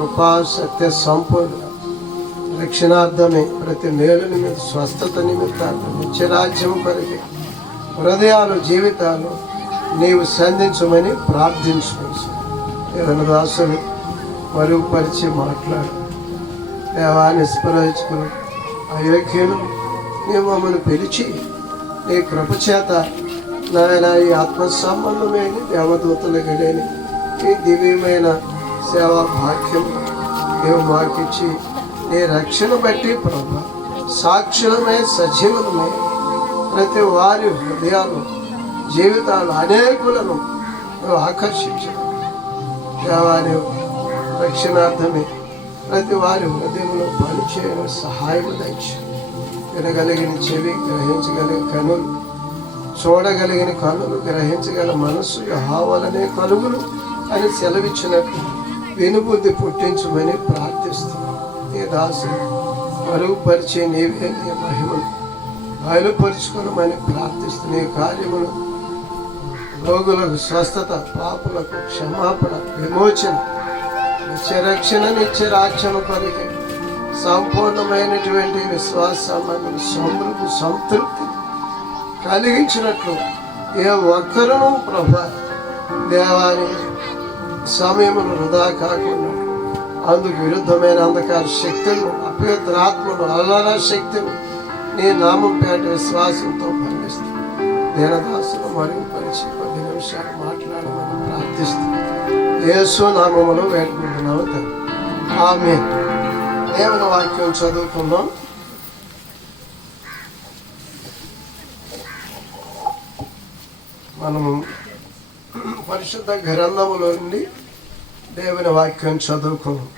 కృపా సత్య సంపూర్ణ రక్షణార్థమే ప్రతి మేలు నిమిత్త స్వస్థత నిమిత్తాన్ని నిత్యరాజ్యం కొరకే హృదయాలు జీవితాలు నీవు సంధించమని ప్రార్థించుకోవచ్చు. ఏదైనా దాసులు మరుగుపరిచి మాట్లాడు. దేవా నిస్పృహించుకుని అయోగ్యులు నీవు మమ్మల్ని పిలిచి నీ కృపచేత నాయన ఈ ఆత్మ సంబంధమైన దేవదూతలకు లేని ఈ దివ్యమైన సేవా భాగ్యం నీవు మాకిచ్చి నీ రక్షణ బట్టి ప్రభు సాక్షులమే సజీవులమే ప్రతి వారి హృదయాలు జీవితాలు అనేకులను నువ్వు ఆకర్షించడం దేవాని రక్షణార్థమే ప్రతి వారి హృదయంలో పనిచేయడం సహాయం దయచు. వినగలిగిన చెవి, గ్రహించగలిగిన కనులు, చూడగలిగిన కనులు, గ్రహించగల మనస్సు యెహోవాలనే కలుగును అని సెలవిచ్చినట్టు వినుబుద్ధి పుట్టించమని ప్రార్థిస్తున్నాను. నీ దాసులు మరుగుపరిచే నీవే నీ మహిమను బయలుపరుచుకోమని ప్రార్థిస్తున్న ఈ కార్యములు రోగులకు స్వస్థత, పాపులకు క్షమాపణ, విమోచన, నిత్యరక్షణ, నిత్యరాజ్యం కొరకు సంపూర్ణమైనటువంటి విశ్వాసమైన సమృద్ధి సంతృప్తి కలిగించినట్లు ఏ ఒక్కరూ ప్రభా దేవాని సమయమును వృధా కాకుండా అందుకు విరుద్ధమైన అంధకార శక్తులు, అపవిత్రాత్మలు, అలల శక్తులు నీ నామం పేట విశ్వాసంతో బంధిస్తుంది. దీనదాసులు మరుగుపరిచి 10 నిమిషాలు మాట్లాడమని ప్రార్థిస్తుంది. యేసు నామములో వేడుకుంటున్నాము తండ్రి. ఆమేన్. దేవుని వాక్యం చదువుకుందాం. మనము పరిశుద్ధ గ్రంథములో నుండి దేవుని వాక్యం చదువుకున్నాం.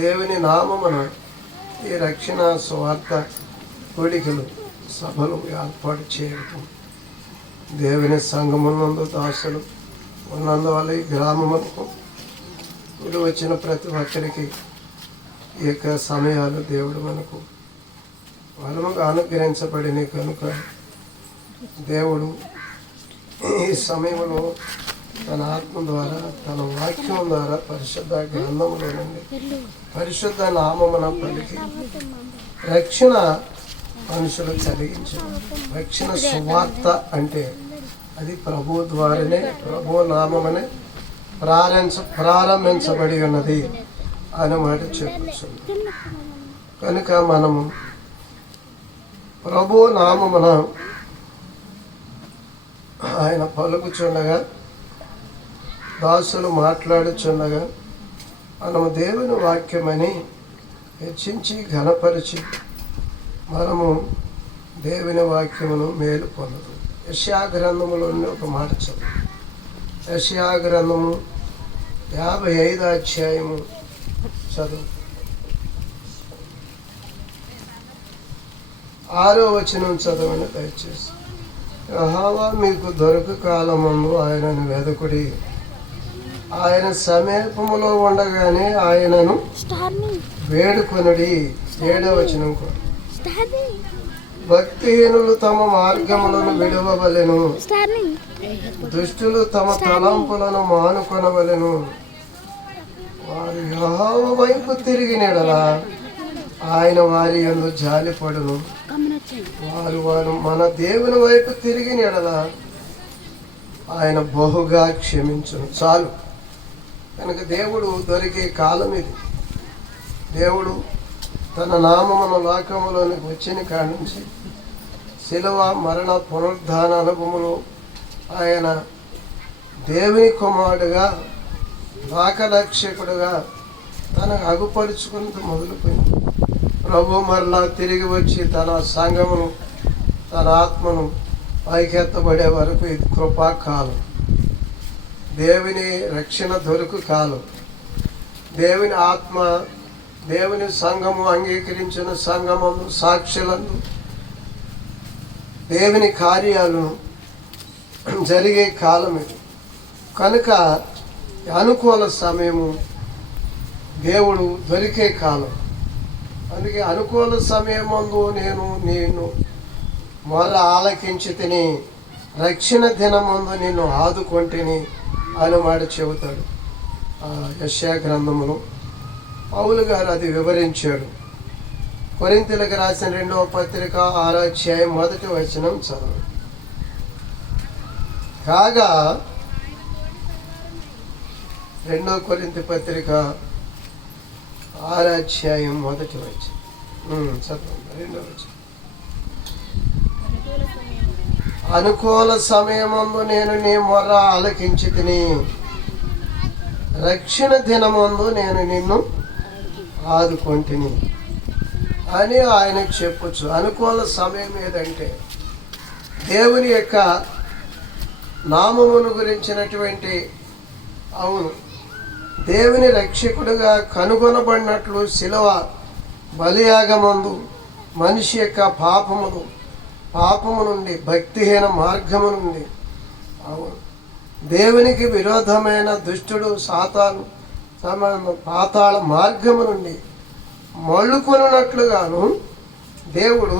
దేవుని నామమున ఈ రక్షణ స్వార్థ కోడికలు సభలు ఏర్పాటు చేయటం, దేవుని సంఘమునందు దాసులు ఉన్నందువల్ల ఈ గ్రామములకు ఇప్పుడు వచ్చిన ప్రతి ఒక్కరికి ఈ యొక్క సమయాలు దేవుడు మనకు బలముగా అనుగ్రహించబడిన కనుక దేవుడు ఈ సమయంలో తన ఆత్మ ద్వారా, తన వాక్యం ద్వారా, పరిశుద్ధ గ్రంథంలో నుండి పరిశుద్ధ నామమున పలికి రక్షణ మనుషులు కలిగించారు. రక్షణ సువార్త అంటే అది ప్రభు ద్వారానే, ప్రభు నామమనే ప్రారంభించబడి ఉన్నది అనే మాట చెప్పుచుంది. కనుక మనము ప్రభు నామమున ఆయన పలుకుచుండగా, దాసులు మాట్లాడుచుండగా మనము దేవుని వాక్యమని హెచ్చించి ఘనపరిచి మనము దేవుని వాక్యమును మేలు పొందదు. యెషయా గ్రంథములోని ఒక మాట చదువు. యెషయా గ్రంథము 55వ అధ్యాయము చదువు. 6వ వచనం చదవని దయచేసి. యెహోవా మీకు దొరకు కాలమందు ఆయనను వెదకుడి, ఆయన సమీపములో ఉండగానే ఆయనను వేడుకొనుడి. 7వ వచనం కూడా. భక్తిహీనులు తమ మార్గములను విడవవలెను, దుష్టులు తమ తలంపులను మానుకొనవలెను. వారు యెహోవా వైపు తిరిగిన యెడల ఆయన వారి యందు జాలిపడును. వారు మన దేవుని వైపు తిరిగిన యెడల ఆయన బహుగా క్షమించును. చాలు. కనుక దేవుడు దొరికే కాలం ఇది. దేవుడు తన నామమున లోకములోనికి వచ్చిన కాడి నుంచి శిలువ, మరణ, పునరుద్ధాన అనుభవములు ఆయన దేవుని కుమారుడుగా, లోకరక్షకుడుగా తనకు అగుపరుచుకున్నది మొదలుపోయింది. ప్రభు మరలా తిరిగి వచ్చి తన సంఘమును, తన ఆత్మను పైకెత్తబడే వరకు ఇది కృపాకాలం. దేవుని రక్షణ దొరకు కాలం. దేవుని ఆత్మ, దేవుని సంఘము అంగీకరించిన సంఘమును, సాక్షులను, దేవుని కార్యాలను జరిగే కాలం ఇది. కనుక అనుకూల సమయము దేవుడు దొరికే కాలం. అందుకే అనుకూల సమయమందు నేను మొర ఆలకించి తిని, రక్షణ దినమందు నిన్ను ఆదుకొంటిని ఆయన మాట చెబుతాడు. యెషయా గ్రంథములో పౌలు గారు అది వివరించాడు. కొరింథీయులకు రాసిన 2వ పత్రిక 6వ అధ్యాయం 1వ వచనం చదవండి. కాగా 2వ కొరింథీ పత్రిక 6వ అధ్యాయం 1వ వచనం చదవండి. 2వ వచనం. అనుకూల సమయమందు నేను నీ మొర్ర ఆలకించితిని, రక్షణ దినమందు నేను నిన్ను ఆదుకొంటిని అని ఆయన చెప్పొచ్చు. అనుకూల సమయం ఏదంటే దేవుని యొక్క నామమును గురించినటువంటి, అవును, దేవుని రక్షకుడుగా కనుగొనబడినట్లు శిలువ బలియాగమందు మనిషి యొక్క పాపము నుండి, భక్తిహీన మార్గము నుండి, అవును, దేవునికి విరోధమైన దుష్టుడు సాతాను పాతాళ మార్గము నుండి మళ్ళుకొనున్నట్లుగాను దేవుడు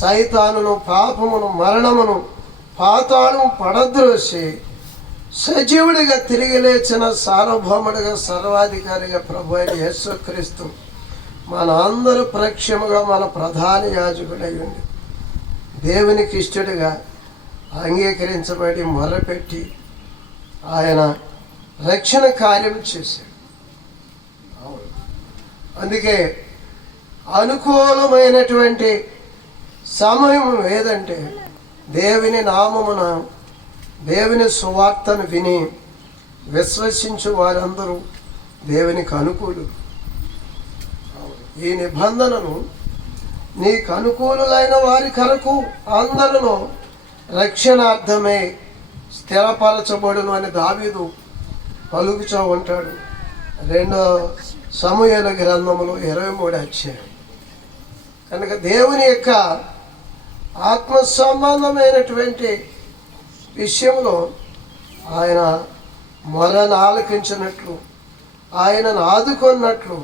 సైతానును, పాపమును, మరణమును, పాతాళము పడద్రోసి సజీవుడిగా తిరిగి లేచిన సార్వభౌముడిగా, సర్వాధికారిగా ప్రభు అయిన యేసుక్రీస్తు మన అందరూ ప్రక్షముగా మన ప్రధాన యాజకుడై ఉండి దేవునికి ఇష్టడుగా అంగీకరించబడి మొరపెట్టి ఆయన రక్షణ కార్యం చేశాడు. అందుకే అనుకూలమైనటువంటి సమయం ఏదంటే దేవుని నామమున, దేవుని సువార్తను విని విశ్వసించు వారందరూ దేవునికి అనుకూలులు. ఈ నిబంధనను నీకు అనుకూలులైన వారి కొరకు అందరిలో రక్షణార్థమే స్థిరపరచబడును అని దావీదు పలుకుతూ ఉంటాడు. 2వ సమూయేలు గ్రంథములో 23వ అధ్యాయం. కనుక దేవుని యొక్క ఆత్మ సంబంధమైనటువంటి విషయంలో ఆయన మొరను ఆలకించినట్లు, ఆయనను ఆదుకున్నట్లు,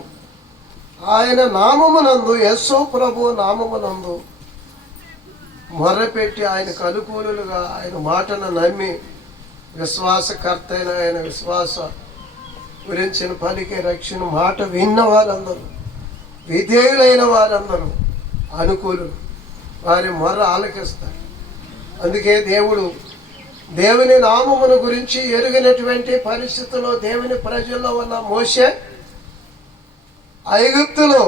ఆయన నామమునందు, యేసు ప్రభు నామమునందు మొర్రపెట్టి ఆయనకు అనుకూలుగా ఆయన మాటను నమ్మి విశ్వాసకర్త అయిన ఆయన విశ్వాస గురించిన పలికే రక్షణ మాట విన్న వారందరూ, విధేయులైన వారందరూ అనుకూలులు, వారి మొర్ర ఆలకిస్తారు. అందుకే దేవుని నామమును గురించి ఎరుగినటువంటి పరిస్థితుల్లో దేవుని ప్రజల్లో ఉన్న మోషే ఐగుప్తులో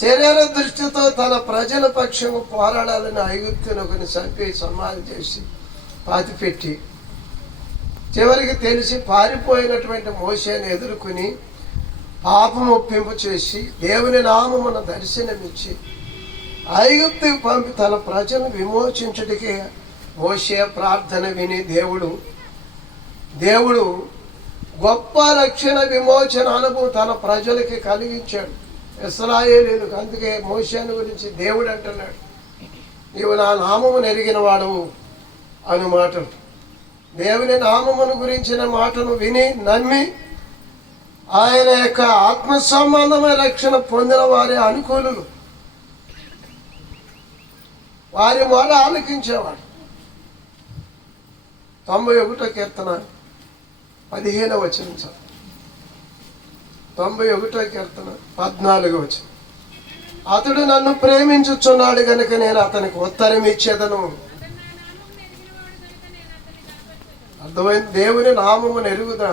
శరీర దృష్టితో తన ప్రజల పక్షము పోరాడాలని ఐగుప్తును చంపి సమాధి చేసి పాతిపెట్టి చివరికి తెలిసి పారిపోయినటువంటి మోషేని ఎదుర్కొని పాపం ఒప్పింపు చేసి దేవుని నామమున దర్శనమిచ్చి ఐగుప్తుకు పంపి తన ప్రజలను విమోచించుటకే మోషే ప్రార్థన విని దేవుడు గొప్ప రక్షణ విమోచన అనుభవం తన ప్రజలకి కలిగించాడు, ఇశ్రాయేలీయులకు. అందుకే మోషేను గురించి దేవుడు అంటున్నాడు, నీవు నా నామమును ఎరిగిన వాడవు అను మాటలు. దేవుని నామమును గురించిన మాటను విని నమ్మి ఆయన యొక్క ఆత్మ సంబంధమైన రక్షణ పొందిన వారి అనుకూలులు, వారి మొర ఆలకించేవాడు. 91వ కీర్తన 15వ వచనం. 91వ కీర్తన 14వ వచనం. అతడు నన్ను ప్రేమించుచున్నాడు గనుక నేను అతనికి ఉత్తరం ఇచ్చేదను. అర్థమైంది? దేవుని నామమును ఎరుగుదా,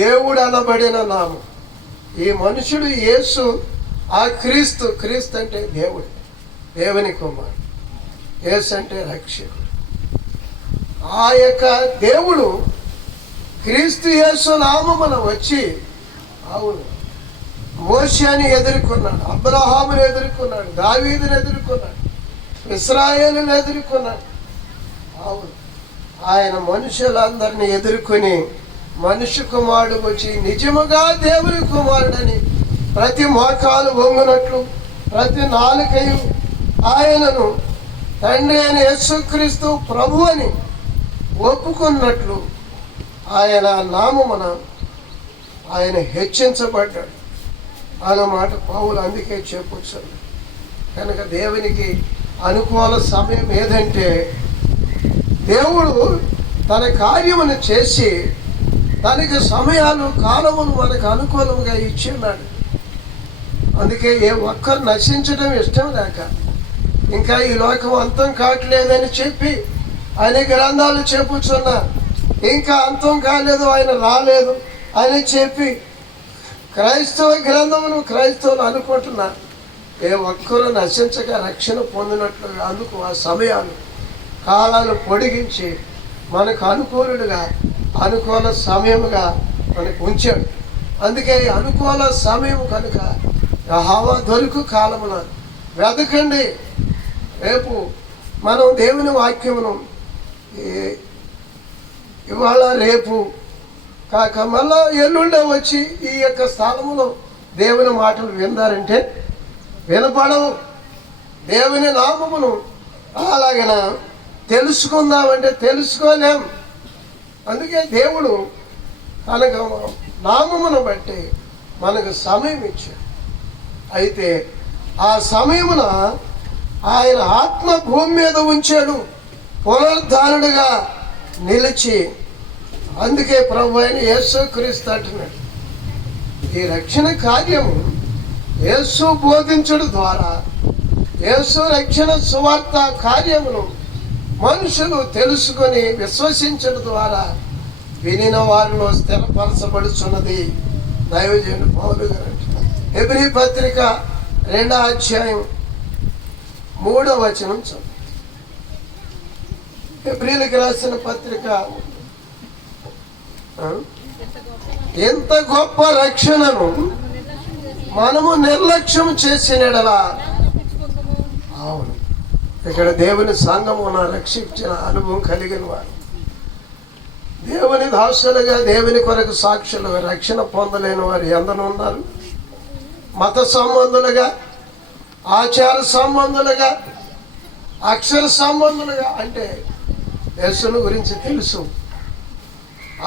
దేవుడు అనబడిన నామం. ఈ మనుషుడు యేసు, ఆ క్రీస్తు అంటే దేవుడు, దేవుని కుమారుడు. యేసు అంటే రక్షకుడు. ఆ యొక్క దేవుడు క్రీస్తు యేసు నామమున వచ్చి, అవును, మోషేని ఎదుర్కొన్నాడు, అబ్రహామును ఎదుర్కొన్నాడు, దావీదుని ఎదుర్కొన్నాడు, ఇశ్రాయేలును ఎదుర్కొన్నాడు. అవును, ఆయన మనుషులందరినీ ఎదుర్కొని మనుష్య కుమారుడు వచ్చి నిజముగా దేవుని కుమారుడని ప్రతి మోకాలు వంగునట్లు, ప్రతి నాలుకయు ఆయనను తండ్రి అయిన యేసుక్రీస్తు ప్రభు అని ఒప్పుకున్నట్లు ఆయన నామమున ఆయన హెచ్చించబడ్డాడు అన్నమాట పౌలు అందుకే చెప్పొచ్చు. కనుక దేవునికి అనుకూల సమయం ఏదంటే దేవుడు తన కార్యమును చేసి దానికి సమయాలు కాలములు మనకు అనుకూలంగా ఇచ్చి ఉన్నాడు. అందుకే ఏ ఒక్కరు నశించడం ఇష్టం లేక, ఇంకా ఈ లోకం అంతం కావట్లేదని చెప్పి ఆయన గ్రంథాలు చెప్పుచున్నా, ఇంకా అంతం కాలేదు, ఆయన రాలేదు అని చెప్పి క్రైస్తవ గ్రంథమును క్రైస్తవులు అనుకుంటున్నారు. ఏ ఒక్కరు నశించక రక్షణ పొందినట్లుగా అందుకు ఆ సమయాలు కాలాలు పొడిగించి మనకు అనుకూలుడుగా అనుకూల సమయముగా మనకు ఉంచాడు. అందుకే అనుకూల సమయం కనుక యెహోవా దొరుకు కాలమున వెతకండి. రేపు మనం దేవుని వాక్యమును ఇవాళ రేపు కాక మళ్ళా ఎల్లుండే వచ్చి ఈ యొక్క స్థలములో దేవుని మాటలు విందారంటే వినపడవు. దేవుని నామమును అలాగన తెలుసుకుందామంటే తెలుసుకోలేం. అందుకే దేవుడు తనక నామమును బట్టి మనకు సమయం ఇచ్చాడు. అయితే ఆ సమయమున ఆయన ఆత్మ భూమి మీద ఉంచాడు, పునరుద్ధానుడుగా నిలిచి. అందుకే ప్రభు అయిన యేసుక్రీస్తు అంటున్నాడు, ఈ రక్షణ కార్యము యేసు బోధించడం ద్వారా, యేసు రక్షణ సువార్త కార్యమును మనుషులు తెలుసుకొని విశ్వసించడం ద్వారా వినిన వారిలో స్థిరపరచబడుచున్నది. దైవజనుడు పౌలు గారు హెబ్రీ పత్రిక 2వ అధ్యాయం 3వ వచనం చదువు. హెబ్రీలకు రాసిన పత్రిక, ఎంత గొప్ప రక్షణను మనము నిర్లక్ష్యం చేసినడలా. అవును, ఇక్కడ దేవుని సంఘమున రక్షించిన అనుభవం కలిగిన వారు, దేవుని దాసులుగా దేవుని కొరకు సాక్షులుగా రక్షణ పొందలేని వారు ఎందరో ఉన్నారు. మత సంబంధులుగా, ఆచార సంబంధులుగా, అక్షర సంబంధులుగా, అంటే యేసుని గురించి తెలుసు,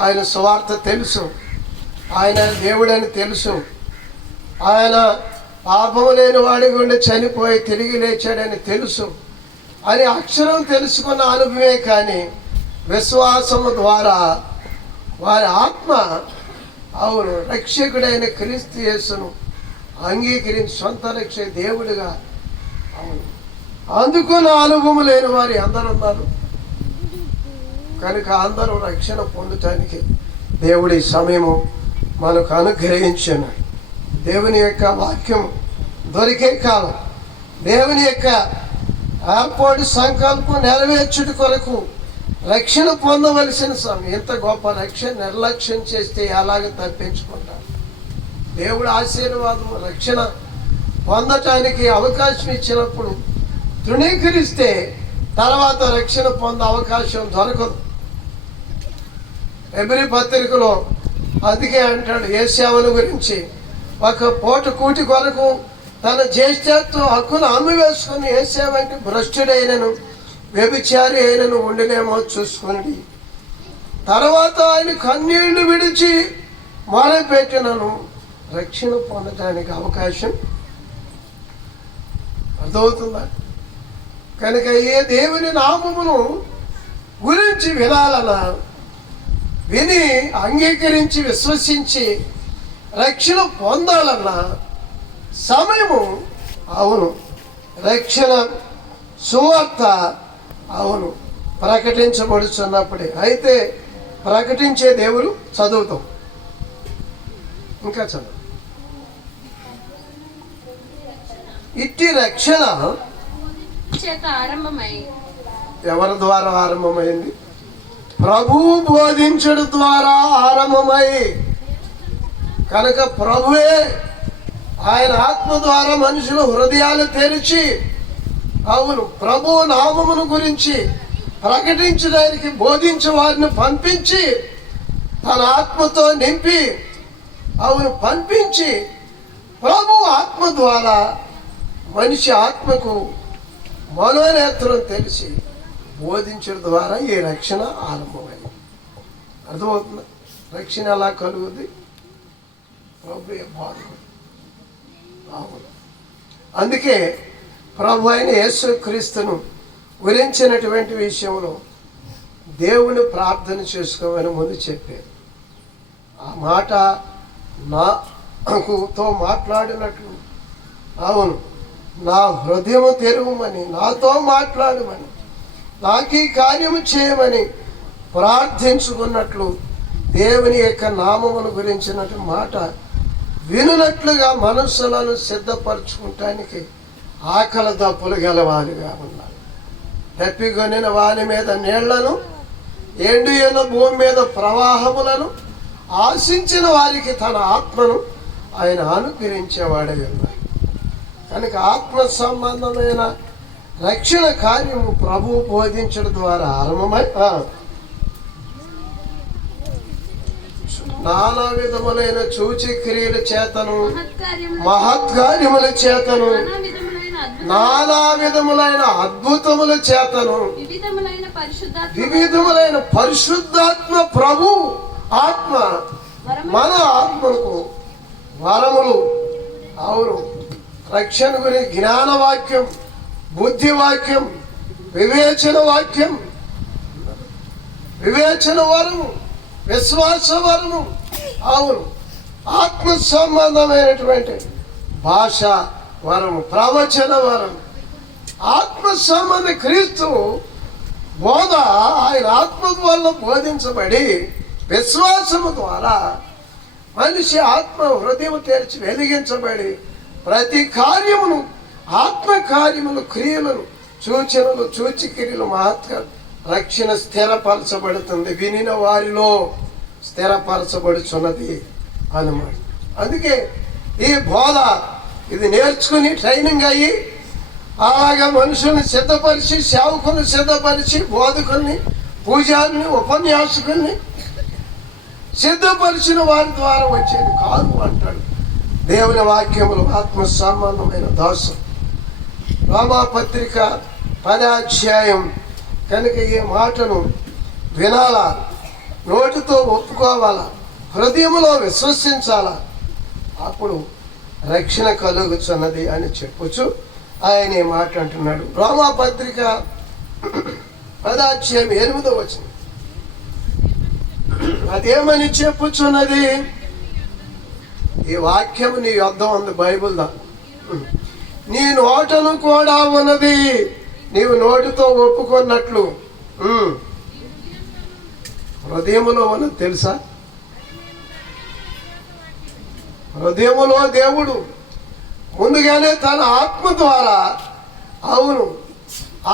ఆయన సువార్త తెలుసు, ఆయన దేవుడని తెలుసు, ఆయన పాపము లేని వాడి గుండా చనిపోయి తిరిగి లేచాడని తెలుసు అని అక్షరం తెలుసుకున్న అనుభవమే. కానీ విశ్వాసము ద్వారా వారి ఆత్మ అవును రక్షకుడైన క్రీస్తు యేసును అంగీకరించి సొంత రక్ష దేవుడిగా అవును అందుకున్న అనుభవం లేని వారు అందరూ ఉన్నారు. కనుక అందరూ రక్షణ పొందటానికి దేవుడి సమయము మనకు అనుగ్రహించాను. దేవుని యొక్క వాక్యం దొరికే కాలం, దేవుని యొక్క ఏర్పాటు సంకల్పం నెరవేర్చుట కొరకు రక్షణ పొందవలసిన సమయం. ఇంత గొప్ప రక్షణ నిర్లక్ష్యం చేస్తే ఎలాగ తప్పించుకుంటారు? దేవుడు ఆశీర్వాదము రక్షణ పొందటానికి అవకాశం ఇచ్చినప్పుడు తృణీకరిస్తే తర్వాత రక్షణ పొందే అవకాశం దొరకదు. హెబ్రీ పత్రికలో అందుకే అంటాడు యేషావును గురించి, ఒక పూట కూటి కొరకు తన జ్యేష్ఠత్వ హక్కును అమ్మివేసుకుని యేషావంటి భ్రష్టుడైనను వ్యభిచారి అయినను ఉండినేమో చూసుకుని తర్వాత ఆయన కన్నీళ్లు విడిచి మొరపెట్టినను రక్షణ పొందడానికి అవకాశం అర్థమవుతుందా? కనుక ఏ దేవుని నామమును గురించి వినాలన్నా, విని అంగీకరించి విశ్వసించి రక్షణ పొందాలన్నా సమయము అవును రక్షణ సువార్త అవును ప్రకటించబడుతున్నప్పుడే. అయితే ప్రకటించే దేవుడు చదువుతాం, ఇంకా చదువు. ఇట్టి రక్షణ ఎవరి ద్వారా ఆరంభమైంది? ప్రభువు బోధించడం ద్వారా ఆరంభమై, కనుక ప్రభువే ఆయన ఆత్మ ద్వారా మనుషుల హృదయాలు తెరిచి అవును ప్రభు నామమును గురించి ప్రకటించడానికి బోధించే వారిని పంపించి తన ఆత్మతో నింపి అవును పంపించి ప్రభు ఆత్మ ద్వారా మనిషి ఆత్మకు మనోనేత్రం తెలిసి బోధించడం ద్వారా ఈ రక్షణ ఆరంభమైంది. అర్థమవుతుంది? రక్షణ ఎలా కలుగుద్ది? ప్రభు బాధ. అవును, అందుకే ప్రభు అయిన యేసుక్రీస్తును గురించినటువంటి విషయంలో దేవుని ప్రార్థన చేసుకోమని ముందు చెప్పారు. ఆ మాట నాతో మాట్లాడినట్లు, అవును, నా హృదయము తెరువమని, నాతో మాట్లాడమని, నాకు ఈ కార్యము చేయమని ప్రార్థించుకున్నట్లు దేవుని యొక్క నామమును గురించినట్టు మాట వినున్నట్లుగా మనస్సులను సిద్ధపరచుకుంటానికి ఆకలి దప్పులు గలవారిగా ఉన్నారు. తప్పికొనిన వాని మీద నీళ్లను, ఎండిన భూమి మీద ప్రవాహములను ఆశించిన వారికి తన ఆత్మను ఆయన అనుగ్రహించేవాడై ఉన్నారు. కనుక ఆత్మ సంబంధమైన రక్షణ కార్యము ప్రభువు బోధించడం ద్వారా ఆరంభమై నానా విధములైన సూచక్రియల చేతను, మహత్కార్యముల చేతను, నానా విధములైన అద్భుతముల చేతను, వివిధములైన పరిశుద్ధాత్మ ప్రభు ఆత్మ మన ఆత్మకు వరములు, అవును, రక్షణ గురించి జ్ఞాన వాక్యం, బుద్ధి వాక్యం, వివేచన వాక్యం, వివేచన వరము, విశ్వాస వరము, అవును, ఆత్మ సంబంధమైనటువంటి భాష వరము, ప్రవచన వరం, ఆత్మ సంబంధ క్రీస్తు బోధ ఆయన ఆత్మ వల్ల బోధించబడి విశ్వాసము ద్వారా మనిషి ఆత్మ హృదయం తెరిచి వెలిగించబడి ప్రతి కార్యమును, ఆత్మ కార్యములు, క్రియలను, సూచనలు, సూచిక్రియలు, మహత్కార్యం, రక్షణ స్థిరపరచబడుతుంది, వినిన వారిలో స్థిరపరచబడుచున్నది అన్నమాట. అందుకే ఈ బోధ ఇది నేర్చుకుని ట్రైనింగ్ అయ్యి అలాగా మనుషుల్ని సిద్ధపరిచి, సేవకుల్ని సిద్ధపరిచి, బోధకుల్ని, పూజారిని, ఉపన్యాసకుల్ని సిద్ధపరిచిన వారి ద్వారా వచ్చేది కాదు అంటాడు దేవుని వాక్యములు. ఆత్మ సంబంధమైన దాసం రోమాపత్రిక 10వ అధ్యాయం. కనుక ఈ మాటను వినాలా, నోటితో ఒప్పుకోవాలా, హృదయములో విశ్వసించాలా, అప్పుడు రక్షణ కలుగుతున్నది అని చెప్పుచు ఆయన ఈ మాట అంటున్నాడు. రోమాపత్రిక 10వ అధ్యాయం 8వ వచనం. అదేమని చెప్పుచున్నది? ఈ వాక్యం నీ యొద్ద ఉంది, బైబిల్ దా, నీ నోటను కూడా ఉన్నది, నీవు నోటితో ఒప్పుకున్నట్లు హృదయములో ఉన్నది తెలుసా? హృదయములో దేవుడు ముందుగానే తన ఆత్మ ద్వారా, అవును,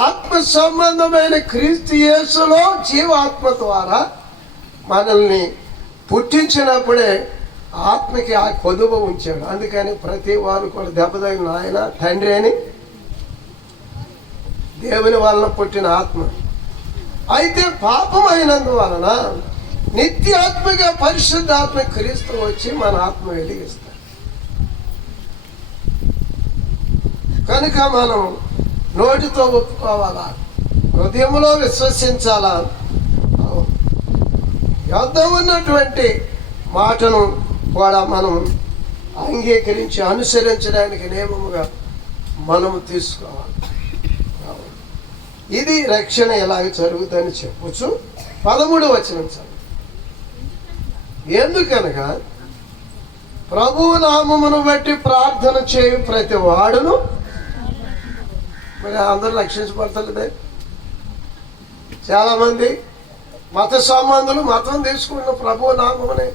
ఆత్మ సంబంధమైన క్రీస్తు యేసులో జీవాత్మ ద్వారా మనల్ని పుట్టించినప్పుడే ఆత్మకి ఆ కొదువ ఉంచాడు. అందుకని ప్రతి వారు కూడా దెబ్బతగిన ఆయన తండ్రి అని దేవుని వలన పుట్టిన ఆత్మ. అయితే పాపం అయినందువలన నిత్యాత్మగా పరిశుద్ధాత్మ క్రీస్తు వచ్చి మన ఆత్మ వెలిగిస్తాడు. కనుక మనం నోటితో ఒప్పుకోవాలా, హృదయంలో విశ్వసించాలా, యొద్ద ఉన్నటువంటి మాటను కూడా మనం అంగీకరించి అనుసరించడానికి నియమముగా మనము తీసుకోవాలి. ఇది రక్షణ ఎలాగ జరుగుతుందని చెప్పచ్చు. 13వ వచనం చదువు. ఎందుకనగా ప్రభువు నామమును బట్టి ప్రార్థన చేయు ప్రతి వాడును, మరి అందరూ రక్షించబడతలేదే. చాలామంది మత సంబంధులు మతం తీసుకున్న ప్రభువు నామముని,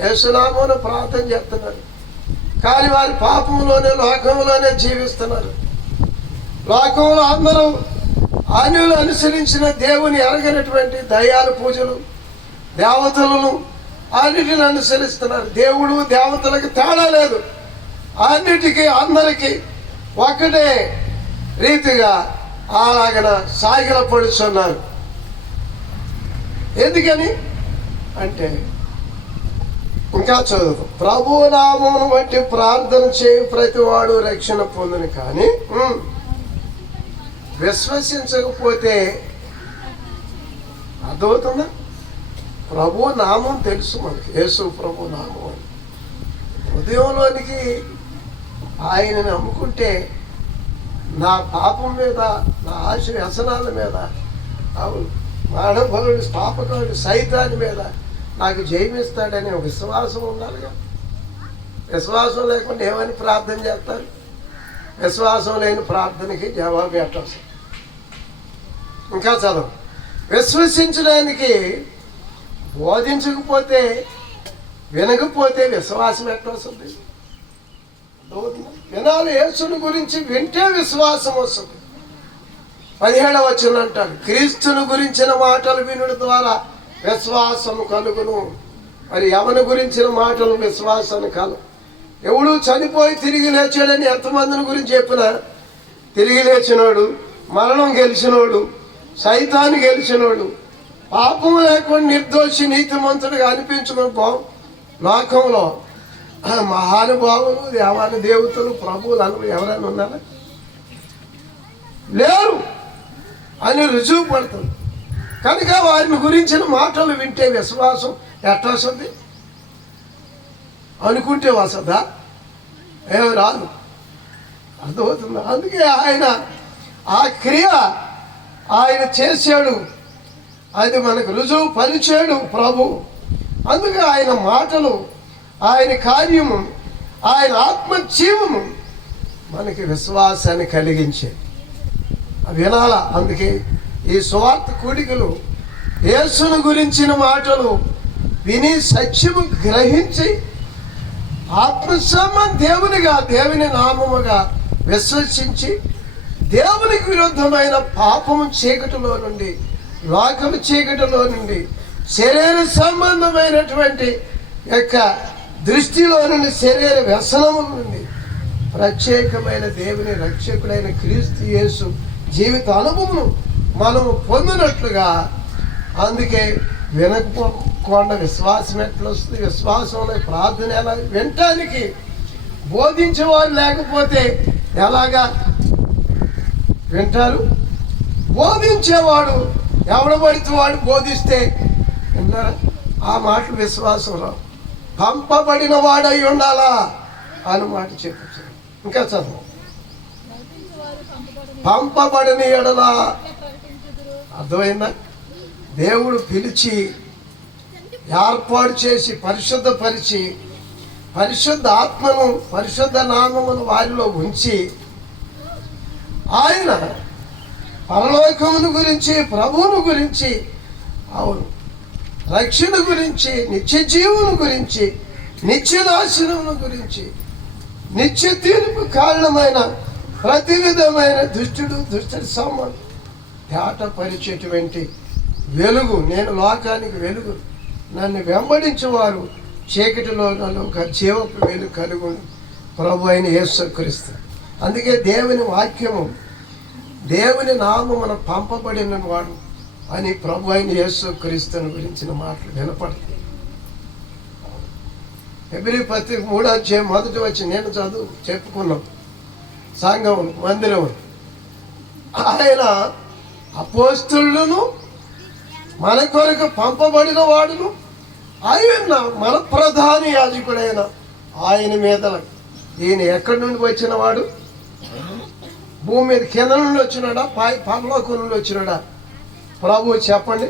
యేసునామమును ప్రార్థన చేస్తున్నారు, కానీ వారి పాపంలోనే, లోకంలోనే జీవిస్తున్నారు. లోకంలో అందరూ అన్యులు అనుసరించిన దేవుని ఎరగనటువంటి దయ్యాల పూజలు, దేవతలను అన్నిటిని అనుసరిస్తున్నారు. దేవుడు దేవతలకు తేడా లేదు, అన్నిటికీ అందరికీ ఒకటే రీతిగా అలాగన సాగిల పడుచున్నారు. ఎందుకని అంటే ఇంకా చదువు, ప్రభు నామమును బట్టి ప్రార్థన చేయు ప్రతివాడు రక్షణ పొందును, కానీ విశ్వసించకపోతే అర్థమవుతుందా? ప్రభు నామం తెలుసు మనకి, యేసు ప్రభు నామం అని. హృదయంలోనికి ఆయన నమ్ముకుంటే నా పాపం మీద, నా ఆశ వ్యసనాల మీద, అవును, మానవుడు, పాపకాడు, సైతాన్ని మీద నాకు జయమిస్తాడనే విశ్వాసం ఉండాలిగా. విశ్వాసం లేకుండా ఏమని ప్రార్థన చేస్తారు? విశ్వాసం లేని ప్రార్థనకి జవాబు పెట్టాల్సి. ఇంకా చదువు. విశ్వసించడానికి బోధించకపోతే, వినకపోతే విశ్వాసం ఎట్లా వస్తుంది? వినాలి. యేసుని గురించి వింటే విశ్వాసం వస్తుంది. 17వ వచనం అంటారు, క్రీస్తుని గురించిన మాటలు వినుడి ద్వారా విశ్వాసం కలుగును. మరి ఎవని గురించిన మాటలు విశ్వాసాన్ని కలుగు. ఎవడు చనిపోయి తిరిగి లేచాడని ఎంతమందిని గురించి చెప్పినా, తిరిగి లేచినోడు, మరణం గెలిచినోడు, సైతాన్ని గెలిచినోడు, పాపం లేకుండా నిర్దోషి నీతిమంతుడిగా అనిపించుకుని లోకంలో మహానుభావులు, దేవాని దేవతలు, ప్రభువులు ఎవరైనా ఉన్నారా? లేరు అని రుజువు పడుతుంది. కనుక వారిని గురించిన మాటలు వింటే విశ్వాసం ఎట్లా వస్తుంది? అనుకుంటే వస్తుందా? ఏమి రాదు. అర్థమవుతుంది. అందుకే ఆయన ఆ క్రియ ఆయన చేశాడు, అది మనకు రుజువు పరిచాడు ప్రభు. అందుకే ఆయన మాటలు, ఆయన కార్యము, ఆయన ఆత్మజీవము మనకి విశ్వాసాన్ని కలిగించే వినాల. అందుకే ఈ సువార్త కూడికలు యేసును గురించిన మాటలు విని సత్యము గ్రహించి ఆత్మసమ దేవునిగా, దేవుని నామముగా విశ్వసించి దేవునికి విరుద్ధమైన పాపము చీకటిలో నుండి, లోకము చీకటిలో నుండి, శరీర సంబంధమైనటువంటి యొక్క దృష్టిలో నుండి, శరీర వ్యసనము నుండి ప్రత్యేకమైన దేవుని రక్షకుడైన క్రీస్తు యేసు జీవిత అనుభవము మనము పొందినట్లుగా. అందుకే వినకపోకుండా విశ్వాసం ఎట్లా వస్తుంది? విశ్వాసంలో ప్రార్థన ఎలా? వినటానికి బోధించేవారు లేకపోతే ఎలాగా వింటారు? బోధించేవాడు ఎవడబడితే వాడు బోధిస్తే విన్నారా? ఆ మాటలు విశ్వాసంలో పంపబడిన వాడై ఉండాలా అని మాట చెప్పచ్చు. ఇంకా చదువు. పంపబడిన ఎడలా. అర్థమైందా? దేవుడు పిలిచి ఏర్పాటు చేసి పరిశుద్ధపరిచి పరిశుద్ధ ఆత్మను, పరిశుద్ధ నామమును వారిలో ఉంచి ఆయన పరలోకమును గురించి, ప్రభువును గురించి, అవును రక్షణ గురించి, నిత్య జీవుని గురించి, నిత్య నాశనమును గురించి, నిత్య తీర్పు కారణమైన ప్రతి విధమైన దుష్టుడి సంబంధం తేటపరిచేటువంటి వెలుగు. నేను లోకానికి వెలుగు, నన్ను వెంబడించేవారు చీకటిలో నన్ను ఒక జీవపు వెలుగు కలుగును ప్రభు అయిన యేసుక్రీస్తు. అందుకే దేవుని వాక్యము, దేవుని నామమున పంపబడిన వాడు అని ప్రభు అయిన యేసుక్రీస్తుని గురించిన మాటలు వినపడుతుంది. హెబ్రీ పత్రిక 3వ అధ్యాయం 1వ వచనం నేను చదువు చెప్పుకున్నాం. సంఘం, మందిరం, ఆయన అపోస్తలులను మన కొరకు పంపబడిన వాడును, ఆయన మన ప్రధాన యాజకుడైన ఆయన మీద. ఈయన ఎక్కడి నుండి వచ్చిన వాడు? భూమి మీద కింద నుండి వచ్చినాడా, పరలోకం నుండి వచ్చినాడా? ప్రభు చెప్పండి.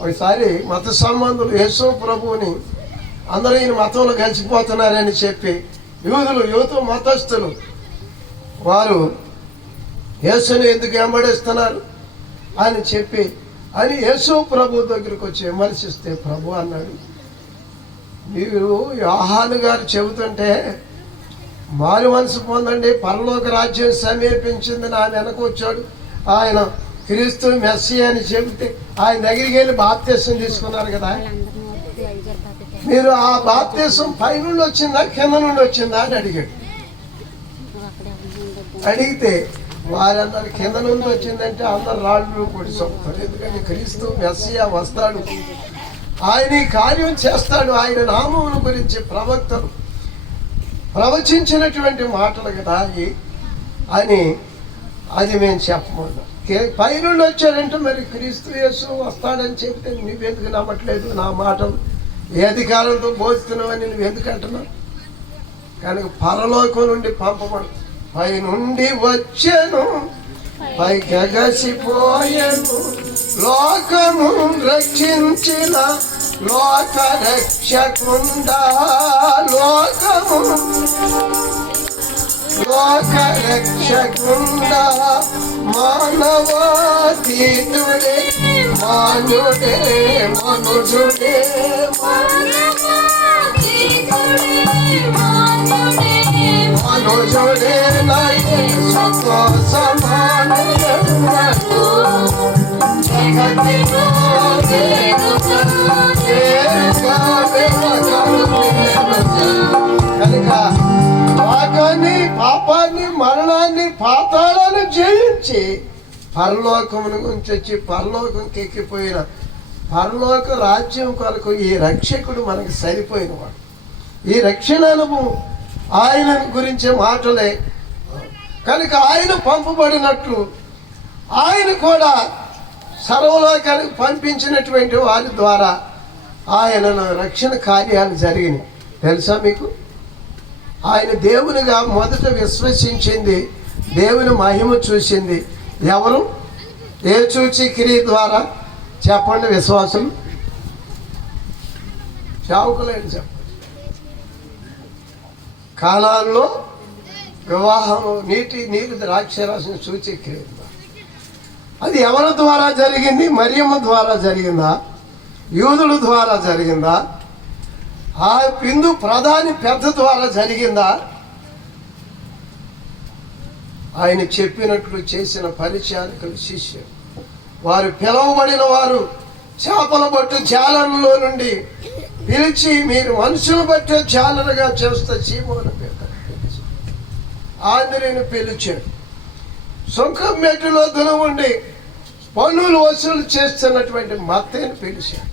ఒకసారి మత సంబంధులు యేసు ప్రభువుని అందరూ ఈయన మతంలో కలిసిపోతున్నారని చెప్పి యూత మతస్థులు వారు యేసుని ఎందుకు వెంబడిస్తున్నారు అని చెప్పి అని యేసు ప్రభు దగ్గరికి వచ్చి విమర్శిస్తే ప్రభు అన్నాడు, మీరు యోహాను గారు చెబుతుంటే మారు మనసు పొందండి, పరలోక రాజ్యం సమీపించింది, నా వెనక వచ్చాడు ఆయన క్రీస్తు మెస్సియా అని చెబితే ఆయన దగ్గరికి వెళ్ళి బాప్తీసం తీసుకున్నారు కదా. మీరు ఆ బాప్తీసం పై నుండి వచ్చిందా కింద నుండి వచ్చిందా అని అడిగాడు. అడిగితే వారన్నారు కింద నుండి వచ్చిందంటే అందరు రాళ్ళు పొడి చంపుతారు. ఎందుకంటే క్రీస్తు మెస్సియా వస్తాడు, ఆయన ఈ కార్యం చేస్తాడు, ఆయన నామమును గురించి ప్రవక్తలు ప్రవచించినటువంటి మాటలు కదా అని అది మేము చెప్పమన్నాం. పై నుండి వచ్చారంటే మరి క్రీస్తు యేసు వస్తాడని చెప్తే నువ్వెందుకు నమ్మట్లేదు? నా మాటలు ఏ అధికారంతో బోధిస్తున్నావని నువ్వెందుకు అంటున్నావు? కనుక పరలోకం నుండి పంపబడు, పై నుండి వచ్చాను, పైకి ఎగసిపోయాను, లోకము రక్షించిన లోక రక్షకుండా, లోక రక్షకుండా, మానవాతీతుడే మానుడే మనుజుడే, మనుజుడే నయసుతో సమానుడే, కనుక లోకాన్ని, పాపాన్ని, మరణాన్ని, పాతాళాన్ని జయించి పరలోకమును గురించి వచ్చి పరలోకంకి ఎక్కిపోయిన పరలోక రాజ్యం కొరకు ఈ రక్షకుడు మనకు సరిపోయినవాడు. ఈ రక్షణ అనుభవం ఆయన గురించే మాటలే. కనుక ఆయన పంపబడినట్లు ఆయన కూడా సర్వలోకానికి పంపించినటువంటి వారి ద్వారా ఆయనను రక్షణ కార్యాలు జరిగినాయి. తెలుసా మీకు? ఆయన దేవునిగా మొదట విశ్వసించింది, దేవుని మహిమ చూసింది ఎవరు? ఏ చూచి క్రియ ద్వారా? చెప్పండి విశ్వాసం. చావుకులేని చెప్పండి. కానాల్లో వివాహం నీరు ద్రాక్షరాశిని చూచి క్రియ. అది ఎవరి ద్వారా జరిగింది? మరియమ్మ ద్వారా జరిగిందా? యూదుల ద్వారా జరిగిందా? ఆ హిందూ ప్రధాని పెద్ద ద్వారా జరిగిందా? ఆయన చెప్పినట్లు చేసిన పరిచారకులు శిష్యులు, వారు పిలువబడిన వారు చేపల పట్టు జాలంలో నుండి పిలిచి, మీరు మనుషులు బట్టే జాలరుగా చేస్తే చీమోను ఆంధ్రని పిలిచాడు. సుంకం మెట్టులో దునవుండి పన్నులు వసూలు చేస్తున్నటువంటి మత్తని పిలిచాడు.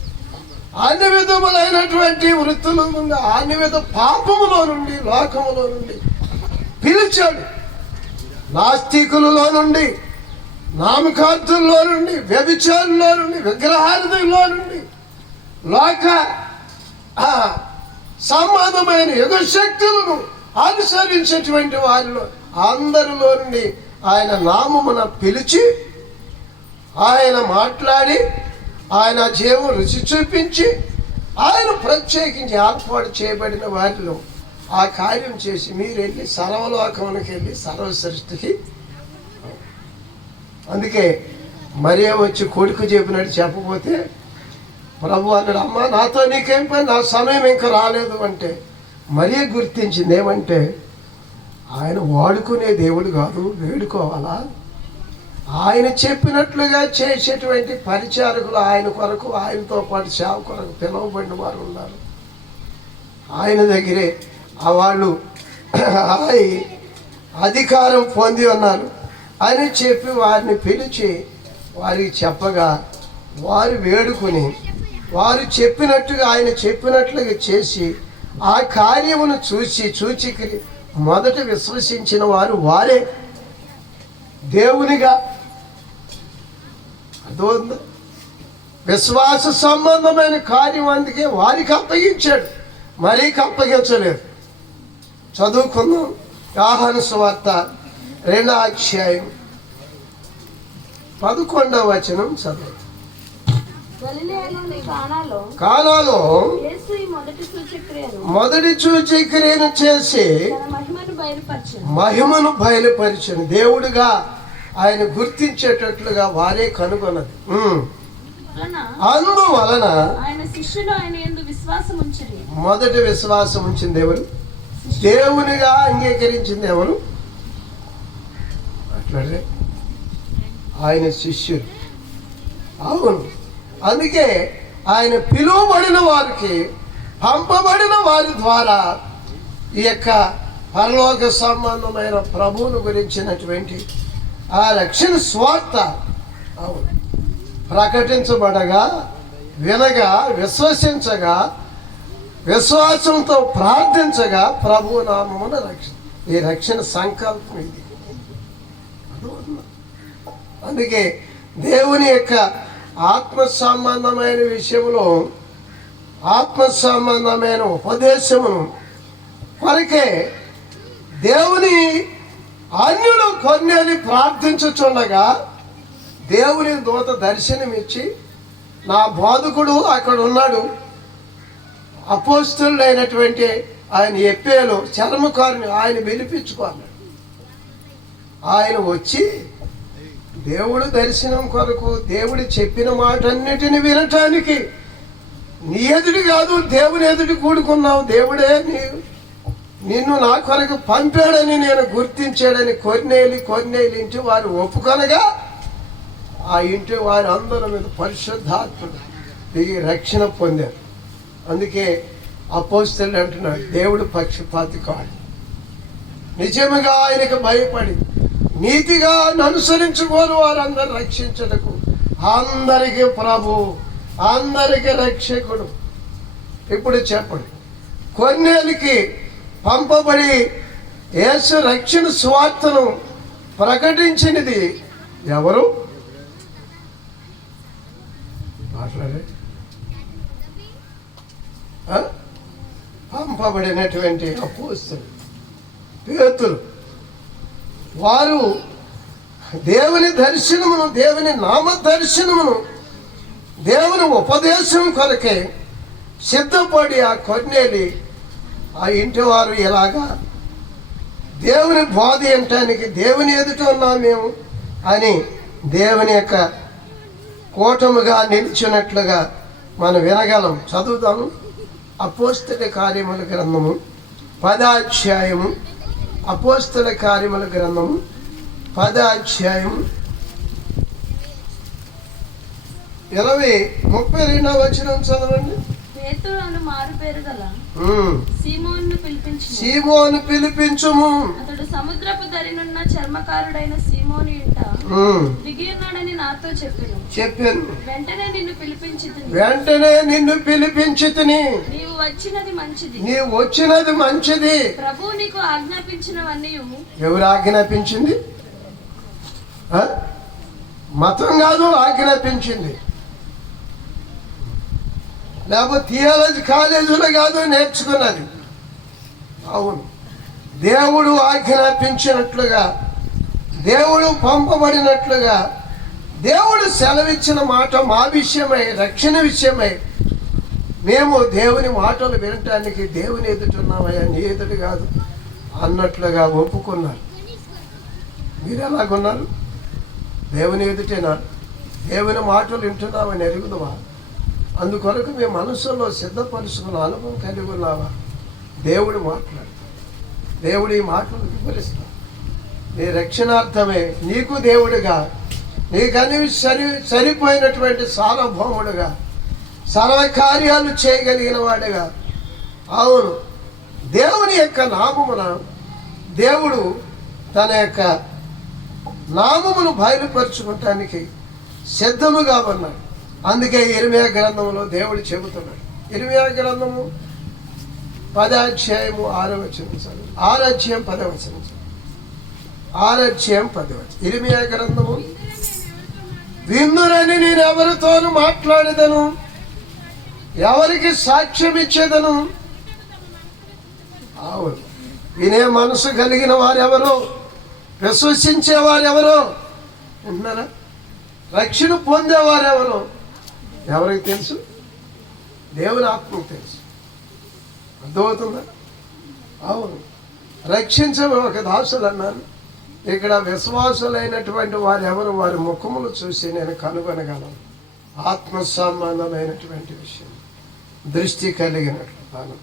అన్ని విధములైనటువంటి వృత్తుల నుండి, అన్ని విధ పాపములో నుండి, లోకములో నుండి పిలిచాడు. నాస్తికులలో నుండి, నామకార్థుల్లో నుండి, వ్యభిచారుల్లో నుండి, విగ్రహార్థుల్లో నుండి, లోక సంబంధమైన యుగ శక్తులను అనుసరించేటువంటి వారిలో అందరిలో నుండి ఆయన నామమున పిలిచి, ఆయన మాట్లాడి, ఆయన జీవం రుచి చూపించి, ఆయన ప్రత్యేకించి ఏర్పాటు చేయబడిన వారిలో ఆ కార్యం చేసి, మీరు వెళ్ళి సర్వలోకమునికి వెళ్ళి సర్వ సృష్టికి. అందుకే మరియ వచ్చి కొడుకు చెప్పినట్టు చెప్పకపోతే ప్రభు అన్నాడు, అమ్మ నాతో నీకేం పని, నా సమయం ఇంకా రాలేదు అంటే మరియ గుర్తించింది ఏమంటే, ఆయన వాడుకునే దేవుడు కాదు, వేడుకోవాలా. ఆయన చెప్పినట్లుగా చేసేటువంటి పరిచారకులు ఆయన కొరకు, ఆయనతో పాటు సేవ కొరకు పిలువబడిన వారు ఉన్నారు. ఆయన దగ్గరే వాళ్ళు అధికారం పొంది ఉన్నారు అని చెప్పి వారిని పిలిచి వారికి చెప్పగా, వారు వేడుకొని వారు చెప్పినట్టుగా, ఆయన చెప్పినట్లుగా చేసి ఆ కార్యమును చూచి మొదట విశ్వసించిన వారు వారే దేవునిగా. అర్థం? విశ్వాస సంబంధమైన కార్యం అందుకే వారికి అప్పగించాడు, మరీకి అప్పగించలేదు. చదువుకుందాం. యోహాను సువార్త 2వ అధ్యాయం 11వ వచనం చదువు. కానాలో మొదటి సూచక్రియను చేసి మహిమను బయలుపరిచను. దేవుడుగా ఆయన గుర్తించేటట్లుగా వారే కనుగొన్నది. అందువలన మొదటి విశ్వాసం ఉంచింది ఎవరు? దేవునిగా అంగీకరించింది ఎవరు? అట్లాగే ఆయన శిష్యులు. అవును, అందుకే ఆయన పిలువబడిన వారికి, పంపబడిన వారి ద్వారా ఈ యొక్క పరలోక సంబంధమైన ప్రభువును గురించినటువంటి ఆ రక్షణ స్వార్థ అవును ప్రకటించబడగా, వినగా, విశ్వసించగా, విశ్వాసంతో ప్రార్థించగా ప్రభు నామమున రక్షణ. ఈ రక్షణ సంకల్పం ఇది. అందుకే దేవుని యొక్క ఆత్మ సంబంధమైన విషయంలో, ఆత్మ సంబంధమైన ఉపదేశమును కొరకే దేవుని అన్యులు కొన్ని ప్రార్థించుచుండగా దేవుని దూత దర్శనమిచ్చి, నా బోధకుడు అక్కడ ఉన్నాడు, అపోస్తలుడు అయినటువంటి ఆయన ఎప్పేలో చర్మకారుని ఆయన పిలిపించుకున్నాడు. ఆయన వచ్చి దేవుడు దర్శనం కొరకు దేవుడు చెప్పిన మాటన్నిటిని వినటానికి నీ ఎదుటి కాదు, దేవుని ఎదుటి కూడుకున్నావు. దేవుడే నిన్ను నా కొరకు పంపాడని నేను గుర్తించాడని కొన్నేలి ఇంటి వారు ఒప్పుకొనగా ఆ ఇంటి వారి అందరి మీద పరిశుద్ధాత్ముడు దిగి రక్షణ పొందారు. అందుకే అపోస్తలుడు అంటున్నాడు, దేవుడు పక్షపాతి కాడు, నిజముగా ఆయనకు భయపడి నీతిగా అనుసరించుకోని వారందరూ రక్షించటకు అందరికీ ప్రభు, అందరికీ రక్షకుడు. ఇప్పుడు చెప్పండి, కొన్నేళ్ళకి పంపబడి యేసు రక్షణ సువార్తను ప్రకటించినది ఎవరు? మాట్లాడే పంపబడినటువంటి అపోస్తలుడు పేతురు. వారు దేవుని దర్శనమును, దేవుని నామ దర్శనమును, దేవుని ఉపదేశం కొరకే సిద్ధపడి ఆ కొన్నేలి ఆ ఇంటి వారు ఇలాగా దేవుని బోధ ఏంటానికి దేవుని ఎదుట ఉన్నాం మేము అని దేవుని యొక్క కూటముగా నిలిచినట్లుగా మనం వినగలం. చదువుదాము. అపోస్తల కార్యముల గ్రంథము 10వ అధ్యాయము. అపోస్తల కార్యముల గ్రంథము 10వ అధ్యాయము 32వ వచనం చదవండి. పేతురు అను మారు పేరు గల సీమోను పిలిపించుము. అతడు సముద్రపు దరినున్న చర్మకారుడైన సీమోను ఇంట దిగి ఉన్నాడని నాతో చెప్పాను. వెంటనే నిన్ను పిలిపించితిని. నీవు వచ్చినది మంచిది. ప్రభువు నీకు ఆజ్ఞాపించినవన్నీ. ఎవరు ఆజ్ఞాపించింది? మతం కాదు ఆజ్ఞాపించింది, లేకపోతే థియాలజీ కాలేజీలో కాదు నేర్చుకున్నది. అవును, దేవుడు ఆజ్ఞాపించినట్లుగా, దేవుడు పంపబడినట్లుగా, దేవుడు సెలవిచ్చిన మాట మా విషయమై, రక్షణ విషయమై మేము దేవుని మాటలు వినటానికి దేవుని ఎదుటున్నామయ్యా, నీ ఎదుటి కాదు అన్నట్లుగా ఒప్పుకున్నారు. మీరు ఎలాగున్నారు? దేవుని ఎదుటేనా? దేవుని మాటలు వింటున్నామని ఎరుగుదవా? అందుకొరకు మీ మనసులో సిద్ధపరుచుకున్న అనుభవం కలిగి ఉన్నావా? దేవుడు మాట్లాడతాడు, దేవుడు ఈ మాటలు వివరిస్తాడు. నీ రక్షణార్థమే నీకు దేవుడుగా, నీకని సరిపోయినటువంటి సార్వభౌముడుగా, సర్వ కార్యాలు చేయగలిగిన వాడుగా. అవును, దేవుని యొక్క నామమున దేవుడు తన యొక్క నామమును బయలుపరుచుకోవటానికి సిద్ధముగా ఉన్నాడు. అందుకే ఇర్మియా గ్రంథంలో దేవుడు చెబుతున్నాడు. ఇర్మియా గ్రంథము 10వ అధ్యాయము 6వ వచనం. 6వ అధ్యాయం 10వ వచనం. 6వ అధ్యాయం 10వ వచనం. ఇర్మియా గ్రంథము. విందురని నేను ఎవరితోనూ మాట్లాడేదను, ఎవరికి సాక్ష్యం ఇచ్చేదను. అవును, వినే మనసు కలిగిన వారెవరో, విశ్వసించేవారెవరో విన్నారా? రక్షణ పొందేవారెవరో ఎవరికి తెలుసు? దేవుని ఆత్మకు తెలుసు. అర్థమవుతుందా? అవును, రక్షించే ఒక దాసులు అన్నాను. ఇక్కడ విశ్వాసులైనటువంటి వారు ఎవరు, వారి ముఖములు చూసి నేను కనుగొనగలను. ఆత్మ సంబంధమైనటువంటి విషయం, దృష్టి కలిగినట్లు తాను.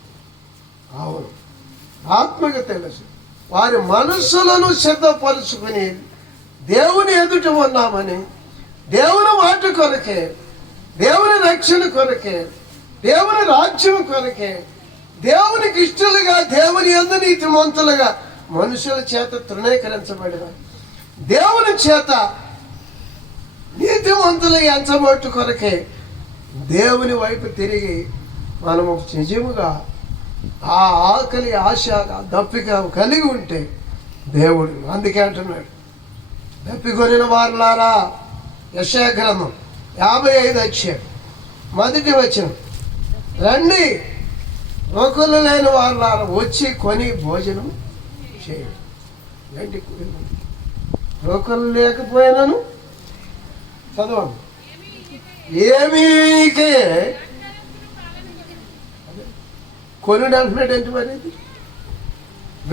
అవును, ఆత్మకు తెలుసు. వారి మనస్సులను సిద్ధపరుచుకుని దేవుని ఎదుట ఉన్నామని, దేవుని మాట కొరకే, దేవుని రక్షణ కొరకే, దేవుని రాజ్యం కొరకే, దేవునికి ఇష్టలుగా, దేవుని యందు నీతిమంతులుగా, మనుషుల చేత తృణీకరించబడిన, దేవుని చేత నీతిమంతులుగా ఎంచబట్టు కొరకే దేవుని వైపు తిరిగి మనము నిజముగా ఆ ఆకలి, ఆశ, దప్పిక కలిగి ఉంటే దేవుడు అందుకే అంటున్నాడు, దప్పికొనిన వారులారా, యెషయా గ్రంథం 55 అధ్యాయం 1వ వచనం, రండి రోకులు లేని వారులారా, వచ్చి కొని భోజనం చేయండి. రోకులు లేకపోయినాను చదవండి. ఏమీకే కొనుడు అంటున్నాడు. ఏంటి మరి ఇది?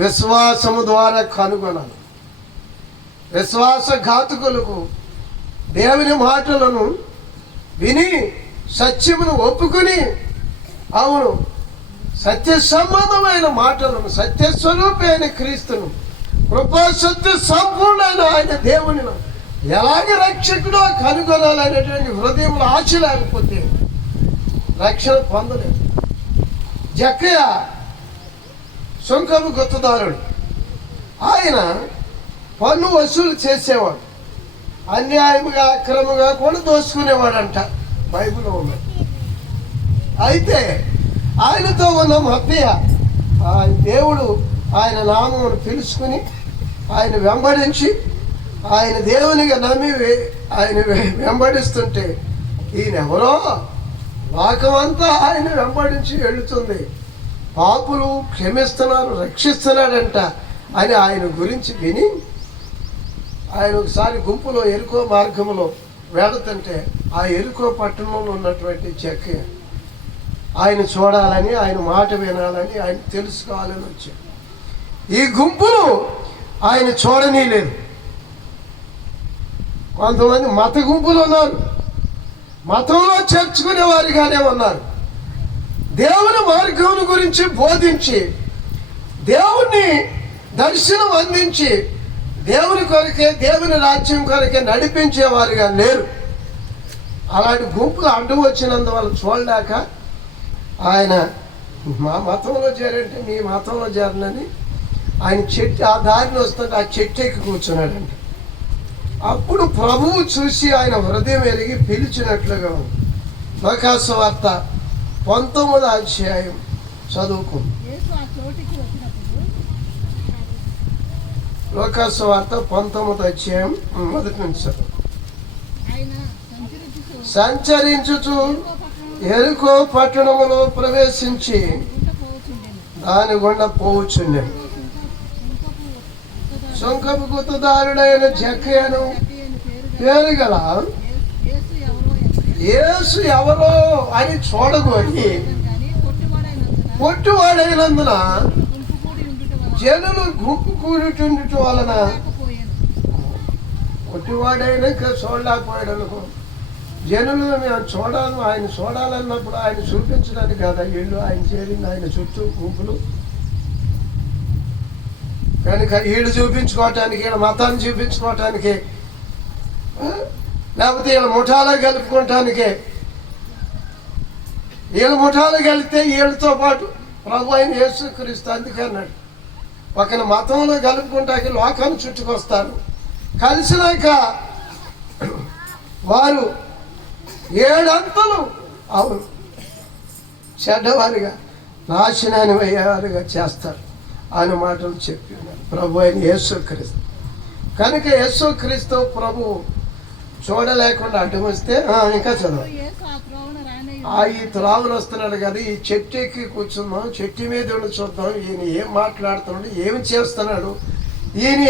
విశ్వాసము ద్వారా కనుగొనాలి. విశ్వాసఘాతకులకు దేవుని మాటలను విని సత్యమును ఒప్పుకుని, అవును సత్య సంబంధమైన మాటలను, సత్యస్వరూపి అయిన క్రీస్తును, కృపా సత్య సంపూర్ణమైన ఆయన దేవుని ఎలాగ రక్షకుడో కనుగొనాలనేటువంటి హృదయంలో ఆశ లేకపోతే రక్షణ పొందలేదు. జక్కయ్య సుంకము గుత్తదారుడు. ఆయన పన్ను వసూలు చేసేవాడు. అన్యాయముగా అక్రమంగా కూడా దోసుకునేవాడంట, బైబిల్లో ఉన్నది. అయితే ఆయనతో ఉన్న మత్తయ్య దేవుడు ఆయన నామమును పిలుచుకుని ఆయన వెంబడించి, ఆయన దేవునిగా నమ్మి ఆయన వెంబడిస్తుంటే ఈయనెవరో లోకమంతా ఆయన వెంబడించి వెళుతుంది, పాపులు క్షమిస్తున్నారు, రక్షిస్తున్నాడంట అని ఆయన గురించి విని ఆయన ఒకసారి గుంపులో ఎరుకో మార్గంలో వెళుతుంటే ఆ ఎరుకో పట్టణంలో ఉన్నటువంటి జక్కయ్య ఆయన చూడాలని, ఆయన మాట వినాలని, ఆయన తెలుసుకోవాలని వచ్చాడు. ఈ గుంపులు ఆయన చూడనీలేదు. కొంతమంది మత గుంపులు ఉన్నారు, మతంలో చేర్చుకునే వారిగానే ఉన్నారు. దేవుని మార్గం గురించి బోధించి, దేవుని దర్శనం అందించి, దేవుని కొరకే, దేవుని రాజ్యం కొరకే నడిపించేవారుగా లేరు. అలాంటి గుంపులు అడ్డు వచ్చినందువల్ల చూడలేక ఆయన మా మతంలో చేరంటే మీ మతంలో చేరనని ఆయన చెట్టు ఆ దారిని వస్తుంటే ఆ చెట్టు ఎక్కి కూర్చున్నాడంట. అప్పుడు ప్రభువు చూసి ఆయన హృదయం ఎరిగి పిలిచినట్లుగా ఉంది. లోకాసు వార్త 19వ అధ్యాయం చదువుకుంది. లోకాసు వార్త 19వ అధ్యాయం మొదటి నుంచి చదువు. సంచరించుచు ఎరుకో పట్టణములో ప్రవేశించి దాని గుండా పోవచ్చుండెను. సుంకపు గుత్తదారుడైన జక్కయ్యను పేరు గల యేసు ఎవరో అని చూడగోని పొట్టివాడైనందున జనులు గుంపు కూడుతుండటం వలన పొట్టివాడైనా ఇంకా చూడలేకపోయాడు అనుకో. జనులు మేము చూడాలి, ఆయన చూడాలన్నప్పుడు ఆయన చూపించడానికి కదా వీళ్ళు ఆయన చేరింది, ఆయన చుట్టూ గుంపులు. కనుక వీళ్ళు చూపించుకోవటానికి, వీళ్ళ మతాన్ని చూపించుకోవటానికి, లేకపోతే వీళ్ళ ముఠాలో కలుపుకోవటానికే. వీళ్ళ ముఠాలో కలిపితే వీళ్ళతో పాటు ప్రభు అయిన యేసుక్రీస్తు అందుకే అన్నాడు, ఒకరి మతంలో కలుపుకుంటాకి లోకాన్ని చుట్టుకొస్తారు, కలిసినాక వారు 7 అంతలు అవును చెడ్డవారిగా నాశనాన్ని అయ్యేవారుగా చేస్తారు అని మాటలు చెప్పి ఉన్నారు ప్రభు అయిన యేసుక్రీస్తు. కనుక యేసుక్రీస్తు ప్రభు చూడలేకుండా అడ్డం వస్తే ఇంకా చదవ ఈ త్రావులు వస్తున్నాడు కదా, ఈ చెట్టు ఎక్కి కూర్చుందాం, చెట్టు మీద ఉండి చూద్దాం, ఈయన ఏం మాట్లాడుతున్నాడు, ఏమి చేస్తున్నాడు, ఈయన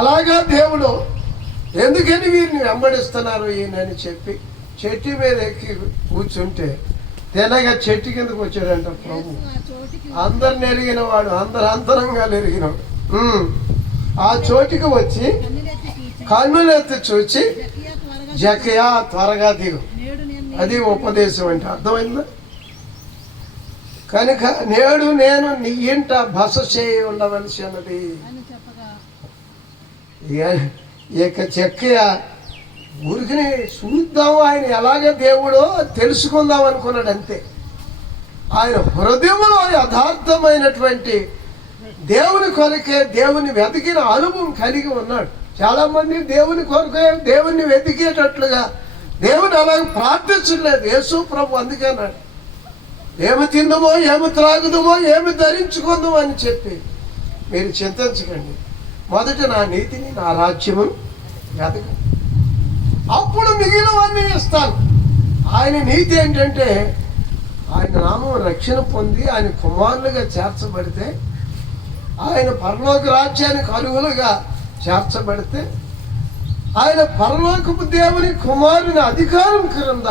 ఎలాగా దేవుడు ఎందుకని వీరిని వెంబడిస్తున్నారు ఈయనని చెప్పి చెట్టు మీద ఎక్కి కూర్చుంటే తినగా చెట్టు కిందకు వచ్చాడంట ప్రభు. అందరిని ఎరిగిన వాడు, అందరు అంతరంగా ఎరిగినవాడు. ఆ చోటికి వచ్చి కన్నులెత్తి చూచి జక్కయ్య త్వరగా దిగు. అది ఉపదేశం అంటే అర్థమైందా? కనుక నేడు నేను నీ ఇంట బస చేయి ఉండవలసి అన్నది. ఇక జక్కయ్య ఊరికి చూద్దాం, ఆయన ఎలాగ దేవుడో తెలుసుకుందాం అనుకున్నాడు అంతే. ఆయన హృదయంలో యథార్థమైనటువంటి దేవుని కొరకే దేవుని వెతికిన అనుభవం కలిగి ఉన్నాడు. చాలామంది దేవుని కొరకే దేవుని వెతికేటట్లుగా దేవుని అలాగే ప్రార్థించలేదు యేసు ప్రభు. అందుకే అన్నాడు, ఏమి తిందమో, ఏమి త్రాగుదమో, ఏమి ధరించుకుందామో అని చెప్పి మీరు చింతించకండి, మొదట నా నీతిని, నా రాజ్యము వెతకండి, అప్పుడు మిగిలినవన్నీ ఇస్తాను. ఆయన నీతి ఏంటంటే ఆయన నామం రక్షణ పొంది ఆయన కుమారులుగా చేర్చబడితే, ఆయన పరలోక రాజ్యానికి అర్హులుగా చేర్చబడితే ఆయన పరలోకపు దేవుని కుమారుని అధికారం క్రింద,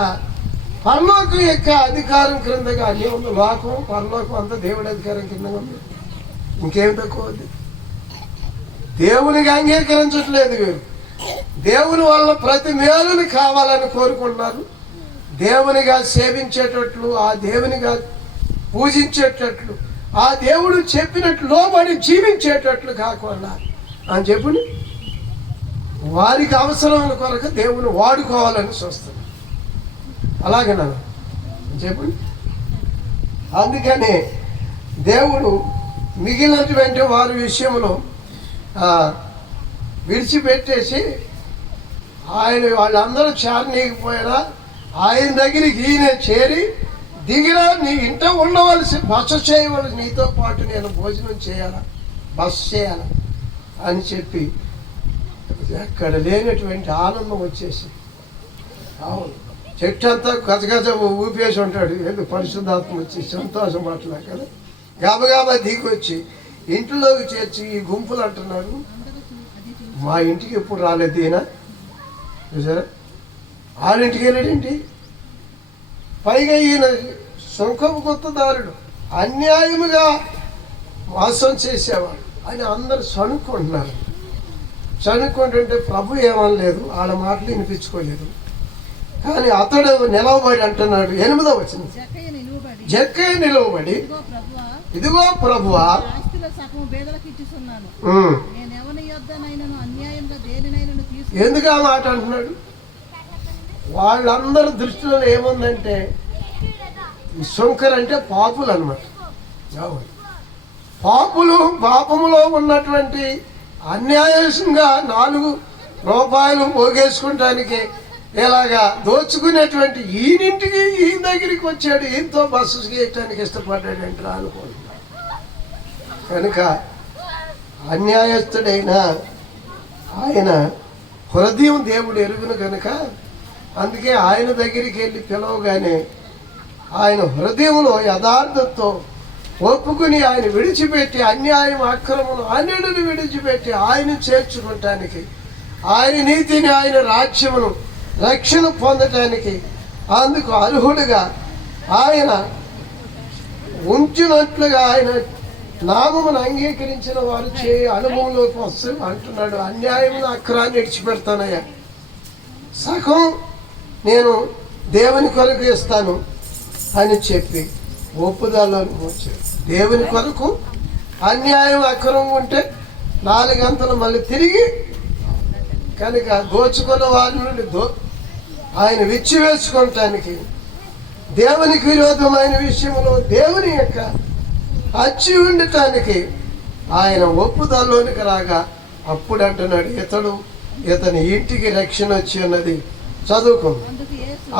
పరలోకం యొక్క అధికారం క్రిందగా అన్నీ ఉంది. లోకం పరలోకం అంతా దేవుడి అధికారం కింద ఉంది. ఇంకేం తక్కువ ఉంది? దేవునికి అంగీకరించట్లేదు వీరు. దేవుని వల్ల ప్రతి మేలుని కావాలని కోరుకుంటున్నారు. దేవునిగా సేవించేటట్లు, ఆ దేవునిగా పూజించేటట్లు, ఆ దేవుడు చెప్పినట్లు లోబడి జీవించేటట్లు కాకుండా అని చెప్పి వారికి అవసరమైన కొరకు దేవుని వాడుకోవాలని చూస్తారు. అలాగే నన్ను చెప్పండి. అందుకని దేవుడు మిగిలినటువంటి వారి విషయంలో విడిచిపెట్టేసి ఆయన వాళ్ళందరూ చేరనీయకపోయినా ఆయన దగ్గరికి ఈయన చేరి, దిగిరా, నీ ఇంట ఉండవలసి, బస చేయవలసి, నీతో పాటు నేను భోజనం చేయాలా, బస చేయాలా అని చెప్పి ఎక్కడ లేనటువంటి ఆనందం వచ్చేసి, అవును చెట్టు అంతా గజగజ ఊపేసి ఉంటాడు. ఎందుకు పరిశుద్ధాత్మ వచ్చి సంతోషం అట్లా కదా, గబగబా దిగి వచ్చి ఇంట్లోకి చేర్చి ఈ గుంపులు అంటున్నారు, మా ఇంటికి ఎప్పుడు రాలేదు ఈయన, చూసారా ఆడింటికి వెళ్ళాడేంటి. పైగా ఈయన సుంకపు గుత్తదారుడు, అన్యాయముగా మోసం చేసేవాడు అని అందరు సణుక్కుంటున్నారు. సణుక్కుంటుంటే ప్రభు ఏమనలేదు, వాళ్ళ మాటలు వినిపించుకోలేదు. కానీ అతడు నిలవబడి అంటున్నాడు, 8వ వచనం, జక్కయ్య నిలవబడి, ఇదిగో ప్రభువా, ఎందుకు ఆ మాట అంటున్నాడు? వాళ్ళందరి దృష్టిలో ఏముందంటే సుంకర్ అంటే పాపులు అన్నమాట. పాపులు పాపములో ఉన్నటువంటి అన్యాయంగా 4 రూపాయలు పోగేసుకుంటానికి ఇలాగా దోచుకునేటువంటి ఈయనింటికి ఈయన దగ్గరికి వచ్చాడు, ఈయనతో బస్సు చేయటానికి ఇష్టపడ్డాడు అంటే అనుకుంటున్నాడు. కనుక అన్యాయస్తుడైన ఆయన హృదయం దేవుడు ఎరుగును కనుక, అందుకే ఆయన దగ్గరికి వెళ్ళి పిలవగానే ఆయన హృదయంలో యథార్థతతో ఒప్పుకుని ఆయన విడిచిపెట్టి, అన్యాయం అక్రమను అన్యుడిని విడిచిపెట్టి ఆయన చేర్చుకుంటానికి, ఆయన నీతిని, ఆయన రాజ్యమును, రక్షణ పొందటానికి అందుకు అర్హుడుగా ఆయన ఉంచినట్లుగా ఆయన నామమును అంగీకరించిన వారు అనుభవంలోకి వస్తూ అంటున్నాడు, అన్యాయమును అక్రాన్ని విడిచిపెడతానయ్యా, సగం నేను దేవుని కొరకు ఇస్తాను అని చెప్పి ఒప్పుదలలోకి వచ్చాడు. దేవుని కొరకు అన్యాయం అక్రమం ఉంటే 4 గంటలు మళ్ళీ తిరిగి, కనుక దోచుకున్న వారి నుండి ఆయన విచ్చివేసుకోవటానికి, దేవునికి విరోధమైన విషయంలో దేవుని యొక్క అచ్చి ఉండటానికి ఆయన ఒప్పుదలలోనికి రాగా అప్పుడు అంటున్నాడు, ఇతని ఇంటికి రక్షణ వచ్చి ఉన్నది. చదువుకుంది.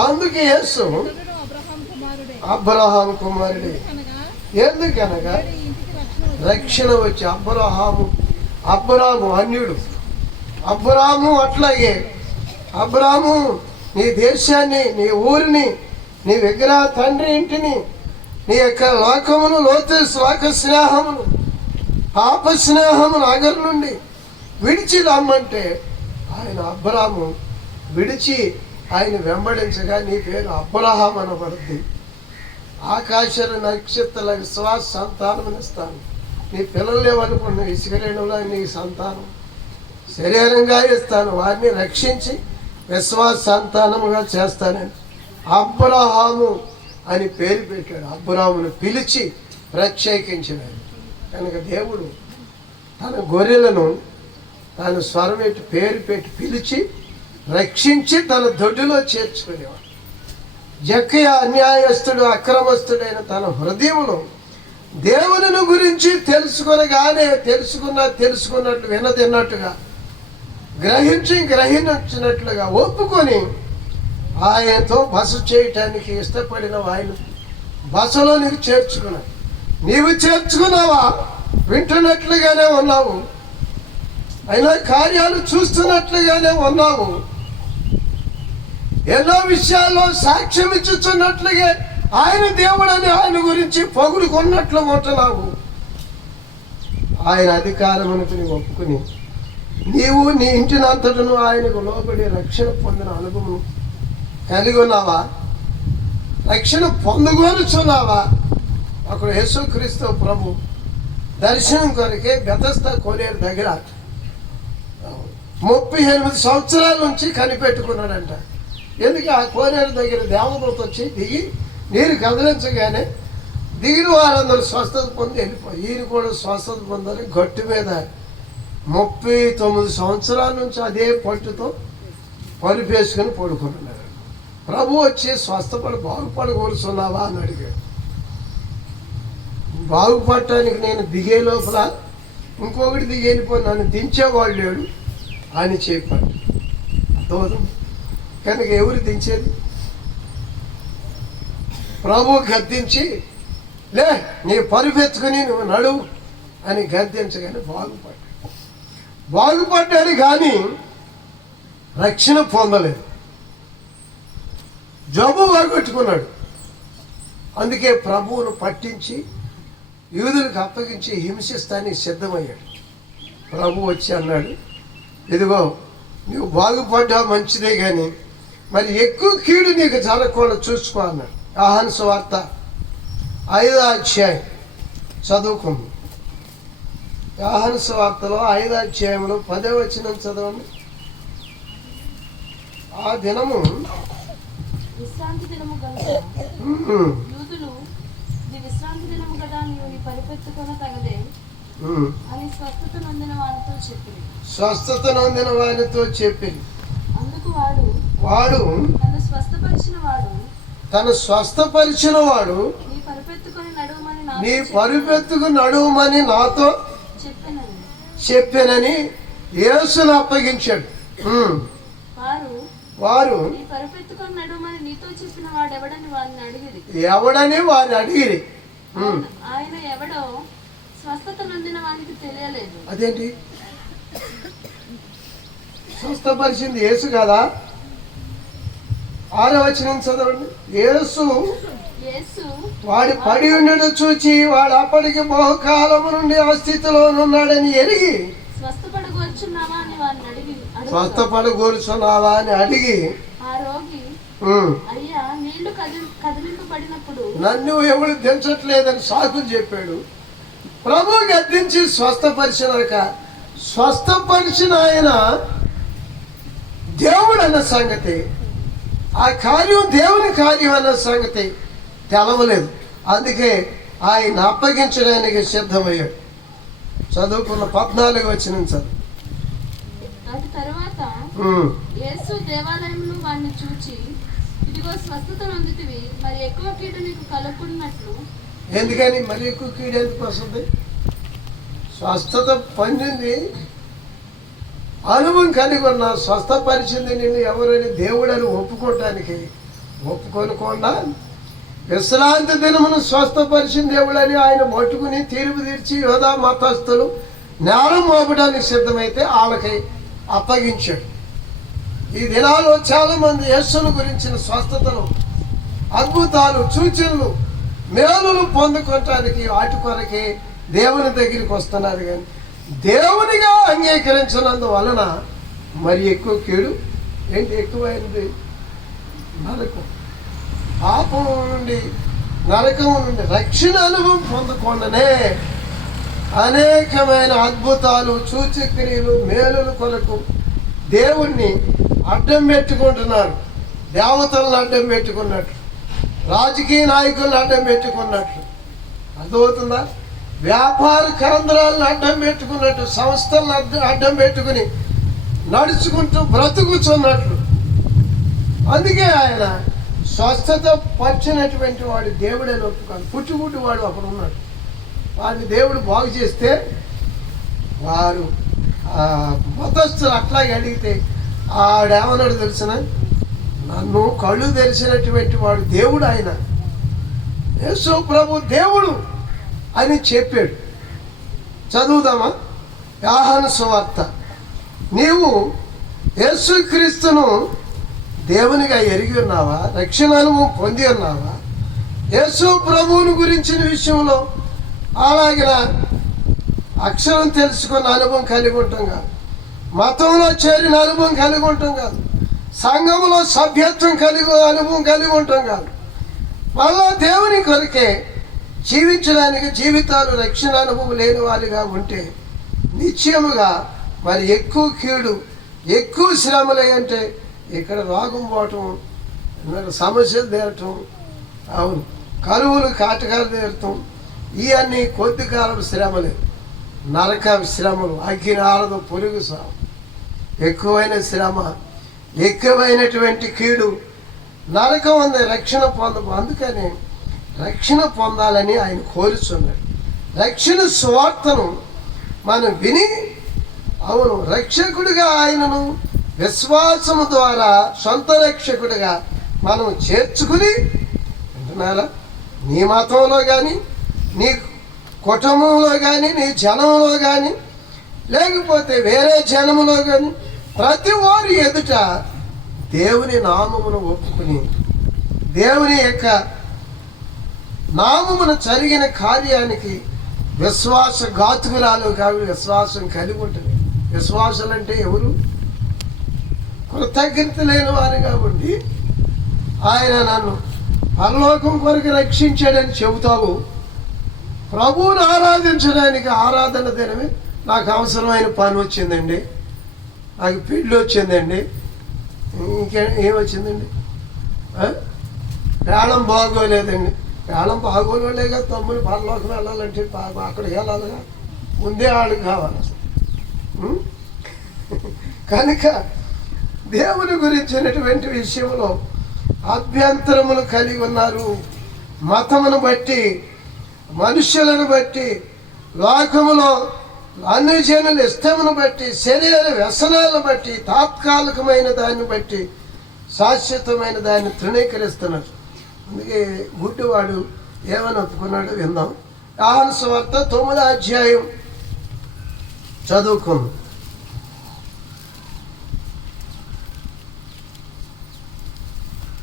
అందుకే యేసు అబ్రహాం కుమారుడే. ఎందుకనగా రక్షణ వచ్చి, అబ్రహాము అన్యుడు, అబ్రహాము అట్లాగే, అబ్రహాము నీ దేశాన్ని, నీ ఊరిని, నీ విగ్రహ తండ్రి ఇంటిని, నీ యొక్క లోకమును, లోక స్నేహమును, పాప స్నేహమును అగరు నుండి విడిచి రమ్మంటే ఆయన అబ్రహాము విడిచి ఆయన వెంబడించగా నీ పేరు అబ్రహాం అనబడుద్ది. ఆకాశ నక్షత్రాల విశ్వాస సంతానం ఇస్తాను. నీ పిల్లలు లేవనుకున్న ఇసుకరేణులో నీ సంతానం శరీరంగా ఇస్తాను, వారిని రక్షించి విశ్వాస సంతానముగా చేస్తానని అబ్రహాము అని పేరు పెట్టాడు. అబ్రహామును పిలిచి ప్రత్యేకించినాడు. కనుక దేవుడు తన గొర్రెలను తన స్వరం పెట్టి పేరు పెట్టి పిలిచి రక్షించి తన దొడ్డిలో చేర్చుకునేవాడు. జక్కయ్య అన్యాయస్తుడు, అక్రమస్తుడైన తన హృదయంలో దేవుని గురించి తెలుసుకునగానే తెలుసుకున్నట్లు వినదిన్నట్టుగా గ్రహించినట్లుగా ఒప్పుకొని ఆయనతో బస చేయటానికి ఇష్టపడిన ఆయన బసలో నీకు చేర్చుకున్నావు. నీవు చేర్చుకున్నావా? వింటున్నట్లుగానే ఉన్నావు, అయినా కార్యాలు చూస్తున్నట్లుగానే ఉన్నావు, ఎన్నో విషయాల్లో సాక్ష్యం ఇచ్చుచున్నట్లుగా ఆయన దేవుడని ఆయన గురించి పొగుడుకున్నట్లు ఉంటున్నావు. ఆయన అధికారమును ఒప్పుకుని నీవు నీ ఇంటినంతటను ఆయనకు లోబడి రక్షణ పొందిన అనుభవం కలిగి ఉన్నావా? రక్షణ పొందుకొనుచున్నావా? అక్కడ యేసుక్రీస్తు ప్రభు దర్శనం కొరకే బెతస్దా కోనేరు దగ్గర 38 సంవత్సరాల నుంచి కనిపెట్టుకున్నాడంట. ఎందుకు ఆ కోనేరు దగ్గర దేవదూత వచ్చి దిగి నీరు కదిలించగానే దిగిన వారందరూ స్వస్థత పొంది వెళ్ళిపోయి ఈయన కూడా స్వస్థత పొందని గట్టు మీద 39 సంవత్సరాల నుంచి అదే పట్టుతో పలిపేసుకుని పడుకున్నాడు. ప్రభు వచ్చి బాగుపడకూరుస్తున్నావా అని అడిగాడు. బాగుపడటానికి నేను దిగే లోపల ఇంకొకటి దిగి వెళ్ళిపోయి నన్ను దించేవాళ్ళు లేడు అని చెప్పాడు. అర్థం కనుక ఎవరు దించేది? ప్రభు గద్దించి లే నీ పరుపెత్తుకుని నువ్వు నడువు అని గద్దించగానే బాగుపడ్డాడు కానీ రక్షణ పొందలేదు. జబ్బు బాగొట్టుకున్నాడు. అందుకే ప్రభువును పట్టించి యూదులకు అప్పగించి హింసిస్తానికి సిద్ధమయ్యాడు. ప్రభు వచ్చి అన్నాడు, ఇదిగో నువ్వు బాగుపడ్డావు మంచిదే కానీ మరి ఎక్కువ కీడు నీకు జరగకుండా చూసుకో అన్నాడు. యోహాను సువార్త 5వ అధ్యాయం చదువుకుంది. యోహాను సువార్తలో 5వ అధ్యాయంలో 10వ వచనం చదవండి. ఆ దినము విశ్రాంతి దినము కనుక యూదులు ఇది విశ్రాంతి దినము కదా నీవు నీ పరిపెత్తుకొన తగదే అని స్వస్థత నొందిన వానితో చెప్పింది. అందుకు వాడు తను స్వస్థపరిచిన వాడు నీ పరిపెత్తుకుని నడుమని నాతో చెప్పానని యేసును అప్పగించాడు. వారు ఎవడని వారిని అడిగిరి. ఆయన ఎవడో స్వస్థత నొందిన వానికి తెలియలేదు. అదేంటి? స్వస్థపరిచింది యేసు కదా. 6వ వచనం చదవండి. యేసు వాడి పడి ఉండడం చూచి వాడు అప్పటికి బహుకాలము నుండి ఆ స్థితిలో ఉన్నాడని ఎరిగి స్వస్థపడగోరుచున్నావా అని అడిగి నన్ను ఎవడు దించట్లేదని సాకులు చెప్పాడు. ప్రభు గద్దించి స్వస్థపరిచినాక స్వస్థపరిచిన ఆయన దేవుడు అన్న సంగతి, ఆ కార్యం దేవుని కార్యం అన్న సంగతి తెలవలేదు. అందుకే ఆయన అప్పగించడానికి సిద్ధమయ్యాడు. చదువుకున్న 14వ వచనం చదువు. తరువాత యేసు దేవాలయంలో వాడిని చూచి ఇదిగో స్వస్థత నొందితివి, మరి ఎక్కువ కీడు నీకు కలుగుకున్నట్లు. ఎందుకని మరి ఎక్కువ కీడు ఎందుకు వస్తుంది? స్వస్థత పొందింది, అనుభవం కలిగి ఉన్న స్వస్థపరిచింది నిన్ను ఎవరైనా దేవుడని ఒప్పుకోనకుండా విశ్రాంతి దినమును స్వస్థపరిచిన దేవుడని ఆయన పట్టుకుని తీర్పు తీర్చి యోధా మతస్థులు నేరం మోపడానికి సిద్ధమైతే వాళ్ళకి అప్పగించాడు. ఈ దినాల్లో చాలామంది యేసును గురించిన స్వస్థతలు, అద్భుతాలు, సూచనలు, మేలులు పొందుకోవటానికి వాటి కొరకే దేవుని దగ్గరికి వస్తున్నారు. కానీ దేవునిగా అంగీకరించినందువలన మరి ఎక్కువ కీడు ఏంటి? ఎక్కువైంది నరకం. పాపం నుండి, నరకం నుండి రక్షణ అనుభవం పొందకుండానే అనేకమైన అద్భుతాలు, సూచక్రియలు, మేలుల కొరకు దేవుణ్ణి అడ్డం పెట్టుకుంటున్నారు. దేవతలను అడ్డం పెట్టుకున్నట్లు, రాజకీయ నాయకులను అడ్డం పెట్టుకున్నట్లు, అర్థమవుతుందా? వ్యాపార కేంద్రాలను అడ్డం పెట్టుకున్నట్టు, సంస్థలను అడ్డం పెట్టుకుని నడుచుకుంటూ బ్రతుకుతున్నట్లు. అందుకే ఆయన స్వస్థత పరిచినటువంటి వాడు దేవుడని ఒప్పుకోవాలి. పుట్టుగుడ్డు వాడు అక్కడ ఉన్నాడు. వాడిని దేవుడు బాగు చేస్తే వారు మతస్థులు అట్లాగే అడిగితే ఆడేమన్నాడు తెలిసిన, నన్ను కళ్ళు తెరిచినటువంటి వాడు దేవుడు, ఆయన యేసు ప్రభు దేవుడు అని చెప్పాడు. చదువుదామా? యోహాను సువార్త. నీవు యేసుక్రీస్తును దేవునిగా ఎరిగి ఉన్నావా? రక్షణ అనుభవం పొంది ఉన్నావా? యేసు ప్రభువుని గురించిన విషయంలో అలాగిన అక్షరం తెలుసుకున్న అనుభవం కలిగి ఉంటాం కాదు. మతంలో చేరిన అనుభవం కలిగి ఉంటాం కాదు, సంఘంలో సభ్యత్వం అనుభవం కలిగి ఉంటాం కాదు. మళ్ళా దేవుని కొరకే జీవించడానికి జీవితాలు రక్షణ అనుభవం లేని వారిగా ఉంటే నిశ్చయముగా మరి ఎక్కువ కీడు, ఎక్కువ శ్రమలే. అంటే ఇక్కడ రోగం పోవటం, సమస్యలు తీరటం, అవును కరువులు కాటకాలు తీరటం, ఇవన్నీ కొద్ది కాలం శ్రమలే. నరక శ్రమలు, అగ్ని ఆరదు, పొరుగు సాగు, ఎక్కువైన శ్రమ, ఎక్కువైనటువంటి కీడు, నరకం ఉంది. రక్షణ అందుకని రక్షణ పొందాలని ఆయన కోరుచున్నాడు. రక్షణ సువార్తను మనం విని, అవును రక్షకుడిగా ఆయనను విశ్వాసము ద్వారా సొంత రక్షకుడిగా మనం చేర్చుకుని, అంటున్నారా, నీ మతంలో కానీ, నీ కుటుంబంలో కానీ, నీ జనంలో కానీ, లేకపోతే వేరే జనములో కానీ ప్రతి వారి ఎదుట దేవుని నామమును ఒప్పుకుని, దేవుని యొక్క నామమును జరిగిన కార్యానికి విశ్వాసఘాతుకురాలు కాబట్టి విశ్వాసం కలిగి ఉంటుంది. విశ్వాసాలు అంటే ఎవరు? కృతజ్ఞత లేని వారుగా ఉండి, ఆయన నన్ను పరలోకం కొరకు రక్షించాడని చెబుతావు, ప్రభువును ఆరాధించడానికి ఆరాధన దినమే నాకు అవసరమైన పని వచ్చిందండి, నాకు పెళ్ళి వచ్చిందండి, ఏమొచ్చిందండి, ప్రాణం బాగోలేదండి. ప్రాణం బాగోలేదే కదా తమ్ముని పరలోకం వెళ్ళాలంటే అక్కడికి వెళ్ళాలిగా, ముందే వాళ్ళు కావాలి అసలు. కనుక దేవుని గురించినటువంటి విషయంలో అభ్యంతరములు కలిగి ఉన్నారు. మతమును బట్టి, మనుష్యులను బట్టి, లోకములో అన్ని జనుల ఇష్టమును బట్టి, శరీర వ్యసనాలను బట్టి, తాత్కాలికమైన దాన్ని బట్టి శాశ్వతమైన దాన్ని తృణీకరిస్తున్నారు. అందుకే గుడ్డివాడు ఏమని ఒప్పుకున్నాడు విందాం. యోహాను సువార్త 9వ అధ్యాయం చదువుకుందాం.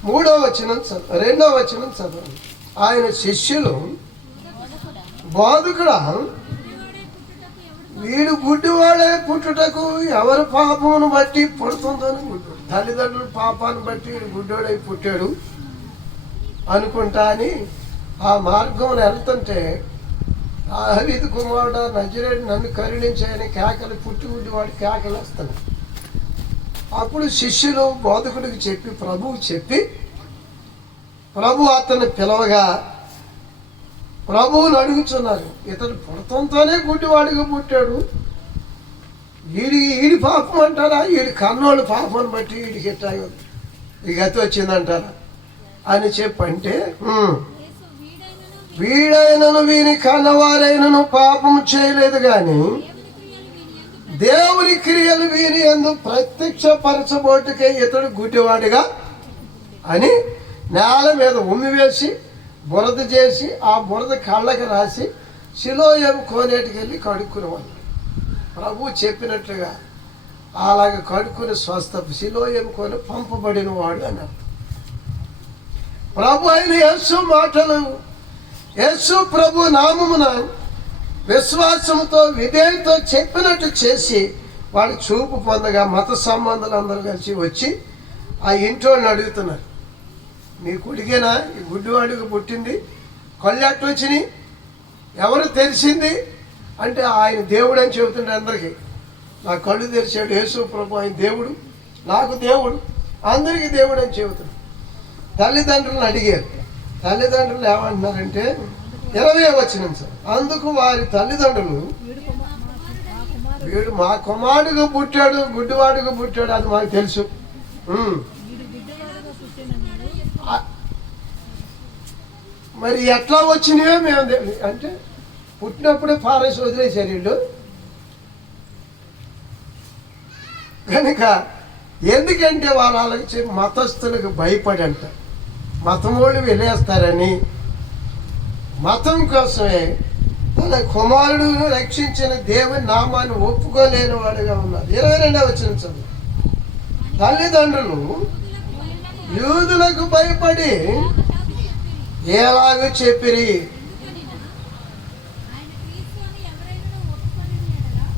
3వ వచనం చదువు, 2వ వచనం చదవండి. ఆయన శిష్యులు, బోధకుడా, వీడు గుడ్డివాడే పుట్టుటకు ఎవరి పాపమును బట్టి పుడుతుందో గుడ్డు, తల్లిదండ్రుల పాపాన్ని బట్టి వీడు గుడ్డోడై పుట్టాడు అనుకుంటా అని ఆ మార్గం వెళ్తుంటే, దావీదు కుమారుడా నజరేయుడు నన్ను కరుణించాయని కేకలు, పుట్టి గుడ్డివాడు కేకలు వేస్తున్నాడు. అప్పుడు శిష్యులు బోధకుడికి చెప్పి, ప్రభువు చెప్పి, ప్రభు అతన్ని పిలవగా ప్రభువుని ఇతడు పుడతంతోనే గుడ్డివాడిగా పుట్టాడు, వీడి పాపం అంటారా, వీడి కన్నోళ్ళు పాపం బట్టి వీడికి ఎట్టా ఈ గతి వచ్చిందంటారా అని చెప్పంటే, వీడైనను వీని కన్నవారైనను పాపం చేయలేదు కానీ దేవుని క్రియలు వీని యందు ప్రత్యక్షపరచబోటుకే ఇతడు గుడ్డివాడిగా అని నేల మీద ఉమ్మి వేసి బురద చేసి ఆ బురద కళ్ళకి రాసి సిలోయం కోనేటికి వెళ్ళి కడుక్కునేవాళ్ళు. ప్రభు చెప్పినట్లుగా అలాగే కడుక్కుని స్వస్థ సిలోయం కొని పంపబడిన వాడు అన్నారు. ప్రభు అయిన యేసు మాటలు, యేసు ప్రభు నామమున విశ్వాసంతో విధేయతో చెప్పినట్టు చేసి వాళ్ళు చూపు పొందగా మత సంబంధాలు అందరూ కలిసి వచ్చి ఆ ఇంట్లోని అడుగుతున్నారు, మీ కొడుకేనా ఈ గుడ్డివాడికి పుట్టింది, కళ్ళు ఎట్టు వచ్చినాయి, ఎవరు తెలిసింది అంటే ఆయన దేవుడు అని చెబుతుండే అందరికీ. నా కళ్ళు తెరిచాడు యేసు ప్రభు, ఆయన దేవుడు, నాకు దేవుడు, అందరికీ దేవుడు అని చెబుతున్నాడు. తల్లిదండ్రులను అడిగారు. తల్లిదండ్రులు ఏమంటున్నారంటే 20వ వచనం సార్, అందుకు వారి తల్లిదండ్రులు, వీడు మా కుమారుడుగా పుట్టాడు, గుడ్డివాడుగా పుట్టాడు అది మాకు తెలుసు, మరి ఎట్లా వచ్చినాయో మేము అంటే పుట్టినప్పుడే పారేసి వదిలేశారు వీళ్ళు. కనుక ఎందుకంటే వాళ్ళు అలాగే మతస్థులకు భయపడి అంట, మతం వాళ్ళు వెళ్ళేస్తారని మతం కోసమే తన కుమారుడును రక్షించిన దేవుని నామాన్ని ఒప్పుకోలేని వాడుగా ఉన్నారు. 22వ వచనం చదువు. తల్లిదండ్రులు యూదులకు భయపడి ఎలాగో చెప్పిరి,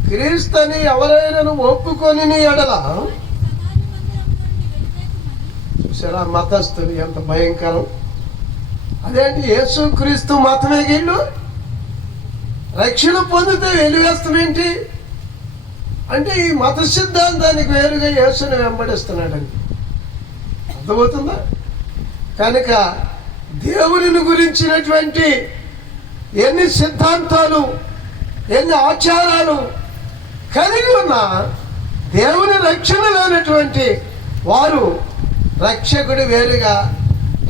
క్రీస్తుని ఎవరైనా ఒప్పుకొని ఎడల, చూసారా మతస్థులు ఎంత భయంకరం. అదేంటి యేసు క్రీస్తు మతమే గీళ్ళు రక్షణ పొందితే వెలివేస్తామేంటి అంటే ఈ మత సిద్ధాంతానికి వేరుగా యేసుని వెంబడిస్తున్నాడండి. అర్థమవుతుందా? కనుక దేవుని గురించినటువంటి ఎన్ని సిద్ధాంతాలు ఎన్ని ఆచారాలు కలిగి ఉన్న దేవుని రక్షణ లేనటువంటి వారు రక్షకుడు వేరుగా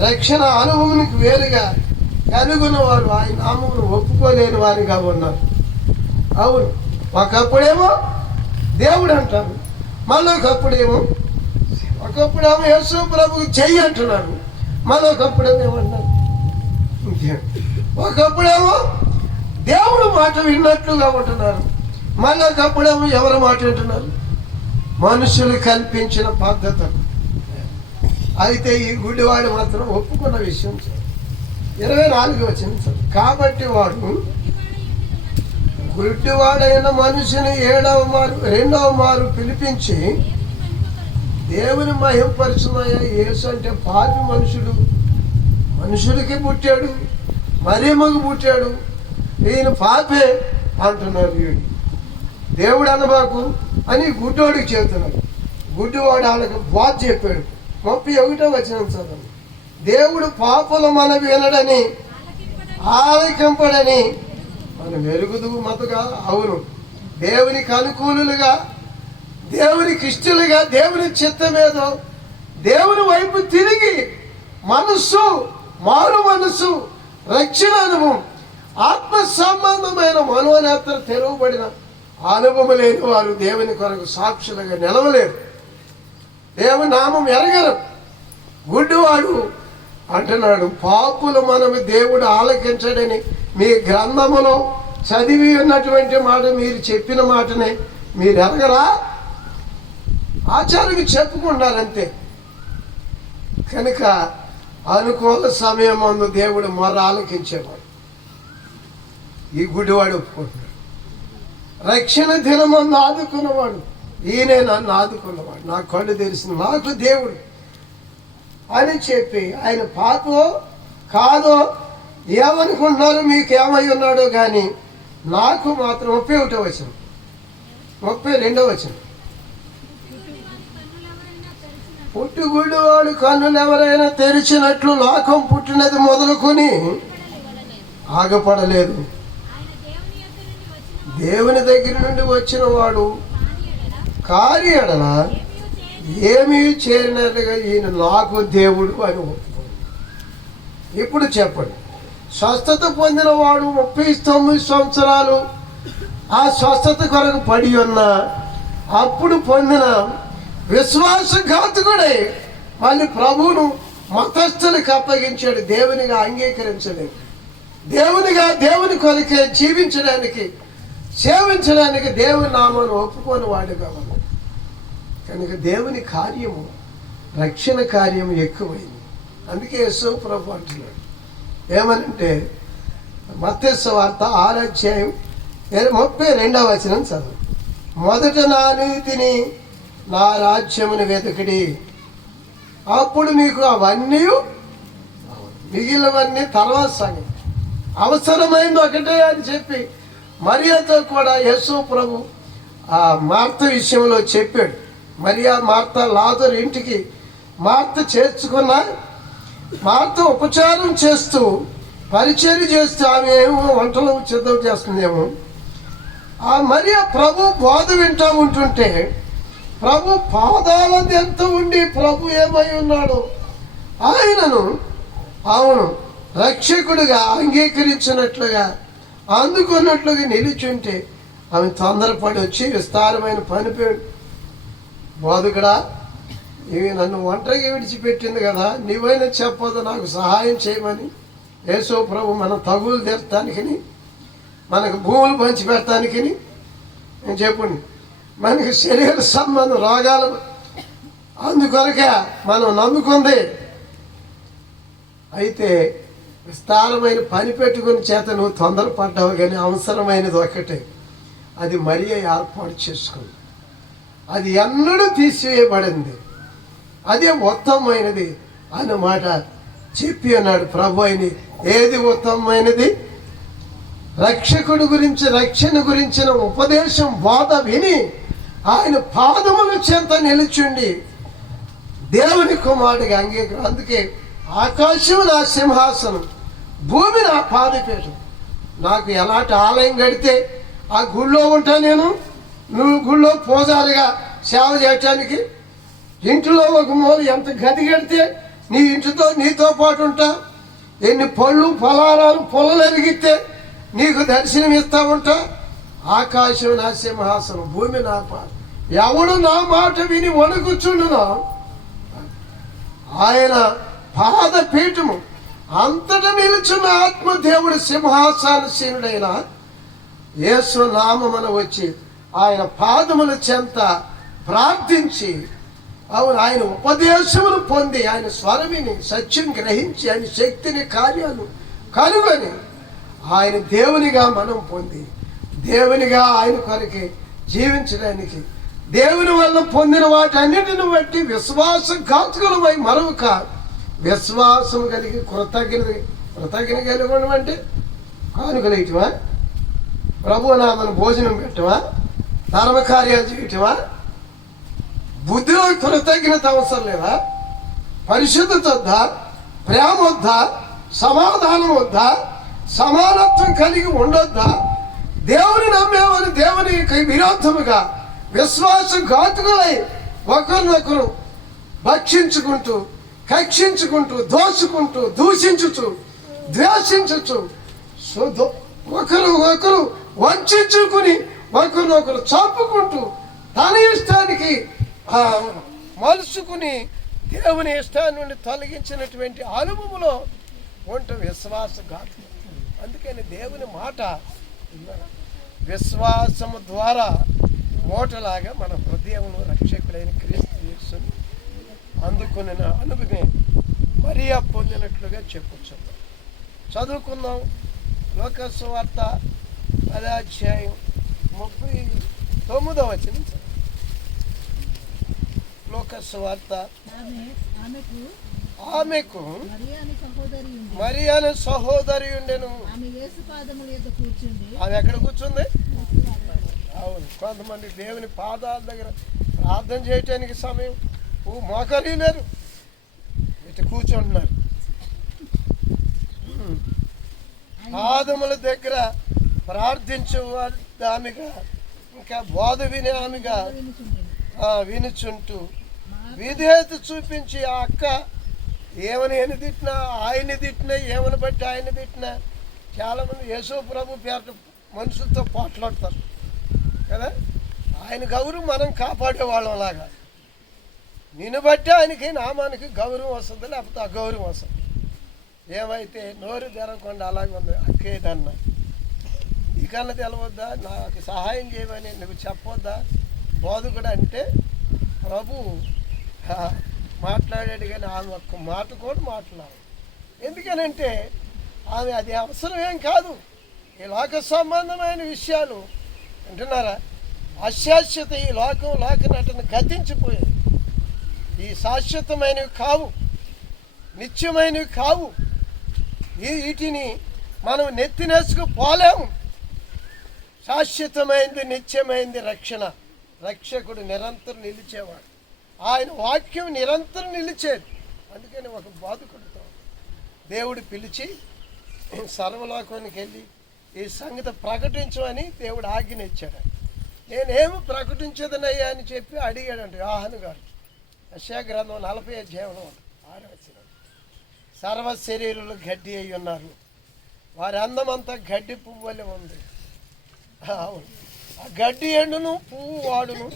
రక్షణ అనుభవానికి వేరుగా కలుగున్న వారు ఆయన నామమును ఒప్పుకోలేని వారిగా ఉన్నారు. అవును, ఒకప్పుడేమో దేవుడు అంటారు, మళ్ళొకప్పుడేమో యేసు ప్రభుకి చెయ్యి అంటున్నారు, మళ్ళొకప్పుడేమో ఏమన్నారు, ఒకప్పుడేమో దేవుడు మాట విన్నట్లుగా ఉంటున్నారు, మళ్ళొకప్పుడేమో ఎవరి మాట వింటున్నారు, మనుషులు కల్పించిన పద్ధతులు. అయితే ఈ గుడివాడు మాత్రం ఒప్పుకున్న విషయం 24 వచనం. కాబట్టి వాడు గుడ్డివాడైన మనిషిని రెండవ మారు పిలిపించి దేవుని మహింపరచుమయ్యా. యేసు అంటే పాపి మనుషులకి పుట్టాడు, మరియమ్మకు పుట్టాడు, ఈయన పాపే అంటున్నారు. వీడు దేవుడు అనబాకు అని గుడ్డోడికి చెబుతున్నారు. గుడ్డివాడు వాళ్ళకి బాధ చెప్పాడు. 31వ వచనం చదవండి. దేవుడు పాపల మన వినడని ఆలకింపడని మనం వెరుగుదు మతగా. అవును, దేవునికి అనుకూలులుగా, దేవునికి ఇష్టలుగా, దేవుని చిత్తమేదో దేవుని వైపు తిరిగి మారు మనస్సు, రక్షణ అనుభవం, ఆత్మ సంబంధమైన మనోనేత్ర తెరవబడిన అనుభవం లేని వారు దేవుని కొరకు సాక్షులుగా నిలవలేరు, దేవుని నామం ఎరగరు. గుడ్డివాడు అంటున్నాడు, పాపులు మనము దేవుడు ఆలకించడని మీ గ్రంథములో చదివి ఉన్నటువంటి మాట, మీరు చెప్పిన మాటనే మీరు ఎరగరా? ఆచార్యులు చెప్పుకుంటారంతే. కనుక అనుకూల సమయం ముందు దేవుడు మొర్ర ఆలకించేవాడు. ఈ గుడివాడు ఒప్పుకుంటున్నాడు. రక్షణ దినమందు ఆదుకున్నవాడు, ఈయనే నన్ను ఆదుకున్నవాడు, నా కళ్ళు తెరిసిన నాకు దేవుడు అని చెప్పి ఆయన పాపో కాదో ఏమనుకుంటున్నారో, మీకు ఏమై ఉన్నాడో కానీ నాకు మాత్రం 31వ వచనం, 32వ వచనం. పుట్టుగుడ్డివాడు కన్నులు ఎవరైనా తెరిచినట్లు లోకం పుట్టినది మొదలుకొని ఆగపడలేదు. దేవుని దగ్గర నుండి వచ్చిన వాడు కాని ఎడల ఏమీ చేరినట్లుగా ఈయన నాకు దేవుడు అని ఒప్పుకోడు. ఇప్పుడు చెప్పండి, స్వస్థత పొందిన వాడు 39 సంవత్సరాలు ఆ స్వస్థత కొరకు పడి ఉన్న అప్పుడు పొందిన విశ్వాసఘాతకుడే మళ్ళీ ప్రభువును మతస్థులకు అప్పగించాడు. దేవునిగా అంగీకరించలేదు, దేవుని కొరకే జీవించడానికి, సేవించడానికి దేవుని నామాన్ని ఒప్పుకొని వాడుగా ఉన్నాడు. కనుక దేవుని కార్యము, రక్షణ కార్యము ఎక్కువైంది. అందుకే యేసు ప్రభు అంటున్నాడు ఏమనంటే, మత్తయి సువార్త 6వ అధ్యాయం 32వ వచనం చదువు. మొదట నా నీతిని, నా రాజ్యమును వెతకడి, అప్పుడు మీకు అవన్నీ మిగిలినవన్నీ తర్వాత సంగతి. అవసరమైంది ఒకటే అని చెప్పి మరియతో కూడా యేసు ప్రభు ఆ మార్త విషయంలో చెప్పాడు. మరియా మార్త లాజరు ఇంటికి మార్త చేర్చుకున్న మార్త ఉపచారం చేస్తూ పరిచర్య చేస్తూ ఆమె ఏమో వంటలు సిద్ధం చేస్తుందేమో. ఆ మరియా ప్రభు బోధ వింటూ ఉంటుంటే ప్రభు పాదాల ఎంత ఉండి ప్రభు ఏమై ఉన్నాడో ఆయనను అవును రక్షకుడిగా అంగీకరించినట్లుగా అందుకున్నట్లుగా నిలిచుంటే ఆమె తొందరపడి వచ్చి విస్తారమైన పనిపేడు, బోధకుడా ఇవి నన్ను ఒంటరిగా విడిచిపెట్టింది కదా, నీవైనా చెప్పదు నాకు సహాయం చేయమని. యేసు ప్రభు మన తగులు తీర్చడానికని, మనకు భూములు పంచి పెట్టడానికని నేను చెప్పండి, మనకి శరీర సంబంధం రోగాలు అందుకొరకే మనం నమ్ముకుంది. అయితే విస్తారమైన పని పెట్టుకుని చేత నువ్వు తొందరపడ్డావు, కానీ అవసరమైనది ఒకటే. అది మరియ ఏర్పాటు చేసుకుంది. అది ఎన్నడూ తీసివేయబడింది. అదే ఉత్తమమైనది అన్నమాట చెప్పి అన్నాడు ప్రభు. అయిన ఏది ఉత్తమమైనది? రక్షకుడి గురించి, రక్షణ గురించిన ఉపదేశం బోధ విని ఆయన పాదముల చెంత నిలుచుండి దేవుని కుమారుడిగా అంగీకరణ. అందుకే ఆకాశం నా సింహాసనం, భూమి నా పాదపీఠం. నాకు ఎలాంటి ఆలయం కడితే ఆ గుళ్ళో ఉంటా నేను. నువ్వు గుళ్ళో పూజారిగా సేవ చేయటానికి ఇంటిలో ఒక మూల ఎంత గది కడితే నీ ఇంటితో నీతో పాటు ఉంటా. ఎన్ని పళ్ళు ఫలారాలు పొలలు ఎరిగితే నీకు దర్శనం ఇస్తా ఉంటా. ఆకాశం నా సింహాసనం, భూమి నా పాదం. ఎవడు నా మాట విని వణుకుచుండునో ఆయన పాదపీఠము అంతటా నిలుచున్న ఆత్మదేవుడు సింహాసనసీనుడైన యేసు నామమున వచ్చి ఆయన పాదముల చెంత ప్రార్థించి అవును ఆయన ఉపదేశములు పొంది ఆయన స్వరమిని సత్యం గ్రహించి ఆయన శక్తిని కార్యాలు కనుగొని ఆయన దేవునిగా మనం పొంది దేవునిగా ఆయన కొరకి జీవించడానికి దేవుని వల్ల పొందిన వాటన్నిటిని బట్టి విశ్వాసఘాతుకులమై మరొక విశ్వాసం కలిగి కృతజ్ఞత కలిగి ఉండమంటే కానుకలు ఇటువా, ప్రభు నామను భోజనం పెట్టవా, ధర్మకార్యాలు చేయటమా? బుద్ధిలో కృతజ్ఞత అవసరం లేదా? పరిశుద్ధత వద్దా? ప్రేమ వద్దా? సమాధానం వద్దా? సమానత్వం కలిగి ఉండొద్దా? దేవుని నమ్మేవారు దేవునికి విరోధముగా విశ్వాసఘాతుకులై ఒకరినొకరు భక్షించుకుంటూ, కక్షించుకుంటూ, దోచుకుంటూ, దూషించుచు, ద్వేషించుచు, ఒకరు వంచుకుని ఒకరినొకరు చంపుకుంటూ తన ఇష్టానికి మలుసుకుని దేవుని ఇష్టాన్ని నుండి తొలగించినటువంటి అనుభవంలో ఉంట విశ్వాసఘాతం. అందుకని దేవుని మాట విశ్వాసము ద్వారా మూటలాగా మన హృదయమును రక్షకుడైన క్రీస్తు యేసుని అందుకుని అనుభవం మరియా పొందినట్లుగా చెప్పుచున్నాం. చదువుకుందాం. లోకాసు సువార్త 10:39 వచనం. లోకాసు సువార్త ఆమెకు మరియా అనే సహోదరి ఉండెను. ఆమె ఎక్కడ కూర్చుంది? అవును, కొంతమంది దేవుని పాదాల దగ్గర ప్రార్థన చేయటానికి సమయం మోకరిలేరు, ఇటు కూర్చుంటున్నారు. పాదముల దగ్గర ప్రార్థించే ఆమెగా, ఇంకా బోధ వినే ఆమెగా వినుచుంటూ విధేయత చూపించి ఆ అక్క ఏమని తిట్టినా, ఆయన్ని తిట్టినా, ఏమని బట్టి ఆయన్ని తిట్టినా, చాలామంది యేసు ప్రభు పేరట మనుషులతో పోట్లాడతారు కదా. ఆయన గౌరవం మనం కాపాడేవాళ్ళం లాగా. నిన్ను బట్టి ఆయనకి నామానికి గౌరవం వస్తుంది, లేకపోతే అగౌరవం వస్తుంది. ఏమైతే నోరు తెరవకుండా అలాగే ఉంది. అక్కేదన్నా నీకన్నా తెలవద్దా? నాకు సహాయం చేయమని నువ్వు చెప్పొద్దా? బోధకుడు అంటే ప్రభు మాట్లాడాడు, కానీ ఆమె ఒక్క మాట కూడా మాట్లాడాలి. ఎందుకనంటే ఆమె అది అవసరమేం కాదు. ఈ లోక సంబంధమైన విషయాలు వింటున్నారా? అశాశ్వత ఈ లోక నటన గతించిపోయేది. ఈ శాశ్వతమైనవి కావు, నిత్యమైనవి కావు. వీటిని మనం నెత్తినేసుకుపోలేము. శాశ్వతమైంది, నిత్యమైంది రక్షణ. రక్షకుడు నిరంతరం నిలిచేవాడు. ఆయన వాక్యం నిరంతరం నిలిచేది. అందుకని ఒక బాధకుడితో దేవుడు పిలిచి సర్వలోకానికి వెళ్ళి ఈ సంగతి ప్రకటించమని దేవుడు ఆజ్ఞ ఇచ్చాడు. నేనేమి ప్రకటించదనయ్యా అని చెప్పి అడిగాడంట యోహాను గారు. యెషయా గ్రంథం 40 అధ్యాయంలో 6వ వచనం. సర్వ శరీరులు గడ్డి అయి ఉన్నారు, వారి అందమంతా గడ్డి పువ్వు వలె ఉంది. అవును, ఆ గడ్డి ఎండును, పువ్వు వాడును,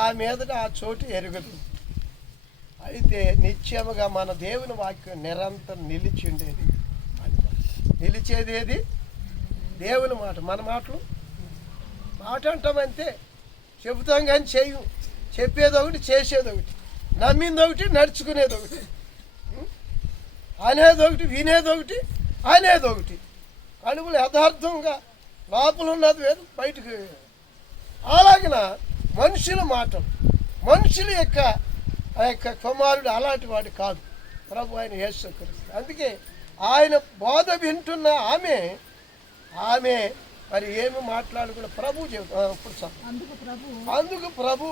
ఆ మీదట ఆ చోటు ఎరుగదు. అయితే నిత్యముగా మన దేవుని వాక్యం నిరంతరం నిలిచి ఉండేది. నిలిచేది ఏది? దేవుని మాట. మన మాటలు మాట అంటామంతే, చెబుతాం కానీ చేయు. చెప్పేది ఒకటి, చేసేది ఒకటి, నమ్మింది ఒకటి, నడుచుకునేది ఒకటి, అనేది ఒకటి, వినేది ఒకటి, అనేది ఒకటి. కడుపులు యథార్థంగా లోపల ఉన్నది వేరు, బయటకు అలాగిన మనుషుల మాటలు, మనుషుల యొక్క ఆ యొక్క కుమారుడు అలాంటి వాడు కాదు, ప్రభు ఆయన యేసుక్రీస్తు. అందుకే ఆయన బోధ వింటున్న ఆమె మరి ఏమి మాట్లాడకుండా ప్రభు చెబుతాడు. అందుకు ప్రభు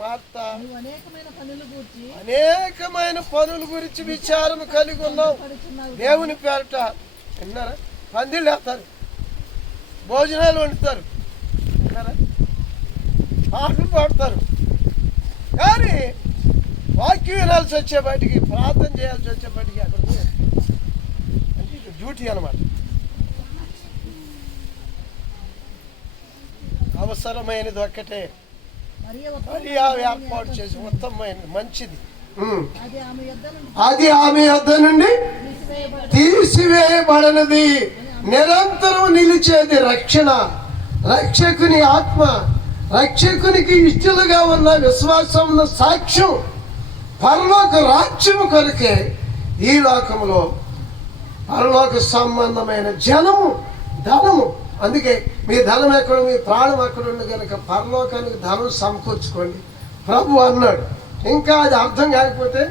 మార్తా అనేకమైన పనుల గురించి విచారం కలిగి ఉన్నావు. దేవుని పేరట విన్నారా, పందిళ్ళు వేస్తారు, భోజనాలు వండుతారు, విన్నారా, పాటలు పాడతారు. కానీ వాక్యం వినాల్సి వచ్చేపాటికి, ప్రార్థన చేయాల్సి వచ్చేపాటికి అక్కడ అంటే ఇది డ్యూటీ అన్నమాట. అవసరమైనది ఒక్కటే, మరియా ఏర్పాటు చేసి ఉత్తమమైనది, మంచిది. అది ఆమె యొద్ద నుండి తీసివేయబడనది, నిరంతరం నిలిచేది రక్షణ, రక్షకుని ఆత్మ, రక్షకునికి ఇష్టలుగా ఉన్న విశ్వాసం సాక్ష్యం, పరలోక రాజ్యము కొరకే ఈ లోకంలో పరలోక సంబంధమైన జనము, ధనము. అందుకే మీ ధనం ఎక్కడ, మీ ప్రాణం ఎక్కడ ఉంది కనుక పరలోకానికి ధనం సమకూర్చుకోండి ప్రభు అన్నాడు. ఇంకా అది అర్థం కాకపోతే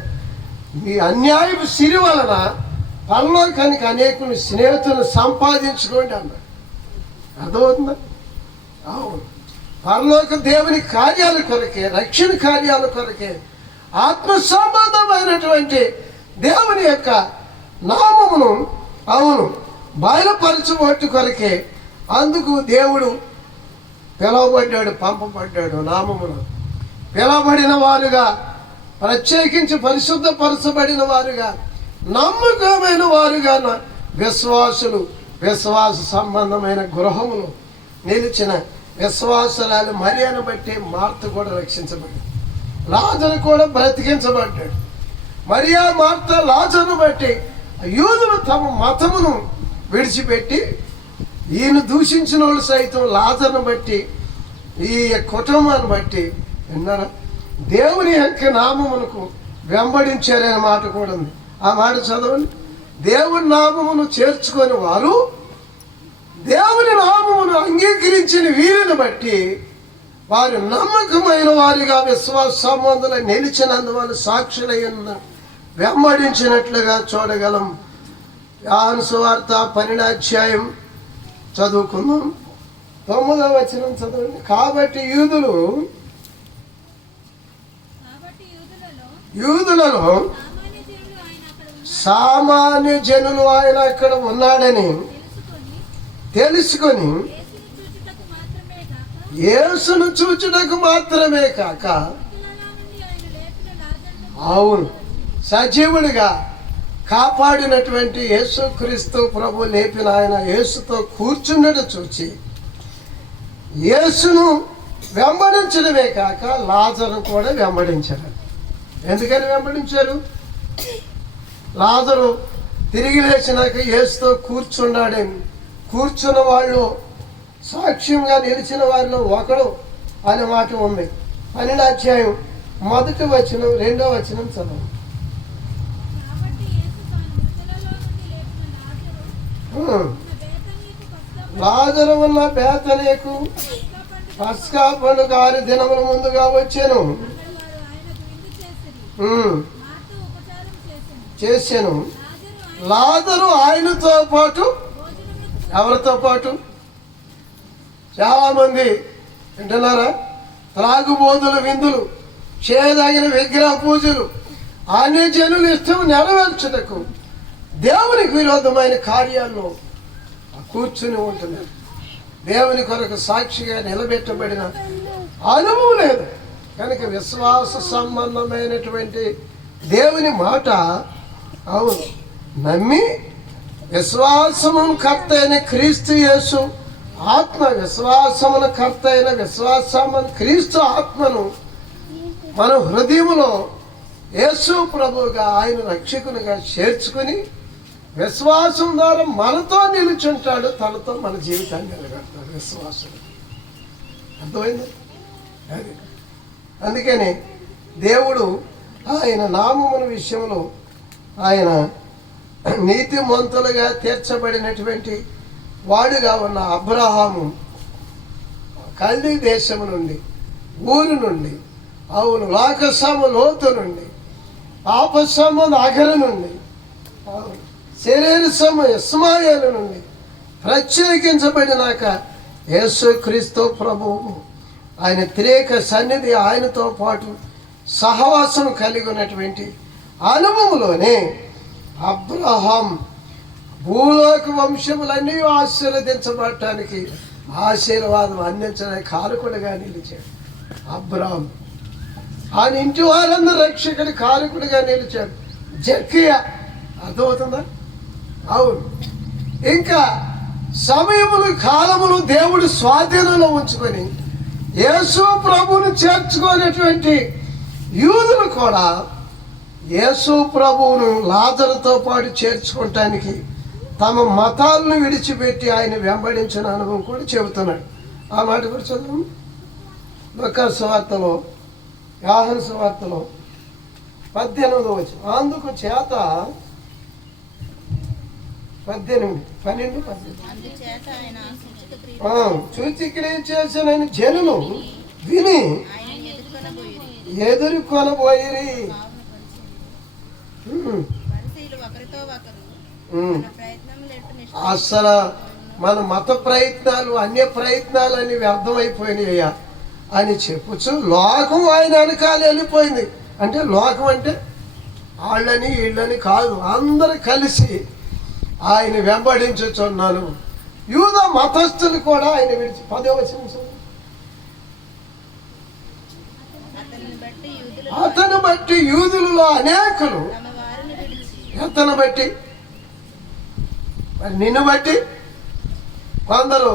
మీ అన్యాయపు సిరి వలన పరలోకానికి అనేకులు స్నేహితులను సంపాదించుకోండి అన్నాడు. అర్థమవుతుందా? అవును, పరలోక దేవుని కార్యాల కొరకే, రక్షణ కార్యాల కొరకే, ఆత్మ సంబంధమైనటువంటి దేవుని యొక్క నామమును అవును బయలుపరచబట్టు కొరకే. అందుకు దేవుడు పిలవబడ్డాడు, పంపబడ్డాడు. నామమును పిలవబడిన వారుగా, ప్రత్యేకించి పరిశుద్ధపరచబడిన వారుగా, నమ్మకమైన వారుగా విశ్వాసులు, విశ్వాస సంబంధమైన గృహములు నిలిచిన విశ్వాసురాలు మరియను బట్టి మార్త కూడా రక్షించబడ్డాడు, లాజరు కూడా బ్రతికించబడ్డాడు. మరియా, మార్త, లాజరును బట్టి యూదులు తమ మతమును విడిచిపెట్టి, ఈయన దూషించిన వాళ్ళు సైతం లాజరును బట్టి, ఈ కుటుంబాన్ని బట్టి విన్నారా, దేవుని యొక్క నామమునకు వెంబడించారనే మాట కూడా ఉంది. ఆ మాట చదవండి. దేవుని నామమును చేర్చుకొని వారు, దేవుని నామమును అంగీకరించిన వీరిని బట్టి వారు నమ్మకమైన వారిగా విశ్వాస సంబంధాలు నిలిచినందువల్ల సాక్షులై ఉన్న వెంబడించినట్లుగా చూడగలం. యోహాను సువార్త 12వ అధ్యాయం చదువుకుందాం. 9వ వచనం చదవండి. కాబట్టి యూదులలో సామాన్య జనులు ఆయన అక్కడ ఉన్నాడని తెలుసుకొని యేసును చూచుటకు మాత్రమే కాక, అవును, సజీవుడిగా కాపాడినటువంటి యేసుక్రీస్తు ప్రభు లేపిన ఆయన యేసుతో కూర్చున్నట్టు చూచి యేసును వెంబడించడమే కాక లాజరు కూడా వెంబడించారు. ఎందుకని వెంబడించారు? లాజరు తిరిగి లేచినాక యేసుతో కూర్చున్నాడని, కూర్చున్న వాళ్ళు సాక్ష్యంగా నిలిచిన వారిలో ఒకడు అనే మాట ఉంది. 12వ అధ్యాయం 1వ వచనం 2వ వచనం చదవండి. లాజరు ఉన్న బేతనీకు పస్కా పండుగ 6 దినముల ముందుగా వచ్చాను చేశాను. లాజరు ఆయనతో పాటు, ఎవరితో పాటు? చాలా మంది వింటున్నారా, త్రాగుబోతులు, విందులు, చేయదగిన విగ్రహ పూజలు, అన్ని జనులు ఇష్టం నెరవేర్చుటకు దేవునికి విరోధమైన కార్యాల్లో కూర్చుని ఉంటున్నారు. దేవుని కొరకు సాక్షిగా నిలబెట్టబడిన అనుభవం లేదు కనుక విశ్వాస సంబంధమైనటువంటి దేవుని మాట అవును నమ్మి విశ్వాసమును కర్త అయిన క్రీస్తు యేసు ఆత్మ, విశ్వాసమును కర్త అయిన విశ్వాసమును క్రీస్తు ఆత్మను మన హృదయములో యేసు ప్రభువుగా, ఆయన రక్షకునిగా చేర్చుకుని విశ్వాసం ద్వారా మనతో నిలుచుంటాడు, తనతో మన జీవితాన్ని నిలబెడతాడు విశ్వాసుడు. అర్థమైంది? అది అందుకని దేవుడు ఆయన నామముల విషయంలో ఆయన నీతిమంతులుగా తీర్చబడినటువంటి వాడుగా ఉన్న అబ్రహాము కల్దీ దేశము నుండి, ఊరు నుండి, అవును లోకసమ లోతు నుండి, పాపసమ నగర నుండి, అవును శరీర సమ ఇస్మాయేలు నుండి ప్రత్యేకించబడినాక యేసుక్రీస్తు ప్రభువు ఆయన త్రేక సన్నిధి ఆయనతో పాటు సహవాసం కలిగి ఉన్నటువంటి అనుభవంలోనే అబ్రహాం భూలోక వంశములన్నీ ఆశీర్వదించబడటానికి ఆశీర్వాదం అందించడానికి కారకుడిగా నిలిచాడు అబ్రహాం. ఆయన ఇంటి వారందరూ రక్షకుడి కారకుడిగా నిలిచాడు జక్కయ్య. అర్థమవుతుందా? అవును. ఇంకా సమయములు కాలములు దేవుడు స్వాధీనంలో ఉంచుకొని యేసు ప్రభువును చేర్చుకునేటువంటి యూదులు కూడా యేసు ప్రభువును లాజరుతో పాటు చేర్చుకోవటానికి తమ మతాలను విడిచిపెట్టి ఆయన వెంబడించిన అనుభవం కూడా చెబుతున్నాడు. ఆ మాట కూడా చదువు. లూకా సువార్తలో, యోహాను సువార్తలో 18వ వచనం. అందుకు చేత 12 సూచక్రియ చేసిన జనులు విని ఎదుర్కొనబోయిరి. అసలు మన మత ప్రయత్నాలు అన్య ప్రయత్నాలు అని వ్యర్థమైపోయినాయ్యా అని చెప్పుచు లోకం ఆయన వెనకాల వెళ్ళిపోయింది. అంటే లోకం అంటే వాళ్ళని వీళ్ళని కాదు, అందరూ కలిసి ఆయన వెంబడించుచున్నాను. యూద మతస్థులు కూడా ఆయన విడిచి 10వ వచనం. అతను బట్టి యూదులలో అనేకులు, అతను బట్టి మరి నిన్ను బట్టి కొందరు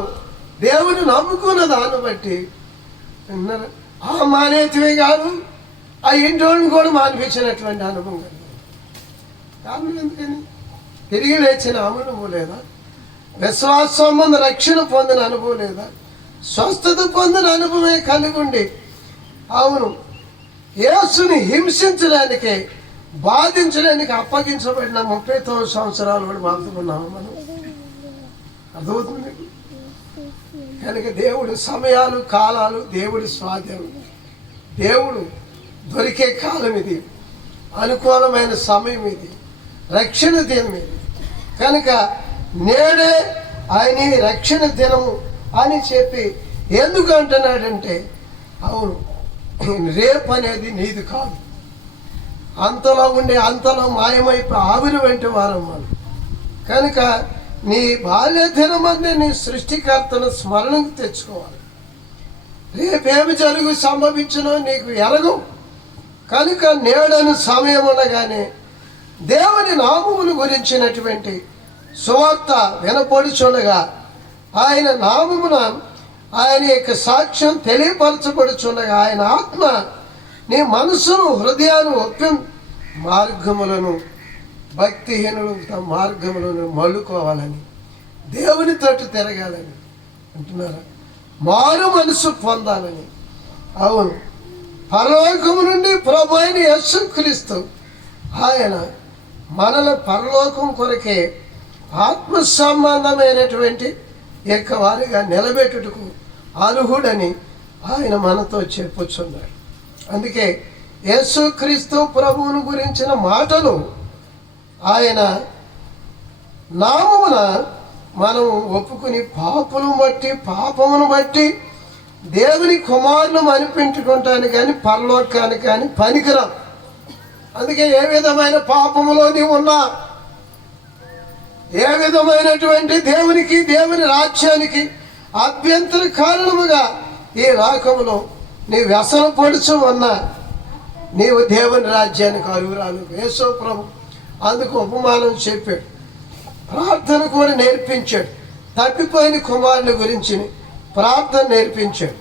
దేవుని నమ్ముకున్న దాన్ని బట్టి విన్నారా? ఆ మానేటివే కాదు, ఆ ఇంట్లోని కూడా మానిపించినటువంటి అనుభవం కలిగింది. కారణం ఎందుకని? తిరిగి లేచిన అనుభవం లేదా? విశ్వాస సంబంధ రక్షణ పొందిన అనుభవం లేదా? స్వస్థత పొందిన అనుభవమే కలిగి ఉండి, అవును యేసుని హింసించడానికి బాధించడానికి అప్పగించబడిన 39 సంవత్సరాలు కూడా మాత్రమున్నాము మనం. అర్థమవుతుంది? కనుక దేవుడు సమయాలు కాలాలు దేవుడి స్వాధీనం. దేవుడు దొరికే కాలం ఇది, అనుకూలమైన సమయం ఇది, రక్షణ దినం ఇది. కనుక నేడే ఆయన రక్షణ దినము అని చెప్పి ఎందుకు అంటున్నాడంటే, అవును రేపు అనేది నీది కాదు. అంతలో ఉండే అంతలో మాయమైపోయి ఆవిరి వంటి వారం మనం. కనుక నీ బాల్య దినమందే నీ సృష్టికర్తను స్మరణకు తెచ్చుకోవాలి. రేపేమి జరుగు సంభవించునో నీకు ఎరగు. కనుక నేడను సమయం ఉండగానే దేవుని నామమును గురించినటువంటి సువార్త వినపడుచుండగా ఆయన నామమున ఆయన యొక్క సాక్ష్యం తెలియపరచబడుచుండగా ఆయన ఆత్మ నీ మనసును హృదయాన్ని ఒప్పి మార్గములను భక్తిహీనులు తమ మార్గములను మళ్ళుకోవాలని, దేవుని తట్టు తిరగాలని అంటున్నారా? మారు మనసు పొందాలని. అవును, పరలోకము నుండి ప్రభు అయిన యేసుక్రీస్తు ఆయన మనల పరలోకం కొరకే ఆత్మ సంబంధమైనటువంటి యొక్క వారిగా నిలబెట్టుటకు అర్హుడని ఆయన మనతో చెప్పుచున్నాడు. అందుకే యేసుక్రీస్తు ప్రభువును గురించిన మాటలు ఆయన నామమున మనం ఒప్పుకుని పాపమును బట్టి దేవుని కుమారులు అనిపించుకుంటానికి కానీ పరలోకానికి కానీ పనికిరాం. అందుకే ఏ విధమైన పాపములో నీవు ఉన్నా, ఏ విధమైనటువంటి దేవునికి దేవుని రాజ్యానికి అభ్యంతర కారణముగా ఈ లోకములో నీ వ్యసన పడుచు ఉన్నా నీవు దేవుని రాజ్యానికి అర్హురాలు. యేసు ప్రభు అందుకు ఉపమానం చెప్పాడు, ప్రార్థన కూడా నేర్పించాడు. తప్పిపోయిన కుమారుని గురించి ప్రార్థన నేర్పించాడు.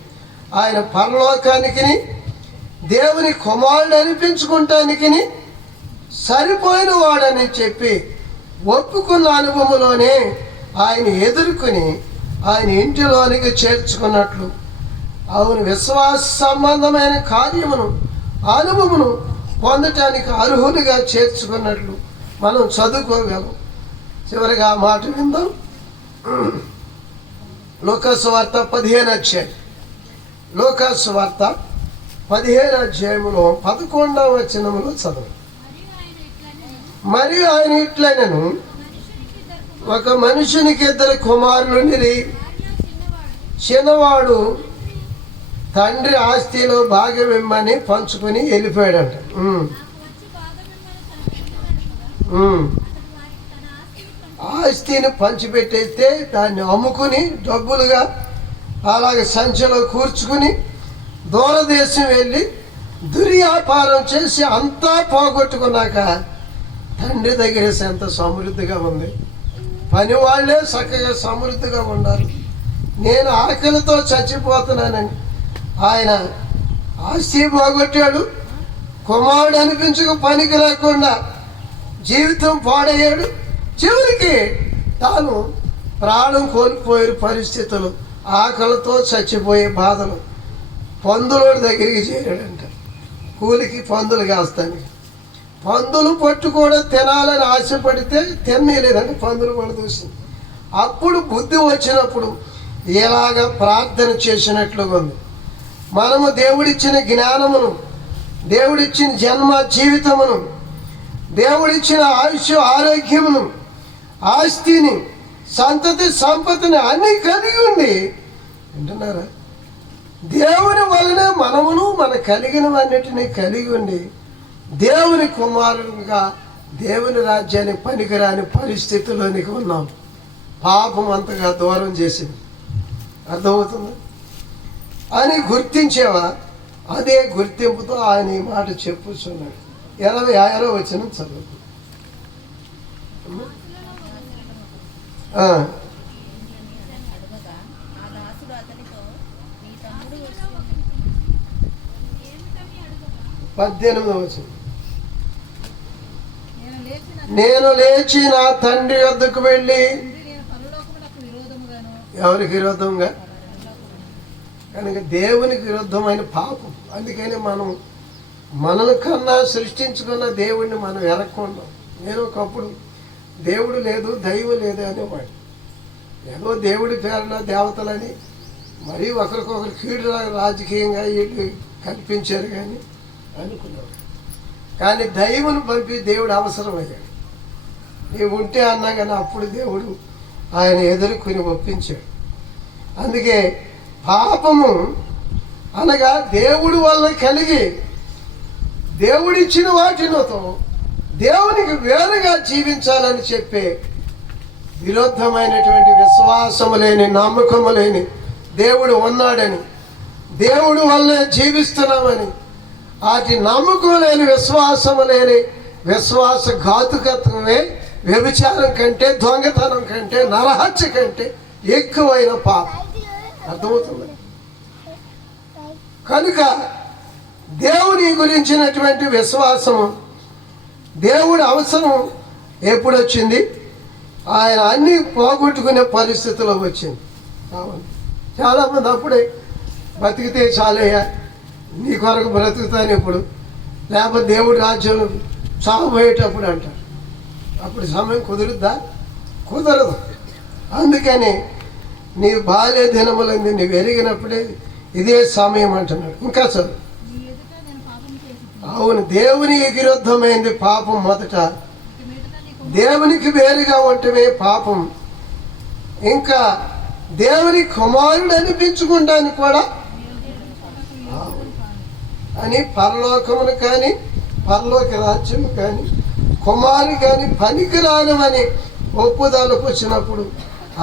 ఆయన పరలోకానికి దేవుని కుమారుడు అనిపించుకుంటానికి సరిపోయిన వాడని చెప్పి ఒప్పుకున్న అనుభవంలోనే ఆయన ఎదుర్కొని ఆయన ఇంటిలోనికి చేర్చుకున్నట్లు, అవును విశ్వాస సంబంధమైన కార్యమును అనుభవమును పొందటానికి అర్హులుగా చేర్చుకున్నట్లు మనం చదువుకోగలం. చివరిగా మాట విందాం. లూకా సువార్త 15వ అధ్యాయం లూకాసు వార్త 15వ అధ్యాయములో 11వ వచనములో చదువు. మరియు ఆయన ఇట్లనెను, ఒక మనుషునికి 2 కుమారులుండిరి. చిన్నవాడు తండ్రి ఆస్తిలో భాగం ఇమ్మని పంచుకొని వెళ్ళిపోయాడంట. ఆస్తిని పంచిపెట్టేస్తే దాన్ని అమ్ముకుని డబ్బులుగా అలాగే సంచిలో కూర్చుకుని దూరదేశం వెళ్ళి దుర్వ్యాపారం చేసి అంతా పోగొట్టుకున్నాక తండ్రి దగ్గర ఎంత సమృద్ధిగా ఉంది. పని వాళ్ళే చక్కగా సమృద్ధిగా ఉన్నారు. నేను ఆకలితో చచ్చిపోతున్నానని ఆయన ఆస్తి పోగొట్టాడు. కుమారుడు అనిపించక పనికి లేకుండా జీవితం పాడయ్యాడు. చివరికి తాను ప్రాణం కోల్పోయే పరిస్థితులు, ఆకలితో చచ్చిపోయే బాధలు. పందులోడి దగ్గరికి చేరాడంట. కూలికి పందులు కాస్తానికి. పందులు పట్టు కూడా తినాలని ఆశపడితే తినలేదండి. పందులు కూడా చూసింది. అప్పుడు బుద్ధి వచ్చినప్పుడు ఇలాగ ప్రార్థన చేసినట్లుగా ఉంది. మనము దేవుడిచ్చిన జ్ఞానమును, దేవుడిచ్చిన జన్మ జీవితమును, దేవుడిచ్చిన ఆయుష్ ఆరోగ్యమును, ఆస్తిని, సంతతి సంపత్తిని అన్నీ కలిగి ఉండి వింటున్నారా, దేవుని వలన మనమును మన కలిగినవన్నిటినీ కలిగి ఉండి దేవుని కుమారునిగా దేవుని రాజ్యానికి పనికిరాని పరిస్థితుల్లోనికి ఉన్నాం. పాపం అంతగా దూరం చేసింది. అర్థమవుతుంది అని గుర్తించేవా? అదే గుర్తింపుతో ఆయన ఈ మాట చెప్పుచున్నాడు. 26వ వచనం చదువు. ఆ 18వ వచనం. నేను లేచి నా తండ్రి వద్దకు వెళ్ళి. ఎవరికి విరోధంగా? కనుక దేవునికి విరుద్ధమైన పాపం. అందుకని మనం మనల కన్నా సృష్టించుకున్న దేవుడిని మనం ఎరక్కున్నాం. నేను ఒకప్పుడు దేవుడు లేదు, దైవం లేదు అనేవాడు. ఏదో దేవుడి పేరున దేవతలని మరీ ఒకరికొకరు కీడు రాజకీయంగా వీళ్ళు కల్పించారు కానీ అనుకున్నాడు. కానీ దైవుని పంపి దేవుడు అవసరమయ్యాడు. నీవు ఉంటే అన్నా కానీ అప్పుడు దేవుడు ఆయన ఎదుర్కొని ఒప్పించాడు. అందుకే పాపము అనగా దేవుడి వల్ల కలిగి దేవుడిచ్చిన వాటితో దేవునికి వేరుగా జీవించాలని చెప్పే విరుద్ధమైనటువంటి విశ్వాసము లేని, నమ్మకము లేని, దేవుడు ఉన్నాడని, దేవుడు వల్లే జీవిస్తున్నామని, వాటి నమ్మకం లేని, విశ్వాసము లేని విశ్వాసఘాతుకత్వమే వ్యభిచారం కంటే, దొంగతనం కంటే, నరహత్య కంటే ఎక్కువైన పాపం. అర్థమవుతుంది. కనుక దేవుని గురించినటువంటి విశ్వాసము, దేవుడి అవసరం ఎప్పుడొచ్చింది? ఆయన అన్నీ పోగొట్టుకునే పరిస్థితిలో వచ్చింది. చాలామంది అప్పుడే బతికితే చాలయ్యా, నీ కొరకు బ్రతుకుతాను ఇప్పుడు, లేకపోతే దేవుడి రాజ్యం చావబోయేటప్పుడు అంటారు. అప్పుడు సమయం కుదురుద్దా? కుదరదు. అందుకని నీ బాల్య దినములంది నీవు ఎరిగినప్పుడే ఇదే సమయం అంటున్నాడు. ఇంకా చదువు. అవును, దేవునికి విరుద్ధమైంది పాపం. మొదట దేవునికి వేరుగా ఉండటమే పాపం. ఇంకా దేవుని కుమారుడు అనిపించుకుంటానికి కూడా అని పరలోకమును కానీ, పరలోక రాజ్యము కానీ, కుమారు కానీ పనికిరానమని ఒప్పుదలకు వచ్చినప్పుడు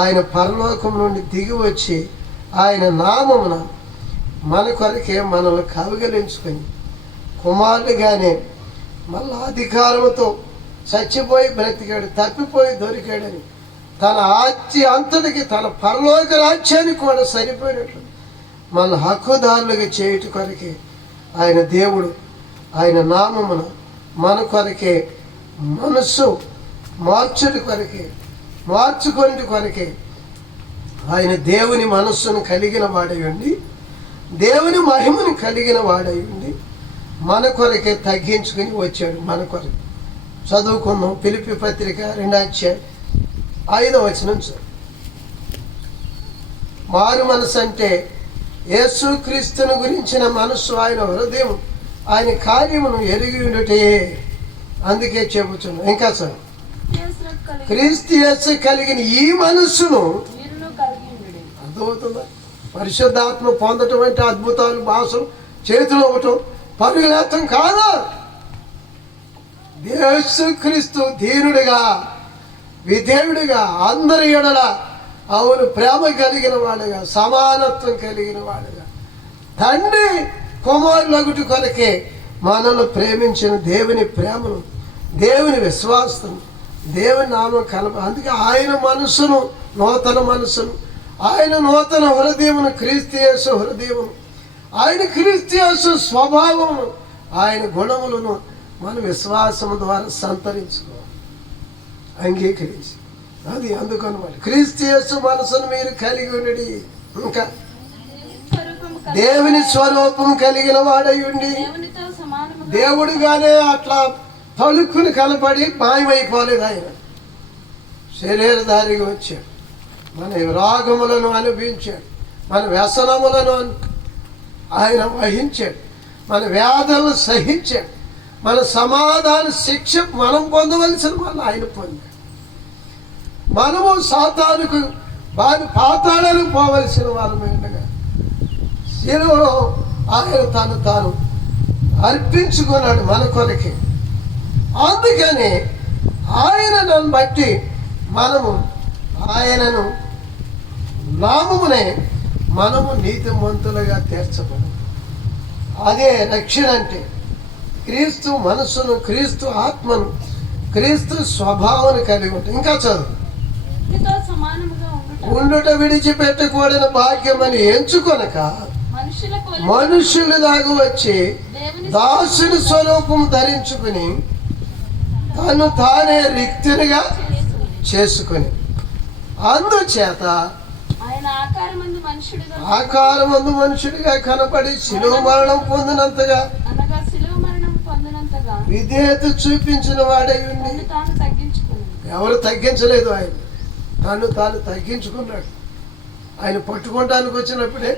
ఆయన పరలోకం నుండి దిగి వచ్చి ఆయన నామమున మన కొరకే మనల్ని కవగలించుకొని కుమారుడిగానే మళ్ళా అధికారంతో చచ్చిపోయి బ్రతికాడు, తప్పిపోయి దొరికాడని తన ఆస్తి అంతటికి, తన పరలోక రాజ్యానికి కూడా సరిపోయినట్లు మన హక్కుదారులుగా చేయుట కొరకే ఆయన దేవుడు ఆయన నామమున మన కొరకే మనస్సు మార్చుడి కొరకే, మార్చుకొని కొరకే ఆయన దేవుని మనస్సును కలిగిన వాడై ఉండి, దేవుని మహిమను కలిగిన వాడై ఉండి మన కొరకే తగ్గించుకుని వచ్చాడు. మన కొరకు చదువుకుందాం. ఫిలిప్పీ పత్రిక 2వ అధ్యాయం 5వ వచనం. మారు మనసు అంటే యేసుక్రీస్తుని గురించిన మనస్సు, ఆయన హృదయం, ఆయన కార్యమును ఎరిగి ఉండుటే. అందుకే చెబుతున్నాను. ఇంకా సార్, క్రీస్తు యేసు కలిగిన ఈ మనస్సును మీరును కలిగి ఉండుడి. అర్థమవుతుందా? పరిశుద్ధాత్మ పొందటం అంటే అద్భుతాలు, భాషలు, చేతులు అవ్వటం, పరుగులేతం కాదా. యేసుక్రీస్తు దీనుడిగా, విధేయుడిగా, అందరి ఎడల అవును ప్రేమ కలిగిన వాడుగా, సమానత్వం కలిగిన వాడుగా, తండ్రి కుమారులగుటి కొరకే మనల్ని ప్రేమించిన దేవుని ప్రేమను, దేవుని విశ్వాసం, దేవుని నామం కలప. అందుకే ఆయన మనసును, నూతన మనసును, ఆయన నూతన హృదయమును, క్రీస్తు యేసు హృదయమును, ఆయన క్రీస్తు యేసు స్వభావమును, ఆయన గుణములను మన విశ్వాసము ద్వారా సంతరించుకోవాలి, అంగీకరించి. అది అందుకనమాట క్రీస్తు యేసు మనసును మీరు కలిగి ఉండి, ఇంకా దేవుని స్వరూపం కలిగిన వాడై ఉండి, దేవునితో సమానముగా దేవుడిగానే అట్లా తలుక్కుని కనపడి మాయమైపోలేదు. ఆయన శరీరధారిగా వచ్చాడు, మన రాగములను అనుభవించాడు, మన వ్యసనములను ఆయన వహించాడు, మన వ్యాధులను సహించాడు, మన సమాధాన శిక్ష మనం పొందవలసిన వాళ్ళు ఆయన పొందాడు. మనము సాతానుకు వారి పాతాళాలకు పోవలసిన వారు ఉండగా శిలువలో ఆయన తాను అర్పించుకున్నాడు మన కొరకే. అందుకని ఆయనను బట్టి మనము ఆయనను నామమునే మనము నీతిమంతులుగా తీర్చబడు. అదే రక్షణ అంటే. క్రీస్తు మనస్సును, క్రీస్తు ఆత్మను, క్రీస్తు స్వభావాన్ని కలిగి ఉంటాయి. ఇంకా చదువు. దేవునితో సమానముగా ఉండుట విడిచిపెట్టకూడని భాగ్యమని ఎంచుకొనక మనుషులు దాకా వచ్చి దాసుని స్వరూపం ధరించుకుని తను తానే రిక్తునిగా చేసుకుని, అందుచేత ఆకారమందు మనుషుడిగా కనపడి శిలువ మరణం పొందినంతగా విధేయత చూపించిన వాడై ఉండి, ఎవరు తగ్గించలేదు, ఆయన తాను తగ్గించుకున్నాడు. ఆయన పట్టుకోవడానికి వచ్చినప్పుడే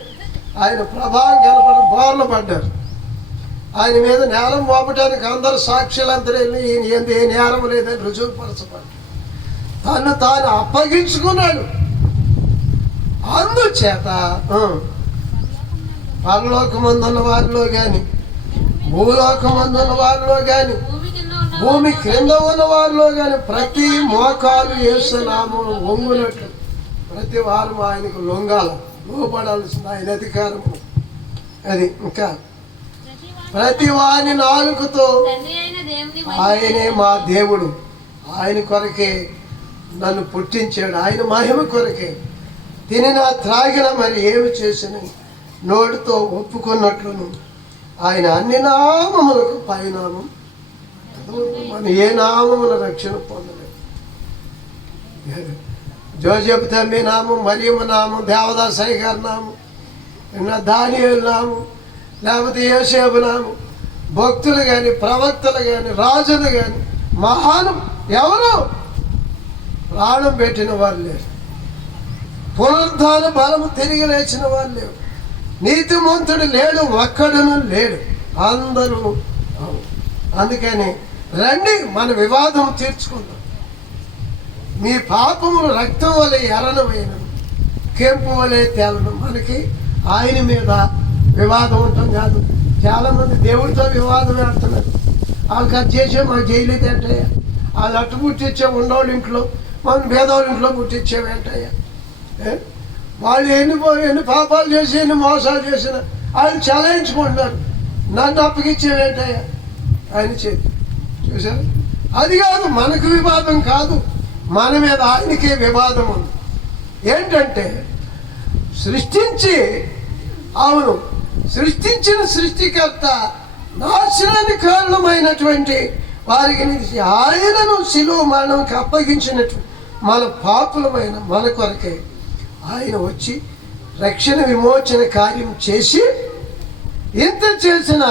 ఆయన ప్రభావం కనపడి బోర్లు పడ్డారు. ఆయన మీద నేరం మోపడానికి అందరు సాక్షులందరూ వెళ్ళి ఈయన ఏంది ఏ నేరం లేదని రుజువుపరచబడ్డాడు. తాను అప్పగించుకున్నాడు. అందుచేత పరలోకమందున్న వారిలో కానీ, భూలోకమందున్న వారిలో కానీ, భూమి క్రింద ఉన్న వారిలో కానీ ప్రతి మోకాలు యేసు నామమున వంగునట్లు ప్రతి వారు ఆయనకు లొంగాల, లోపడాల్సిన ఆయన అధికారము అది. ఇంకా ప్రతి వాని నాలుకతో ఆయనే మా దేవుడు, ఆయన కొరకే నన్ను పుట్టించాడు, ఆయన మహిమ కొరకే తినినా త్రాగిన మరి ఏమి చేసిన నోటితో ఒప్పుకున్నట్లును ఆయన అన్ని నామములకు పైనామం. మనం ఏ నామమున రక్షణ పొందలేదు. జోజెఫ్ తమ్మి నామం, మరియమ్మ నామం, దేవదాసాయి గారి నామం, దానియేలు నామం, లేకపోతే యోసేపు నామం, భక్తులు కానీ, ప్రవక్తలు కానీ, రాజులు కానీ, మహాను ఎవరు ప్రాణం పెట్టిన వాళ్ళు లేరు, పునరుద్ధాన బలము తిరిగి లేచిన వాళ్ళు లేరు, నీతిమంతుడు లేడు, ఒక్కడును లేడు, అందరూ. అందుకని రండి మన వివాదం తీర్చుకుందాం. మీ పాపములు రక్తం వలె ఎర్రనమైన కెంపు వలె తేలను. మనకి ఆయన మీద వివాదం ఉంటాం కాదు. చాలామంది దేవుడితో వివాదం ఆడుతున్నారు. వాళ్ళకి అది చేసే మాకు చేయలేదు ఏంటయ్యా, వాళ్ళు అట్టు పుట్టించే ఉన్నోళ్ళ ఇంట్లో మనం భేదవాళ్ళ ఇంట్లో పుట్టించేవేంటయ్యా. వాళ్ళు ఎన్ని పాపాలు చేసి ఎన్ని మోసాలు చేసినా ఆయన చలాయించుకుంటున్నారు. నన్ను అప్పగిచ్చేవేంటయ్యా ఆయన చేతి. చూసారు, అది కాదు మనకు వివాదం కాదు, మన మీద ఆయనకే వివాదం ఉంది. ఏంటంటే సృష్టించిన సృష్టికర్త నాశనానికి కారణమైనటువంటి వారికి ఆయనను శిలువ మరణంకి అప్పగించినట్టు మన పాపులమైన మన కొరకే ఆయన వచ్చి రక్షణ విమోచన కార్యం చేసి, ఇంత చేసిన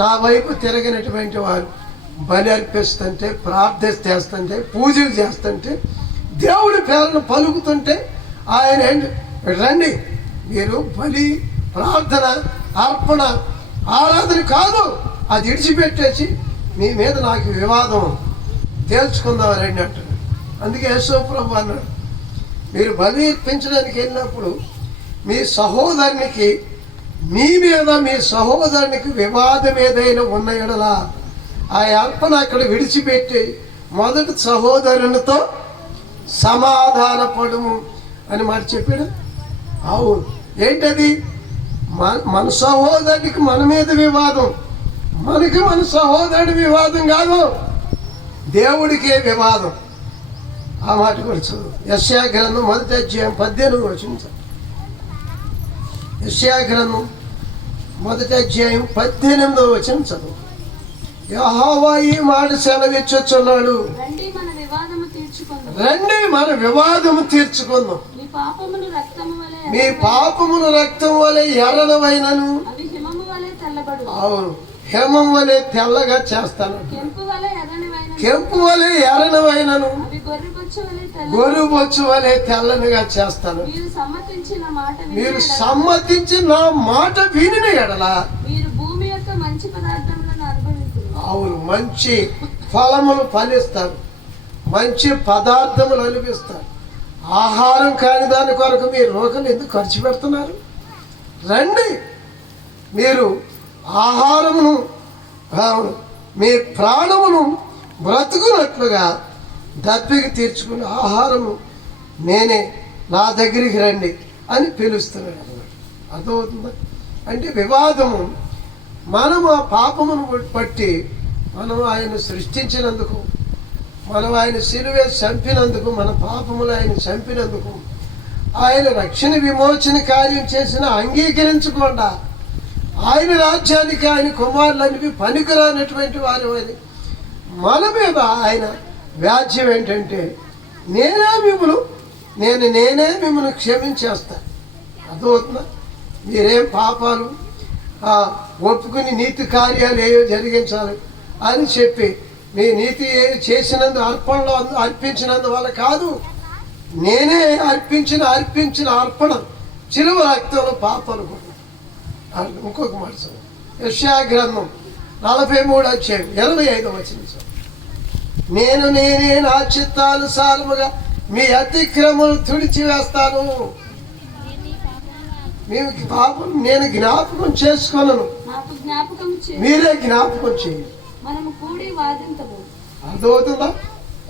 నా వైపు తిరగనటువంటి వారు బలి అర్పిస్తుంటే, ప్రార్థిస్తుంటే, పూజలు చేస్తుంటే, దేవుడి పేరును పలుకుతుంటే ఆయన రండి మీరు బలి ప్రార్థన, అర్పణ, ఆరాధన కాదు. అది విడిచిపెట్టేసి మీ మీద నాకు వివాదం తేల్చుకుందాం రండి అంటున్నాడు. అందుకే యేసు ప్రభు అన్నాడు, మీరు బలి ఇప్పించడానికి వెళ్ళినప్పుడు మీ సహోదరునికి, మీ మీద మీ సహోదరునికి వివాదం ఏదైనా ఉన్న ఎడల ఆ అర్పణ అక్కడ విడిచిపెట్టి మొదటి సహోదరునితో సమాధానపడుము అని మాట చెప్పాడు. అవును, ఏంటది? మన సహోదరునికి మన మీద వివాదం, మనకి మన సహోదరుడి వివాదం కాదు, దేవుడికే వివాదం. ఆ మాట కూడా చదువు. యెషయా గ్రంథం 1వ అధ్యాయం 18వ వచనం. యెషయా గ్రంథం 1వ అధ్యాయం 18వ వచనం చదువు. యెహోవా ఈ మాట సెలవిచ్చుచున్నాడు, రండి మన వివాదము తీర్చుకుందాం. రండి మన వివాదము తీర్చుకుందాం. మీ పాపములు రక్తము వలె మీ పాపములు రక్తం వలె ఎర్రనవైనను, అవి హిమము వలె తెల్లబడు. అవును, హేమం వలె తెల్లగా చేస్తాను. కెంపు వలె ఎర్రనివైన, కెంపు వలె ఎర్రనవైనను, అవి గొర్రెబొచ్చు వలె తెల్ల. గొర్రెబొచ్చు వలె తెల్లనిగా చేస్తాను. మీరు సమ్మతించిన మాట మీరు విని సమ్మతించి నా మాట వినిన ఎడల మీరు భూమి యొక్క మంచి పదార్థములను అనుభవించుదురు. అవును, మంచి ఫలములు ఫలిస్తారు, మంచి పదార్థములు అనిపిస్తారు. ఆహారం కాని దాని కొరకు మీరు రోగులు ఎందుకు ఖర్చు పెడుతున్నారు? రండి, మీరు ఆహారమును, మీ ప్రాణమును బ్రతుకున్నట్లుగా దప్పికి తీర్చుకునే ఆహారము నేనే, నా దగ్గరికి రండి అని పిలుస్తున్నాడు అన్నమాట. అర్థమవుతుందా? అంటే వివాదము మనం ఆ పాపమును బట్టి మనం ఆయన సృష్టించినందుకు, మనం ఆయన సిలువే చంపినందుకు, మన పాపములు ఆయన చంపినందుకు, ఆయన రక్షణ విమోచన కార్యం చేసిన అంగీకరించకుండా ఆయన రాజ్యానికి ఆయన కుమారులనివి పనికిరానటువంటి వారు అని మన మీద ఆయన వ్యాజ్యం ఏంటంటే, నేనే మిమ్మల్ని క్షమించేస్తాను. అర్థమవుతుందా? మీరేం పాపాలు ఒప్పుకుని నీతి కార్యాలు ఏవో జరిగించాలి అని చెప్పి మీ నీతి చేసినందు అర్పణలో అర్పించినందువల్ల కాదు, నేనే అర్పించిన అర్పణ చిలువ రక్తంలో పాపాలు కూడా. ఇంకొక మాట యెషయా గ్రంథం 43వ అధ్యాయం 25వ వచనం. నేనే నా చిత్తానుసారముగా మీ అతిక్రమను తుడిచివేస్తాను, మీకు పాపం నేను జ్ఞాపకం చేసుకొనను, నాకు జ్ఞాపకం మీరే జ్ఞాపకం చేయండి. మనము కూడి వాదింతము. అర్థమవుతుందా?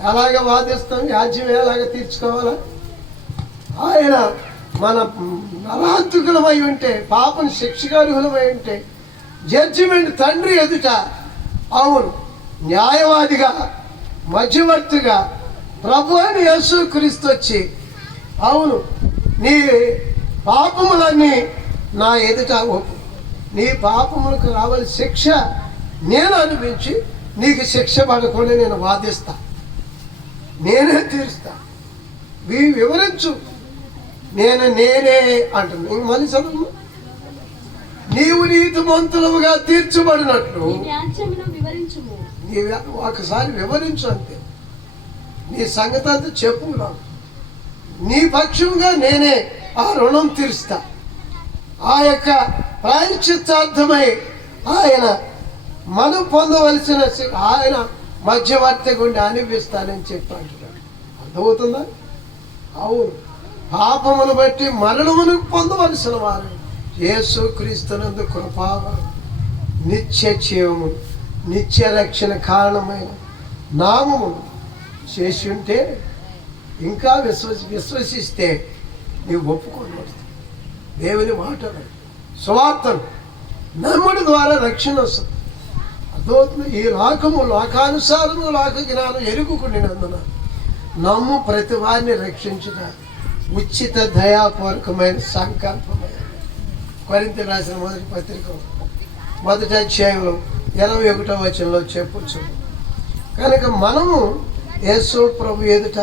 ఎలాగ వాదిస్తాం, యాజ్యం ఎలాగ తీర్చుకోవాలా? ఆయన మన నరాంతకులమై ఉంటే, పాపం శిక్షకార్హులమై ఉంటే, జడ్జిమెంట్ తండ్రి ఎదుట, అవును, న్యాయవాదిగా మధ్యవర్తిగా ప్రభు అయిన యేసుక్రీస్తు వచ్చి, అవును, నీ పాపములన్నీ నా ఎదుట ఒప్పు, నీ పాపములకు రావాల్సిన శిక్ష నేను అనిపించి నీకు శిక్ష పడకుండా నేను వాదిస్తా, నేనే తీరుస్తా, వివరించు, నేనే అంటున్నా. ఇంక మళ్ళీ చదువు. నీవు నీతిమంతులుగా తీర్చబడినట్లు ఒకసారి వివరించు, అంతే. నీ సంగతి అంతా చెప్పు నాకు, నీ పక్షంగా నేనే ఆ రుణం తీరుస్తా, ఆ యొక్క ప్రాయశ్చిత్తార్థమై ఆయన మనం పొందవలసిన ఆయన మధ్యవర్తి గుండా అనిపిస్తానని చెప్పి అంటున్నాడు. అర్థమవుతుందా? అవును, పాపమును బట్టి మరణమును పొందవలసిన వారు యేసుక్రీస్తునందు కృపావరం, నిత్య జీవము, నిత్య రక్షణ కారణమైన నామమును చేసి ఉంటే, ఇంకా విశ్వసిస్తే నీవు ఒప్పుకోకూడదు. దేవుని మాటలు, సువార్తను నమ్ముడి ద్వారా రక్షణ వస్తుంది. అర్థమవుతుంది? ఈ లోకానుసారము లోక జ్ఞానం ఎరుగుకుండినందున నమ్ము ప్రతి వారిని రక్షించిన ఉచిత దయాపూర్వకమైన సంకల్పమైన. కొరింథీ రాసిన మొదటి పత్రిక 1వ అధ్యాయంలో 21వ వచనంలో చెప్పొచ్చు. కనుక మనము యేసు ప్రభు ఎదుట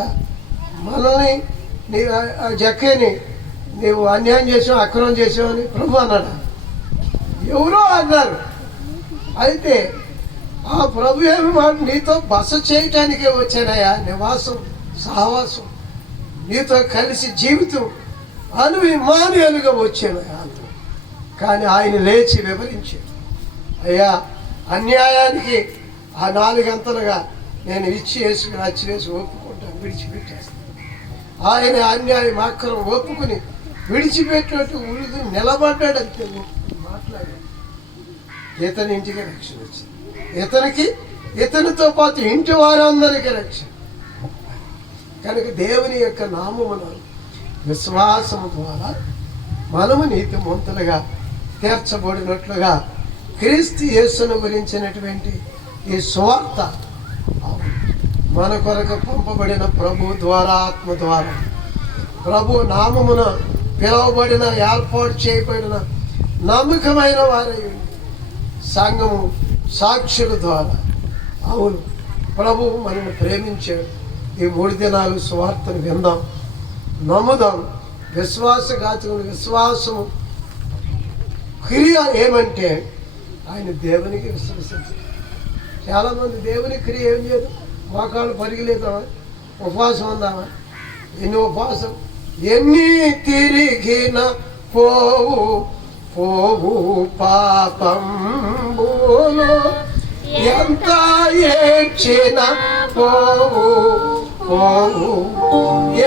మనల్ని జక్కని నీవు అన్యాయం చేసావు, అక్రమం చేసావని ప్రభు అన్నాడు. ఎవరో అన్నారు. అయితే ఆ ప్రభు ఏమి మాట, నీతో బస చేయటానికే వచ్చానయా, నివాసం సహవాసం, నీతో కలిసి జీవితం అను ఇమానుయేలుగా వచ్చానయా. కానీ ఆయన లేచి వివరించాడు, అయ్యా అన్యాయానికి ఆ 4 అంతలుగా నేను రచ్చి వేసి ఒప్పుకుంటాను, విడిచిపెట్టేస్తాను. ఆయన అన్యాయం అక్రమం ఒప్పుకుని విడిచిపెట్టినట్టు ఉరుదు నిలబడ్డాడు. అంతే మాట్లాడాడు. ఇతని ఇంటికి రక్షణ వచ్చింది, ఇతనితో పాటు ఇంటి వారందరికీ రక్షణ. కనుక దేవుని యొక్క నామమును విశ్వాసము ద్వారా మనము నీతిమంతులుగా తీర్చబడినట్లుగా క్రీస్తు యేసును గురించినటువంటి ఈ సువార్త మన కొరకు పంపబడిన ప్రభు ద్వారా, ఆత్మ ద్వారా, ప్రభు నామమున పిలువబడిన ఏర్పాటు చేయబడిన నమ్మకమైన వారై సంఘము సాక్షుల ద్వారా. అవును, ప్రభు మనల్ని ప్రేమించాడు. ఈ 3 దినాలు సువార్తను విందాం, నమ్ముదాం. విశ్వాసఘాతకుని విశ్వాసము క్రియ ఏమంటే ఆయన దేవునికి విశ్వసించారు. చాలామంది దేవుని క్రియ ఏం చేయదు, మోకాళ్ళు పరిగిలేదామా, ఉపవాసం ఉందామా, ఎన్ని తిరిగిన పోవు పాపంబులు, ఎంత ఏడ్చిన పోవు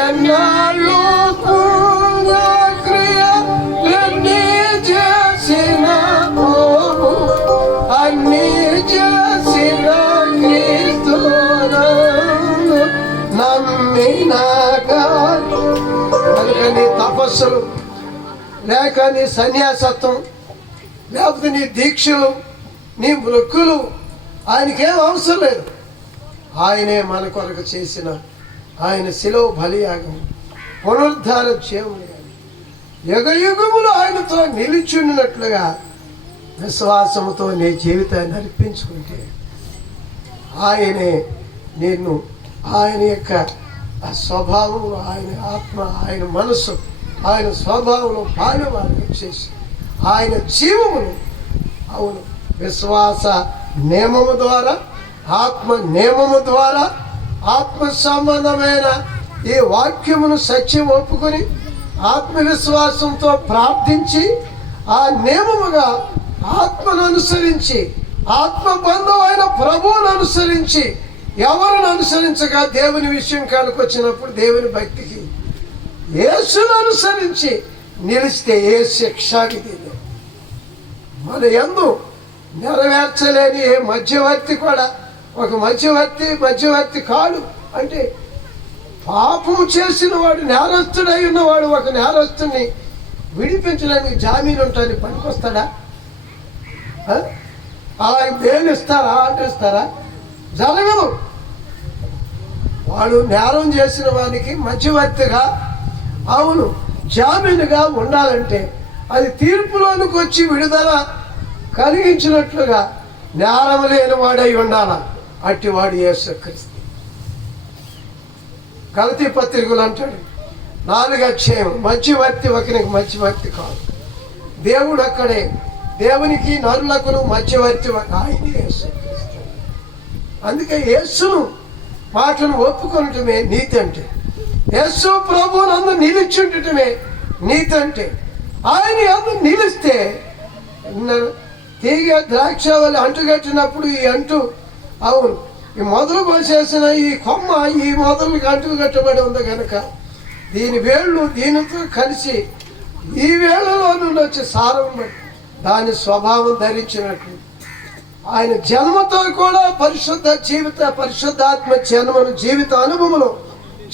ఎన్నాళ్ళు క్రియలన్నీ చేసిన పోవు, అన్నీ చేసిన క్రీస్తును నమ్మినాక. కనుక నీ తపస్సులు లేక నీ సన్యాసత్వం లేకపోతే నీ దీక్షలు నీ మృక్కులు ఆయనకేం అవసరం లేదు. ఆయనే మన కొరకు చేసిన ఆయన శిలువ బలియాగం, పునరుద్ధార జీవము యుగయుగములు ఆయనతో నిలిచున్నట్లుగా విశ్వాసముతో నీ జీవితాన్ని అర్పించుకుంటే ఆయనే నిన్ను ఆయన యొక్క స్వభావంలో, ఆయన ఆత్మ, ఆయన మనస్సు, ఆయన స్వభావంలో పాలువారుగా చేసి ఆయన జీవమును, అవును, విశ్వాస నియమము ద్వారా, ఆత్మ నియమము ద్వారా, ఆత్మ సంబంధమైన ఈ వాక్యమును సత్యం ఒప్పుకొని ఆత్మవిశ్వాసంతో ప్రార్థించి ఆ నియమముగా ఆత్మను అనుసరించి, ఆత్మ బంధువైన ప్రభువును అనుసరించి, ఎవరిని అనుసరించగా దేవుని విషయం కానుకొచ్చినప్పుడు దేవుని భక్తికి యేసును అనుసరించి నిలిస్తే ఏ శిక్షా విధి లేదు. మన యందు నెరవేర్చలేని ఏ మధ్యవర్తి కూడా, ఒక మధ్యవర్తి కాడు. అంటే పాపము చేసిన వాడు, నేరస్తుడై ఉన్నవాడు ఒక నేరస్తుని విడిపించడానికి జామీను ఉంటానికి పనికొస్తాడా? అలా బెయిల్ ఇస్తారా, అంటిస్తారా? జరగదు. వాడు నేరం చేసిన వానికి మధ్యవర్తిగా, అవును, జామీనుగా ఉండాలంటే అది తీర్పులోనికి వచ్చి విడుదల కలిగించినట్లుగా నేరం లేని వాడై ఉండాలా. అట్టివాడు యేసుక్రీస్తు. గలతీ పత్రికలు అంటాడు 4వ అధ్యాయం, మధ్యవర్తి ఒకరికి మధ్యవర్తి కాదు, దేవుడు అక్కడే. దేవునికి నరులకు మధ్యవర్తి ఆయన యేసుక్రీస్తు. అందుకే యేసును మాటను ఒప్పుకొనటమే నీతి అంటే, యేసు ప్రభువును అందు నిలిచుండటమే నీతి అంటే. ఆయన అందు నిలిస్తే తీగ ద్రాక్ష వల్ల అంటుకట్టినప్పుడు ఈ అంటు, అవును, ఈ మొదలు పోసేసిన ఈ కొమ్మ ఈ మొదలుకి అంటు కట్టబడి ఉంది కనుక దీని వేళ్ళు దీనితో కలిసి ఈ వేళ్లలో నుండి వచ్చే సారం బట్టి దాని స్వభావం ధరించినట్లు ఆయన జన్మతో కూడా పరిశుద్ధాత్మ జన్మను జీవిత అనుభవంలో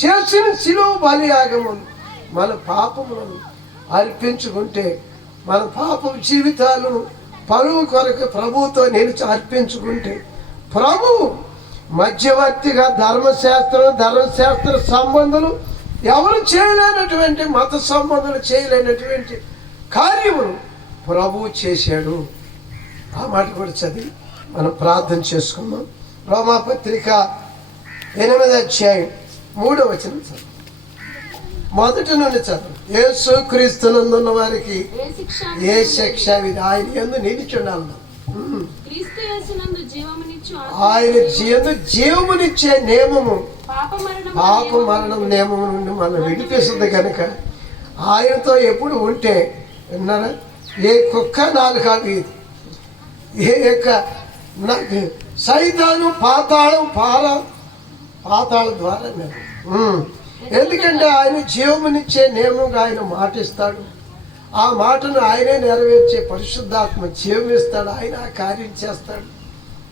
చేసిన శిలువ బలియాగమును మన పాపములను అర్పించుకుంటే, మన పాప జీవితాలను పరువు కొరకు ప్రభువుతో నిలిచి అర్పించుకుంటే, ప్రభు మధ్యవర్తిగా ధర్మశాస్త్ర సంబంధులు ఎవరు చేయలేనటువంటి, మత సంబంధులు చేయలేనటువంటి కార్యమును ప్రభువు చేశాడు. ఆ మాట కూడా చదివి మనం ప్రార్థన చేసుకుందాం. రోమాపత్రిక 8వ అధ్యాయం 3వ వచనం చదువు. మొదటి నుండి చదువు. యేసు క్రీస్తునందున్న వారికి ఏ శిక్ష విధి, ఆయన యందు నిలిచి ఉండాలి. ఆయన జీవమునిచ్చే నియమము పాప మరణం నియమం నుండి మనం విడిపిస్తుంది కనుక ఆయనతో ఎప్పుడు ఉంటే, విన్నారా, ఏ కుక్క నాలుక వీధి, ఏ యొక్క సైతాను పాతాళం పాతాళం ద్వారా ఎందుకంటే ఆయన జీవమునిచ్చే నియమంగా ఆయన మాటిస్తాడు. ఆ మాటను ఆయనే నెరవేర్చే పరిశుద్ధాత్మ జీవమిస్తాడు. ఆయన ఆ కార్యం చేస్తాడు.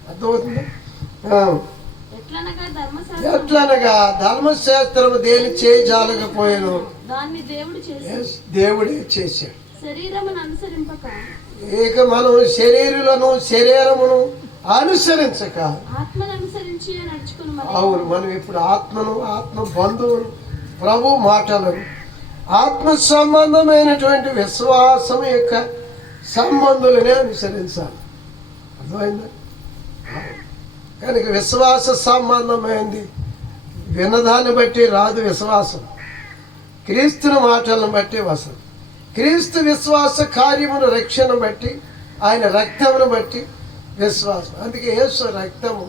అర్థమవుతుంది? ఎట్లనగా ధర్మశాస్త్రము దేని చేయజాలకపోయాను, దేవుడే చేశాడు. ఇక మనం శరీరమును అనుసరించక అవును, మనం ఇప్పుడు ఆత్మ బంధువులు, ప్రభు మాటలను, ఆత్మ సంబంధమైనటువంటి విశ్వాసం యొక్క సంబంధులనే అనుసరించాలి. అర్థమైందా? కనుక విశ్వాస సంబంధమైంది వినదాన్ని బట్టి రాదు విశ్వాసం, క్రీస్తుని మాటలను బట్టి వస్తుంది. క్రీస్తు విశ్వాస కార్యమును రక్షణ బట్టి, ఆయన రక్తమును బట్టి విశ్వాసం. అందుకే యేసు రక్తము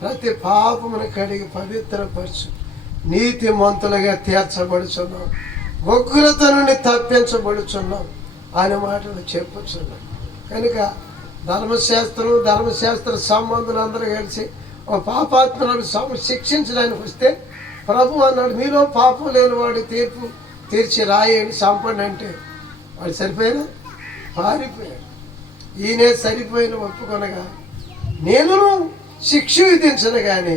ప్రతి పాపమును కడిగి పవిత్రపరచు, నీతిమంతులుగా తీర్చబడుచున్నాం, ఉగ్రత నుండి తప్పించబడుచున్నాం ఆయన మాటలు చెప్పుచున్నాం. కనుక ధర్మశాస్త్ర సంబంధులు అందరూ కలిసి ఒక పాపాత్మను శిక్షించడానికి వస్తే ప్రభు అన్నాడు, మీలో పాపం లేని వాడు తీర్చి రాయండి చంపండి అంటే వాడు సరిపోయినా పారిపోయాడు. ఈయనే సరిపోయిన ఒప్పుకొనగా నేను శిక్ష విధించను కానీ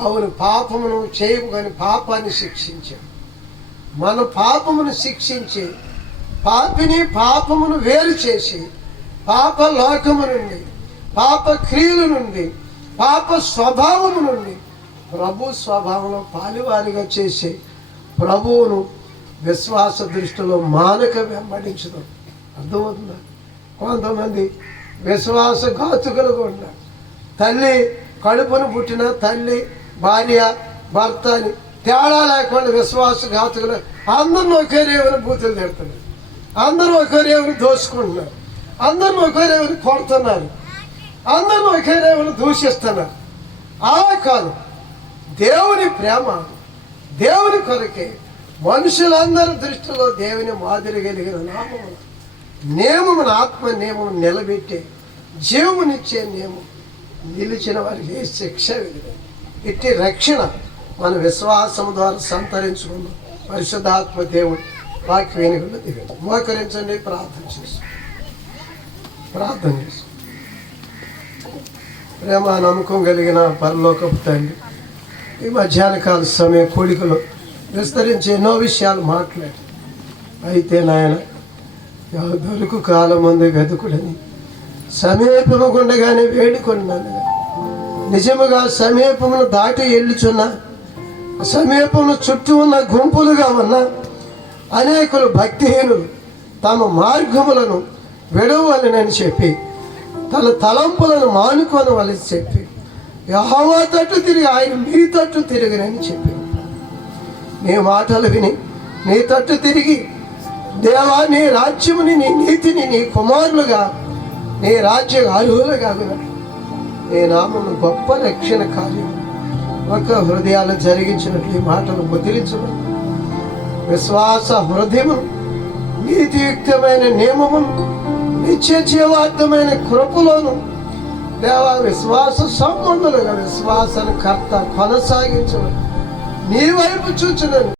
అవును పాపమును చేయము కానీ పాపాన్ని శిక్షించాడు. మన పాపమును శిక్షించి పాపమును వేరు చేసి పాప లోకము నుండి, పాప క్రియల నుండి, పాప స్వభావము నుండి ప్రభు స్వభావంలో పాలువారిగా చేసి ప్రభువును విశ్వాస దృష్టిలో మానక వెంబడించడం. అర్థమవుతుందా? కొంతమంది విశ్వాసఘాతుకులుగా ఉన్నారు. తల్లి కడుపును పుట్టిన తల్లి, భార్య, భర్త అని తేడా లేకుండా విశ్వాసఘాతుకులు అందరిని ఒకే రేవుని బూతులు తిడుతున్నారు, అందరూ ఒకే రేవుని దోసుకుంటున్నారు, అందరిని ఒకే రేవుని కొడుతున్నారు, అందరిని ఒకే రేవుని దూషిస్తున్నారు. అలా కాదు, దేవుని ప్రేమ దేవుని కొరకే మనుషులందరి దృష్టిలో దేవుని మాదిరి కలిగిన నియమమును ఆత్మ నియమం నిలబెట్టే జీవమునిచ్చే నియమం నిలిచిన వారికి ఏ శిక్ష విధించదు. ఇట్టి రక్షణ మన విశ్వాసం ద్వారా సంతరించుకున్నాం. పరిశుద్ధాత్మ దేవుడు వాక్య వెనుకలు దిగదు. మోకరించండి, ప్రార్థన చేసి ప్రేమ నమ్మకం కలిగిన పరలోకపు తండ్రి, ఈ మధ్యాహ్న కాల సమయ కూడికలో విస్తరించి ఎన్నో విషయాలు మాట్లాడి, అయితే నాయన దొరుకు కాలం ముందు వెతుకుడని సమీపము గుండగానే వేడుకొన్నాను. నిజముగా సమీపమును దాటి వెళ్ళుచున్న, సమీపమును చుట్టూ ఉన్న గుంపులుగా ఉన్న అనేకులు భక్తిహీనులు తమ మార్గములను విడవలనని చెప్పి, తన తలంపులను మానుకొనవలసి చెప్పి, యెహోవా తట్టు తిరిగి ఆయన మీ తట్టు తిరిగినని చెప్పి, నీ మాటలు విని నీ తట్టు తిరిగి దేవా నీ రాజ్యముని, నీ నీతిని, నీ కుమారులుగా నీ రాజ్య అర్హులుగా నీ నామము గొప్ప రక్షణ కార్యం ఒక హృదయాలు జరిగించినట్లు ఈ మాటలు ముద్రించబడి విశ్వాస హృదయము, నీతియుక్తమైన నియమమును, నిత్య జీవార్థమైన కృపలోను దేవా విశ్వాస సంబంధులుగా విశ్వాసాన్ని కర్త కొనసాగించమని నీ వైపు చూచునని